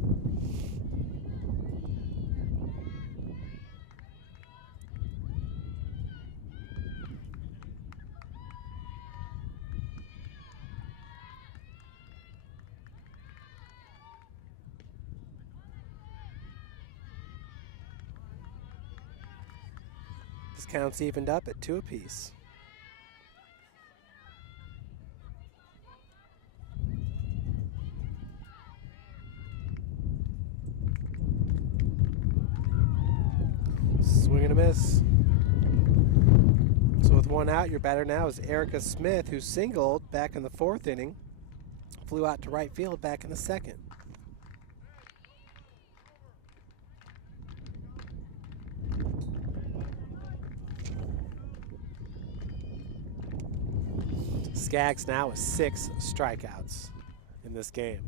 This count's evened up at 2 apiece. Swing and a miss. So with 1 out, your batter now is Erica Smith, who singled back in the 4th inning, flew out to right field back in the 2nd. Skaggs now with 6 strikeouts in this game.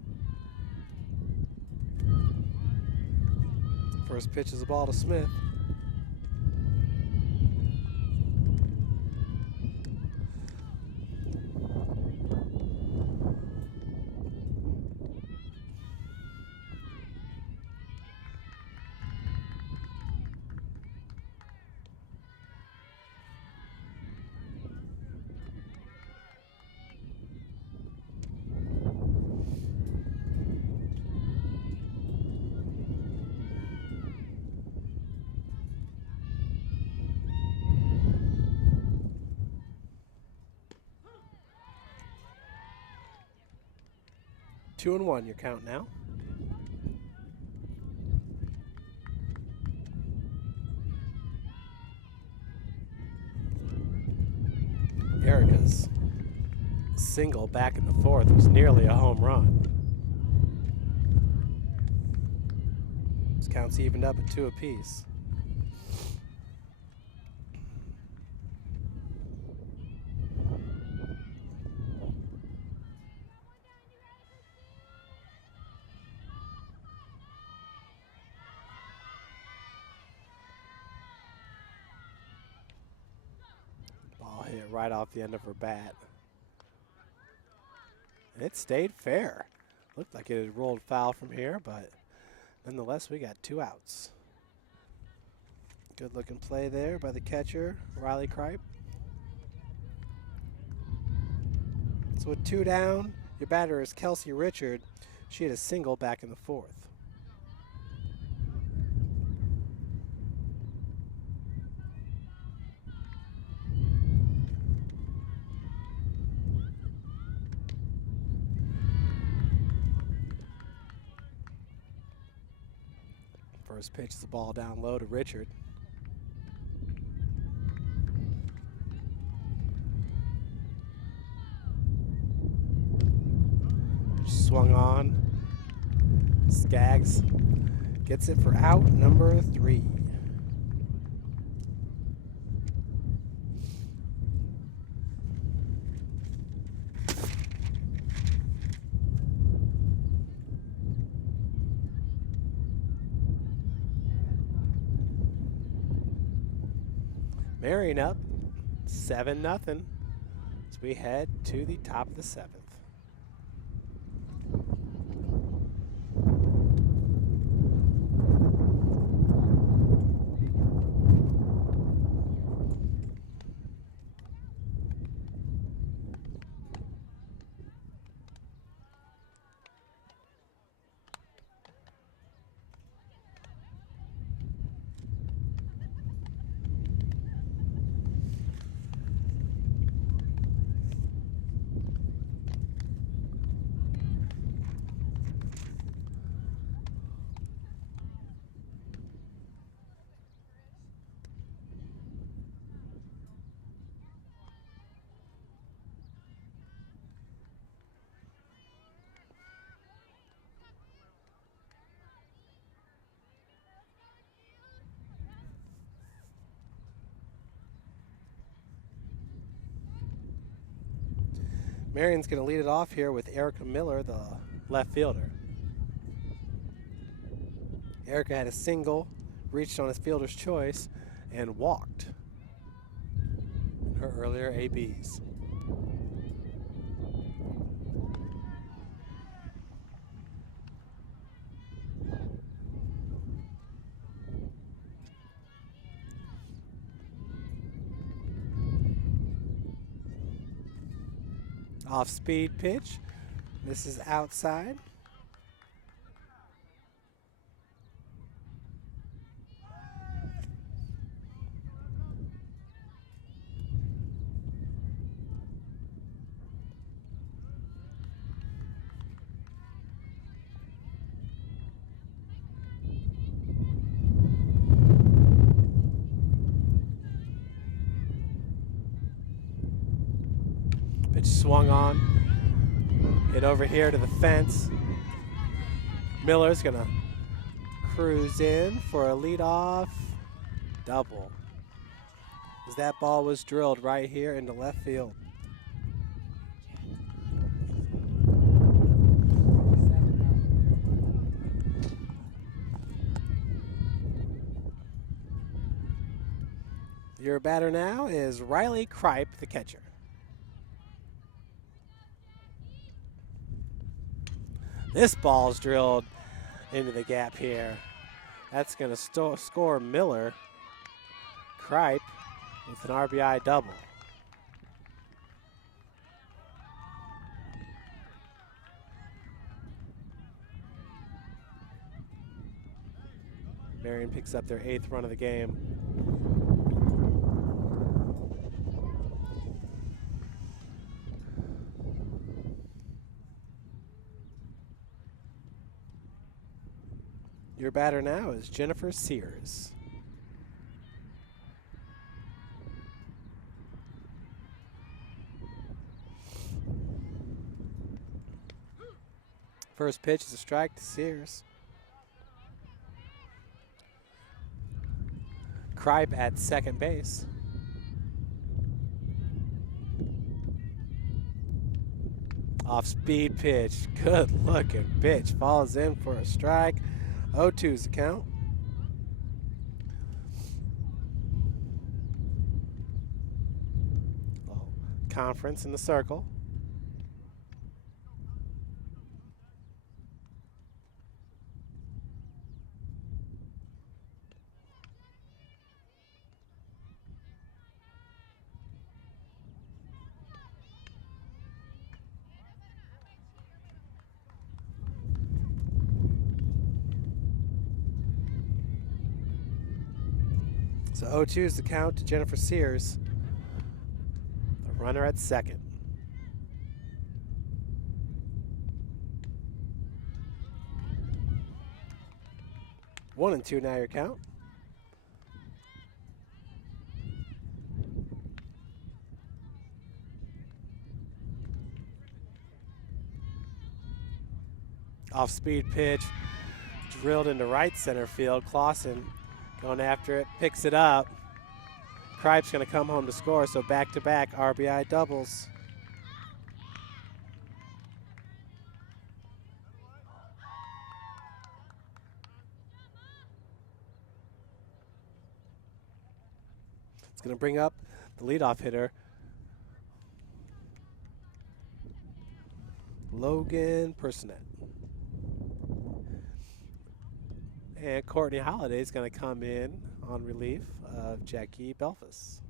First pitch is a ball to Smith. Two and one, your count now. Erica's single back in the 4th was nearly a home run. Counts evened up at 2 apiece. Ball hit right off the end of her bat. And it stayed fair. Looked like it had rolled foul from here, but nonetheless, we got 2 outs. Good looking play there by the catcher, Riley Kripe. So with 2 down, your batter is Kelsey Richard. She had a single back in the 4th. First pitch is the ball down low to Richard. Swung on. Skaggs gets it for out number 3. Marian up 7-0 as we head to the top of the 7th. Marian's going to lead it off here with Erica Miller, the left fielder. Erica had a single, reached on his fielder's choice, and walked her earlier ABs. Off-speed pitch. This is outside. Pitch swung on. Hit over here to the fence. Miller's going to cruise in for a leadoff double, as that ball was drilled right here into left field. Your batter now is Riley Kripe, the catcher. This ball's drilled into the gap here. That's going to score Miller. Kripe with an RBI double. Marian picks up their 8th run of the game. Your batter now is Jennifer Sears. First pitch is a strike to Sears. Kripe at second base. Off-speed pitch. Good-looking pitch. Falls in for a strike. 0-2's the count. Conference in the circle. So 0-2 is the count to Jennifer Sears, the runner at second. One and two now your count. Off-speed pitch, drilled into right center field. Clausen going after it, picks it up. Kripe's going to come home to score, so back-to-back RBI doubles. It's going to bring up the leadoff hitter, Logan Personette. And Courtney Holliday is going to come in on relief of Jackie Belfus.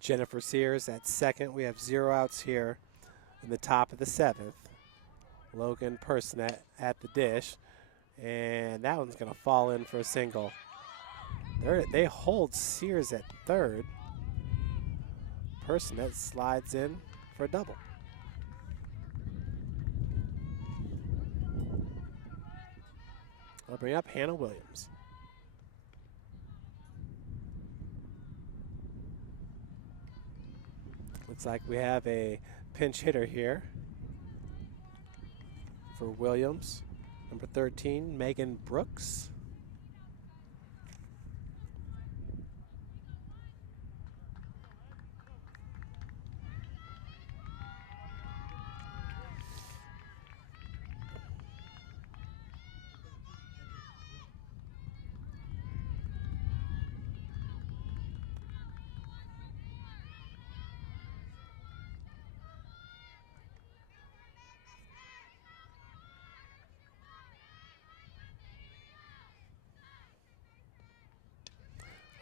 Jennifer Sears at second. We have 0 outs here in the top of the 7th. Logan Personette at the dish. And that one's going to fall in for a single. They hold Sears at third. Personette slides in for a double. I'll bring up Hannah Williams. Looks like we have a pinch hitter here for Williams. Number 13, Megan Brooks.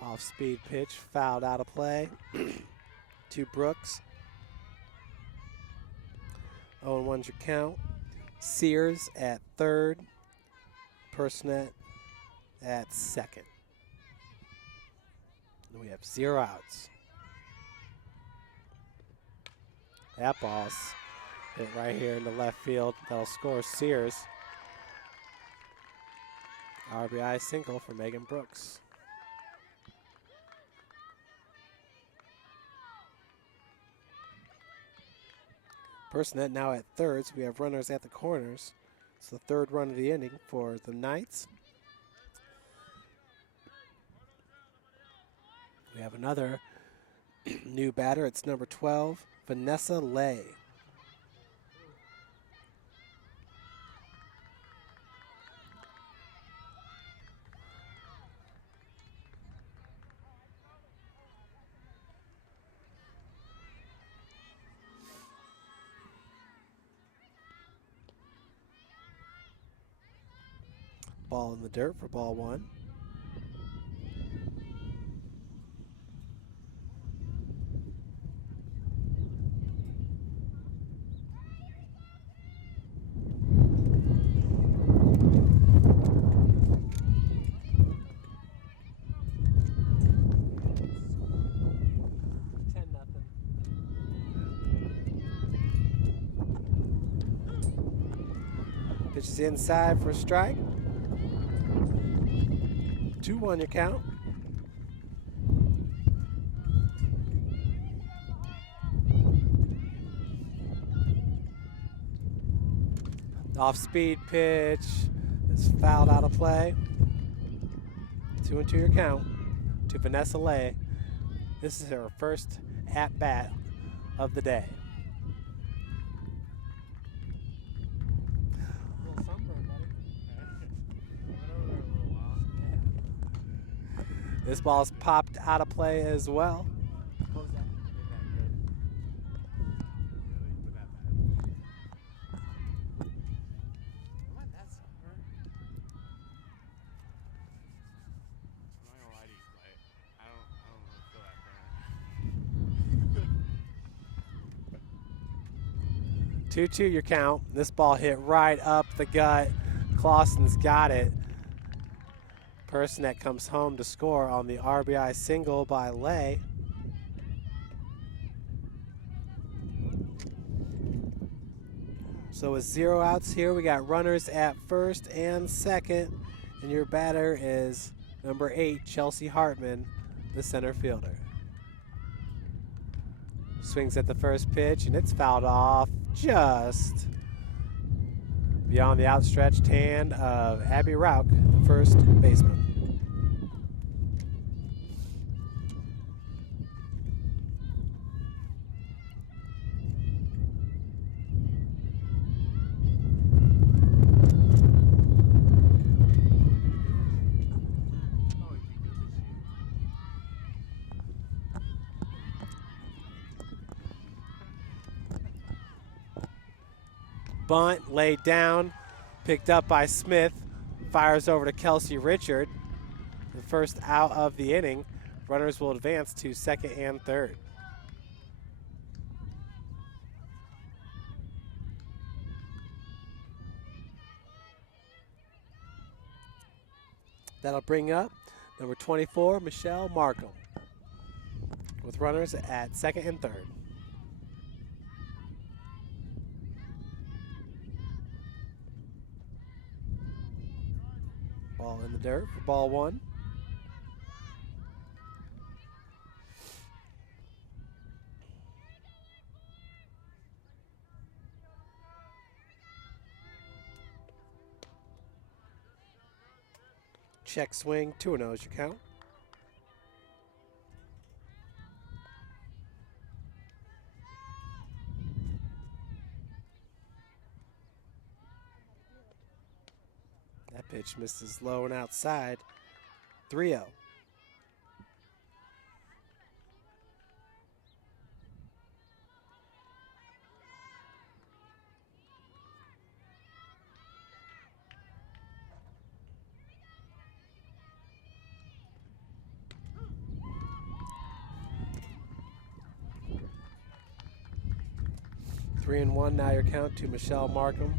Off-speed pitch, fouled out of play to Brooks. 0-1's your count. Sears at third. Personette at second. And we have 0 outs. That ball's hit right here in the left field. That'll score Sears. RBI single for Megan Brooks. Personette now at thirds. We have runners at the corners. It's the third run of the inning for the Knights. We have another new batter. It's number 12, Vanessa Lay. Ball in the dirt for ball one. Pitch is inside for a strike. 2-1 your count. Off-speed pitch is fouled out of play. 2-2 your count to Vanessa Lay. This is her first at-bat of the day. This ball's popped out of play as well. Two-two your count. This ball hit right up the gut. Clausen's got it. Person that comes home to score on the RBI single by Lay. So with 0 outs here, we got runners at first and second, and your batter is number 8, Chelsea Hartman, the center fielder. Swings at the first pitch, and it's fouled off just beyond the outstretched hand of Abby Rauch, the first baseman. Bunt laid down, picked up by Smith, fires over to Kelsey Richard. The first out of the inning. Runners will advance to second and third. That'll bring up number 24, Michelle Markham, with runners at second and third. Ball in the dirt for ball one. Check swing, 2-0 is your count. That pitch misses low and outside. 3-0. Three and one now your count to Michelle Markham.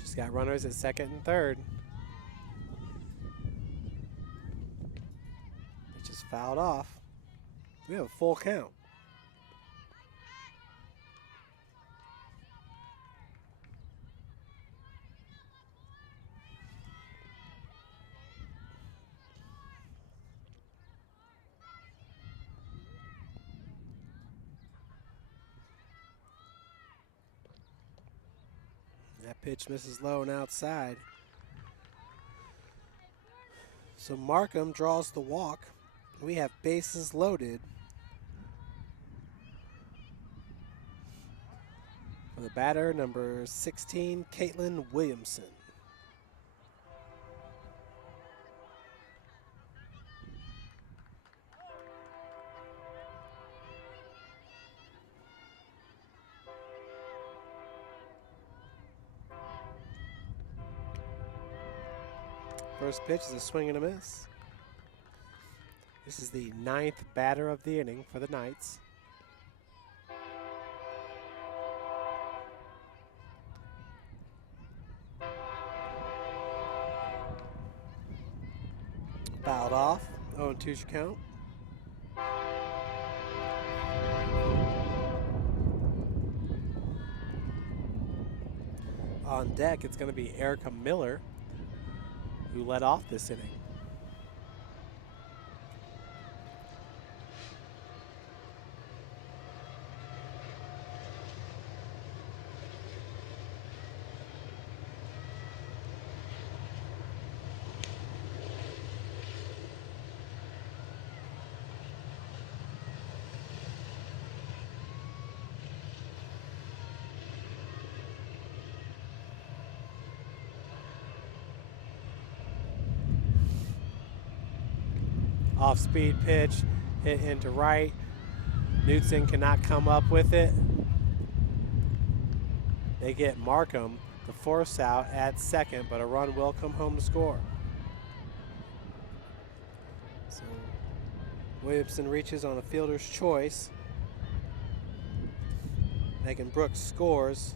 She's got runners at second and third. It's just fouled off. We have a full count. That pitch misses low and outside. So Markham draws the walk. We have bases loaded for the batter, number 16, Caitlin Williamson. First pitch is a swing and a miss. This is the 9th batter of the inning for the Knights. Fouled off, 0-2 should count. On deck, it's going to be Erica Miller, who led off this inning. Off-speed pitch, hit into right. Knutson cannot come up with it. They get Markham, the force out at second, but a run will come home to score. So Williamson reaches on a fielder's choice. Megan Brooks scores.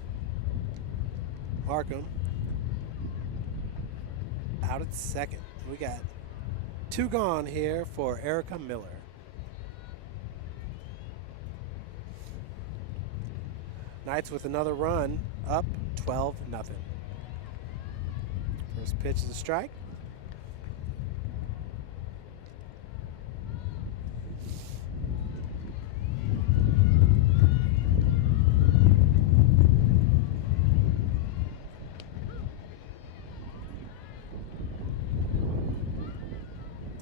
Markham out at second. We got 2 gone here for Erica Miller. Knights with another run, up 12-0. First pitch is a strike.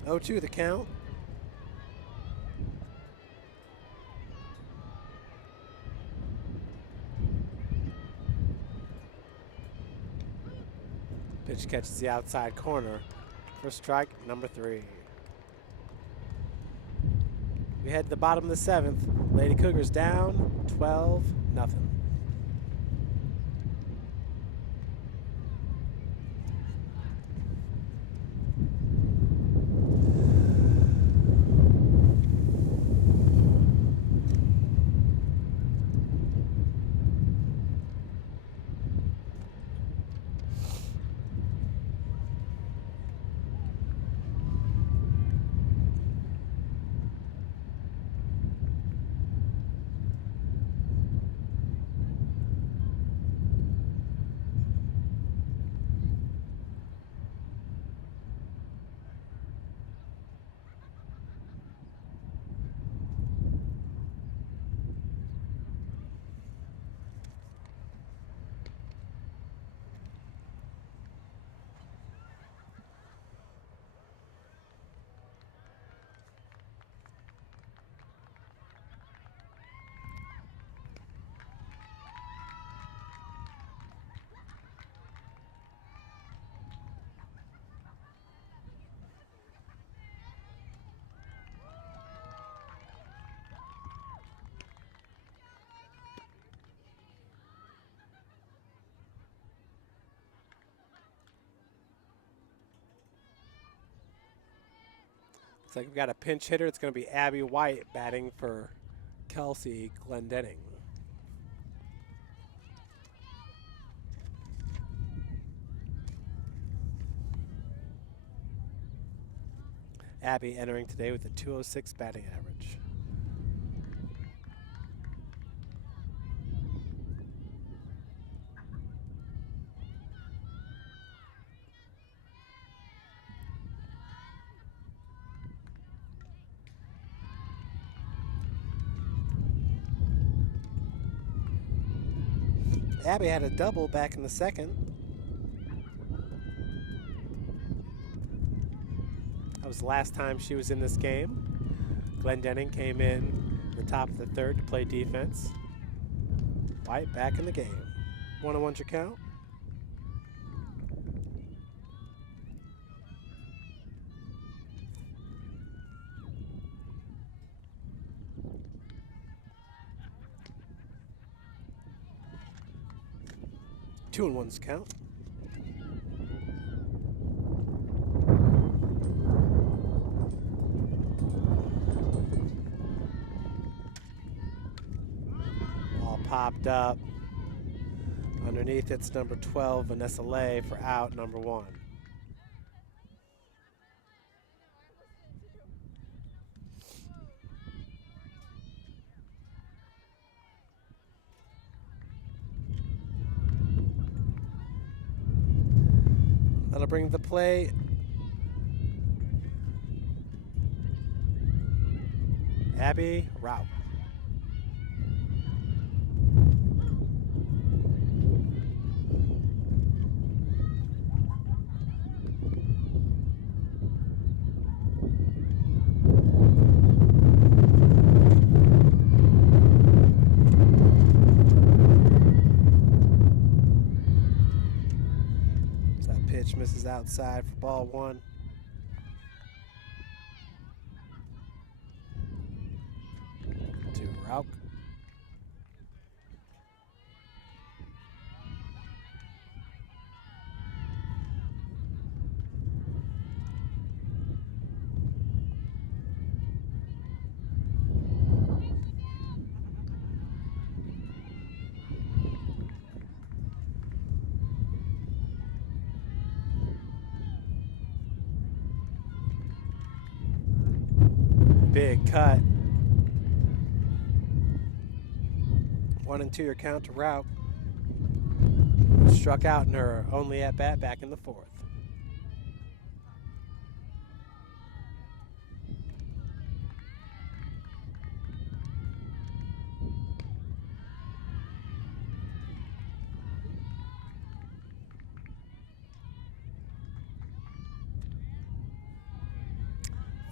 Oh, 2 the count. Pitch catches the outside corner for strike number 3. We head to the bottom of the 7th. Lady Cougars down 12-0. Looks like we've got a pinch hitter. It's going to be Abby White batting for Kelsey Glendenning. Abby entering today with a .206 batting average. Abby had a double back in the second. was the last time she was in this game. Glendenning came in the top of the third to play defense. White back in the game. 1-1's your count. Two and one's count. Ball popped up. Underneath it's number 12, Vanessa Lay, for out number 1. That'll bring the play Abby Rauch. Misses outside for ball 1. To Rauch. Big cut. 1-2 your count to Rauch. Struck out in her only at bat back in the 4th.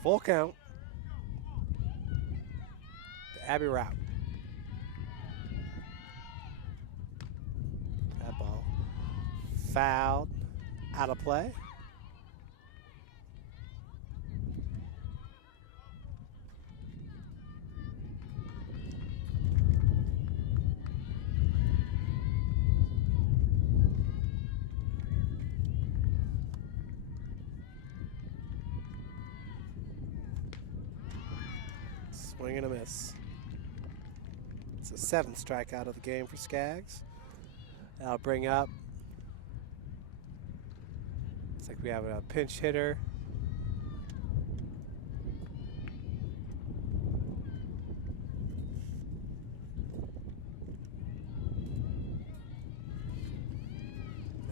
Full count. Abby Rauch. That ball fouled, out of play. Swing and a miss. It's a 7th strikeout of the game for Skaggs. That'll bring up. Looks like we have a pinch hitter.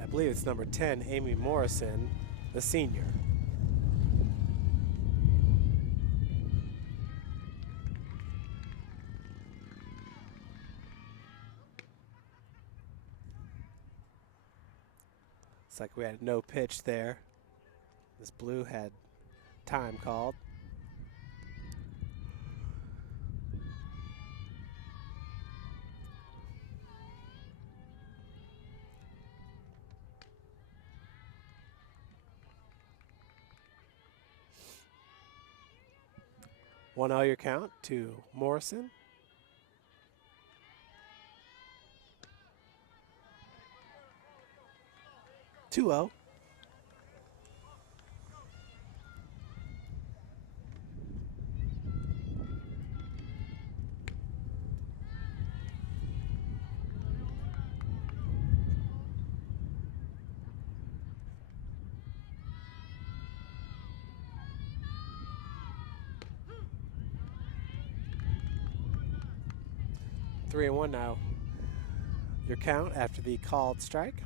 I believe it's number 10, Amy Morrison, the senior. It's like we had no pitch there. This blue had time called. One all your count to Morrison. Two 0. Three and 1 now. Your count after the called strike.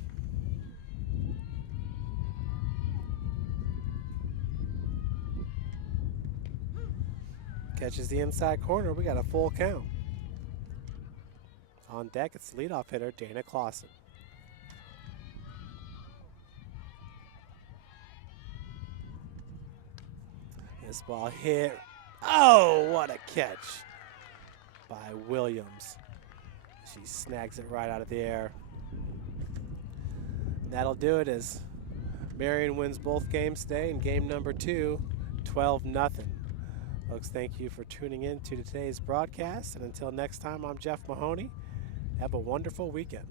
Catches the inside corner. We got a full count. On deck, it's the leadoff hitter, Dana Clausen. this ball hit. Oh, what a catch by Williams. She snags it right out of the air. And that'll do it as Marian wins both games today in game number 2, 12-0. Folks, thank you for tuning in to today's broadcast. And until next time, I'm Jeff Mahoney. Have a wonderful weekend.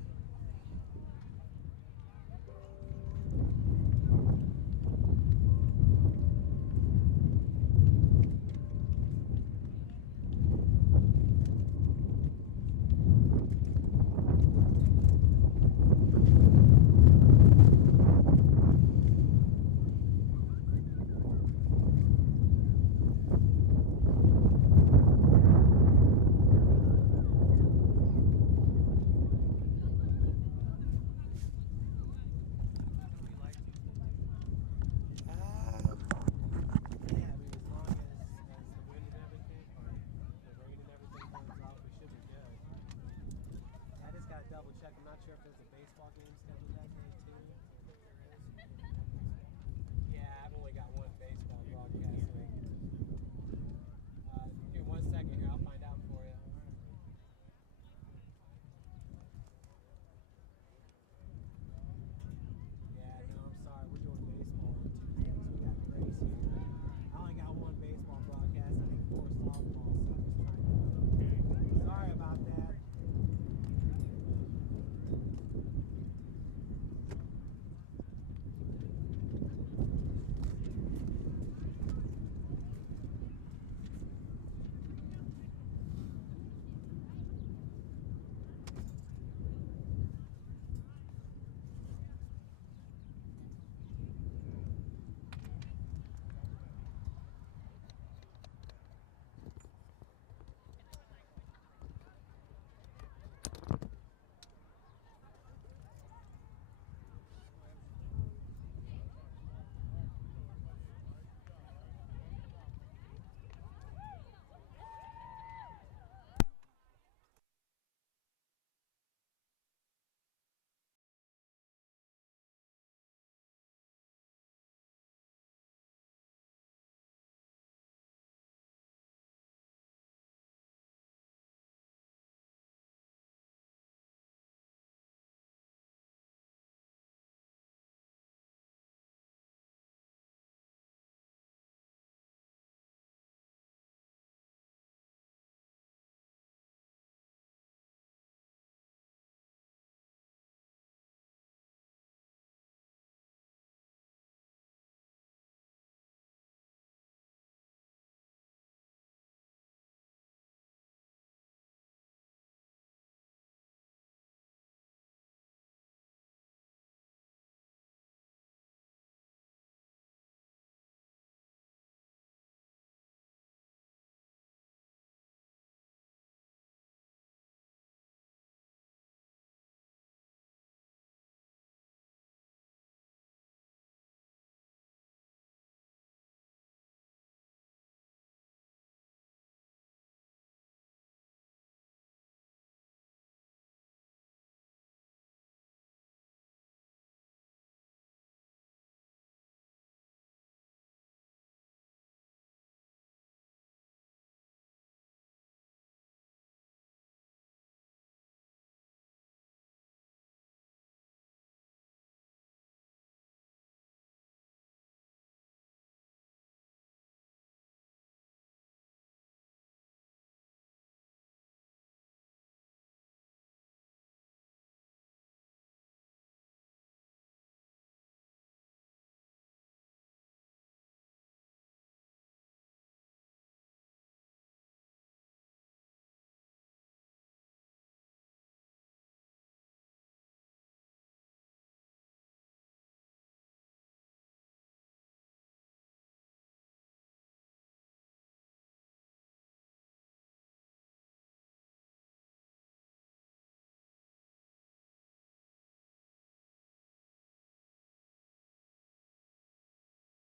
Double check. I'm not sure if there's a baseball game scheduled that day.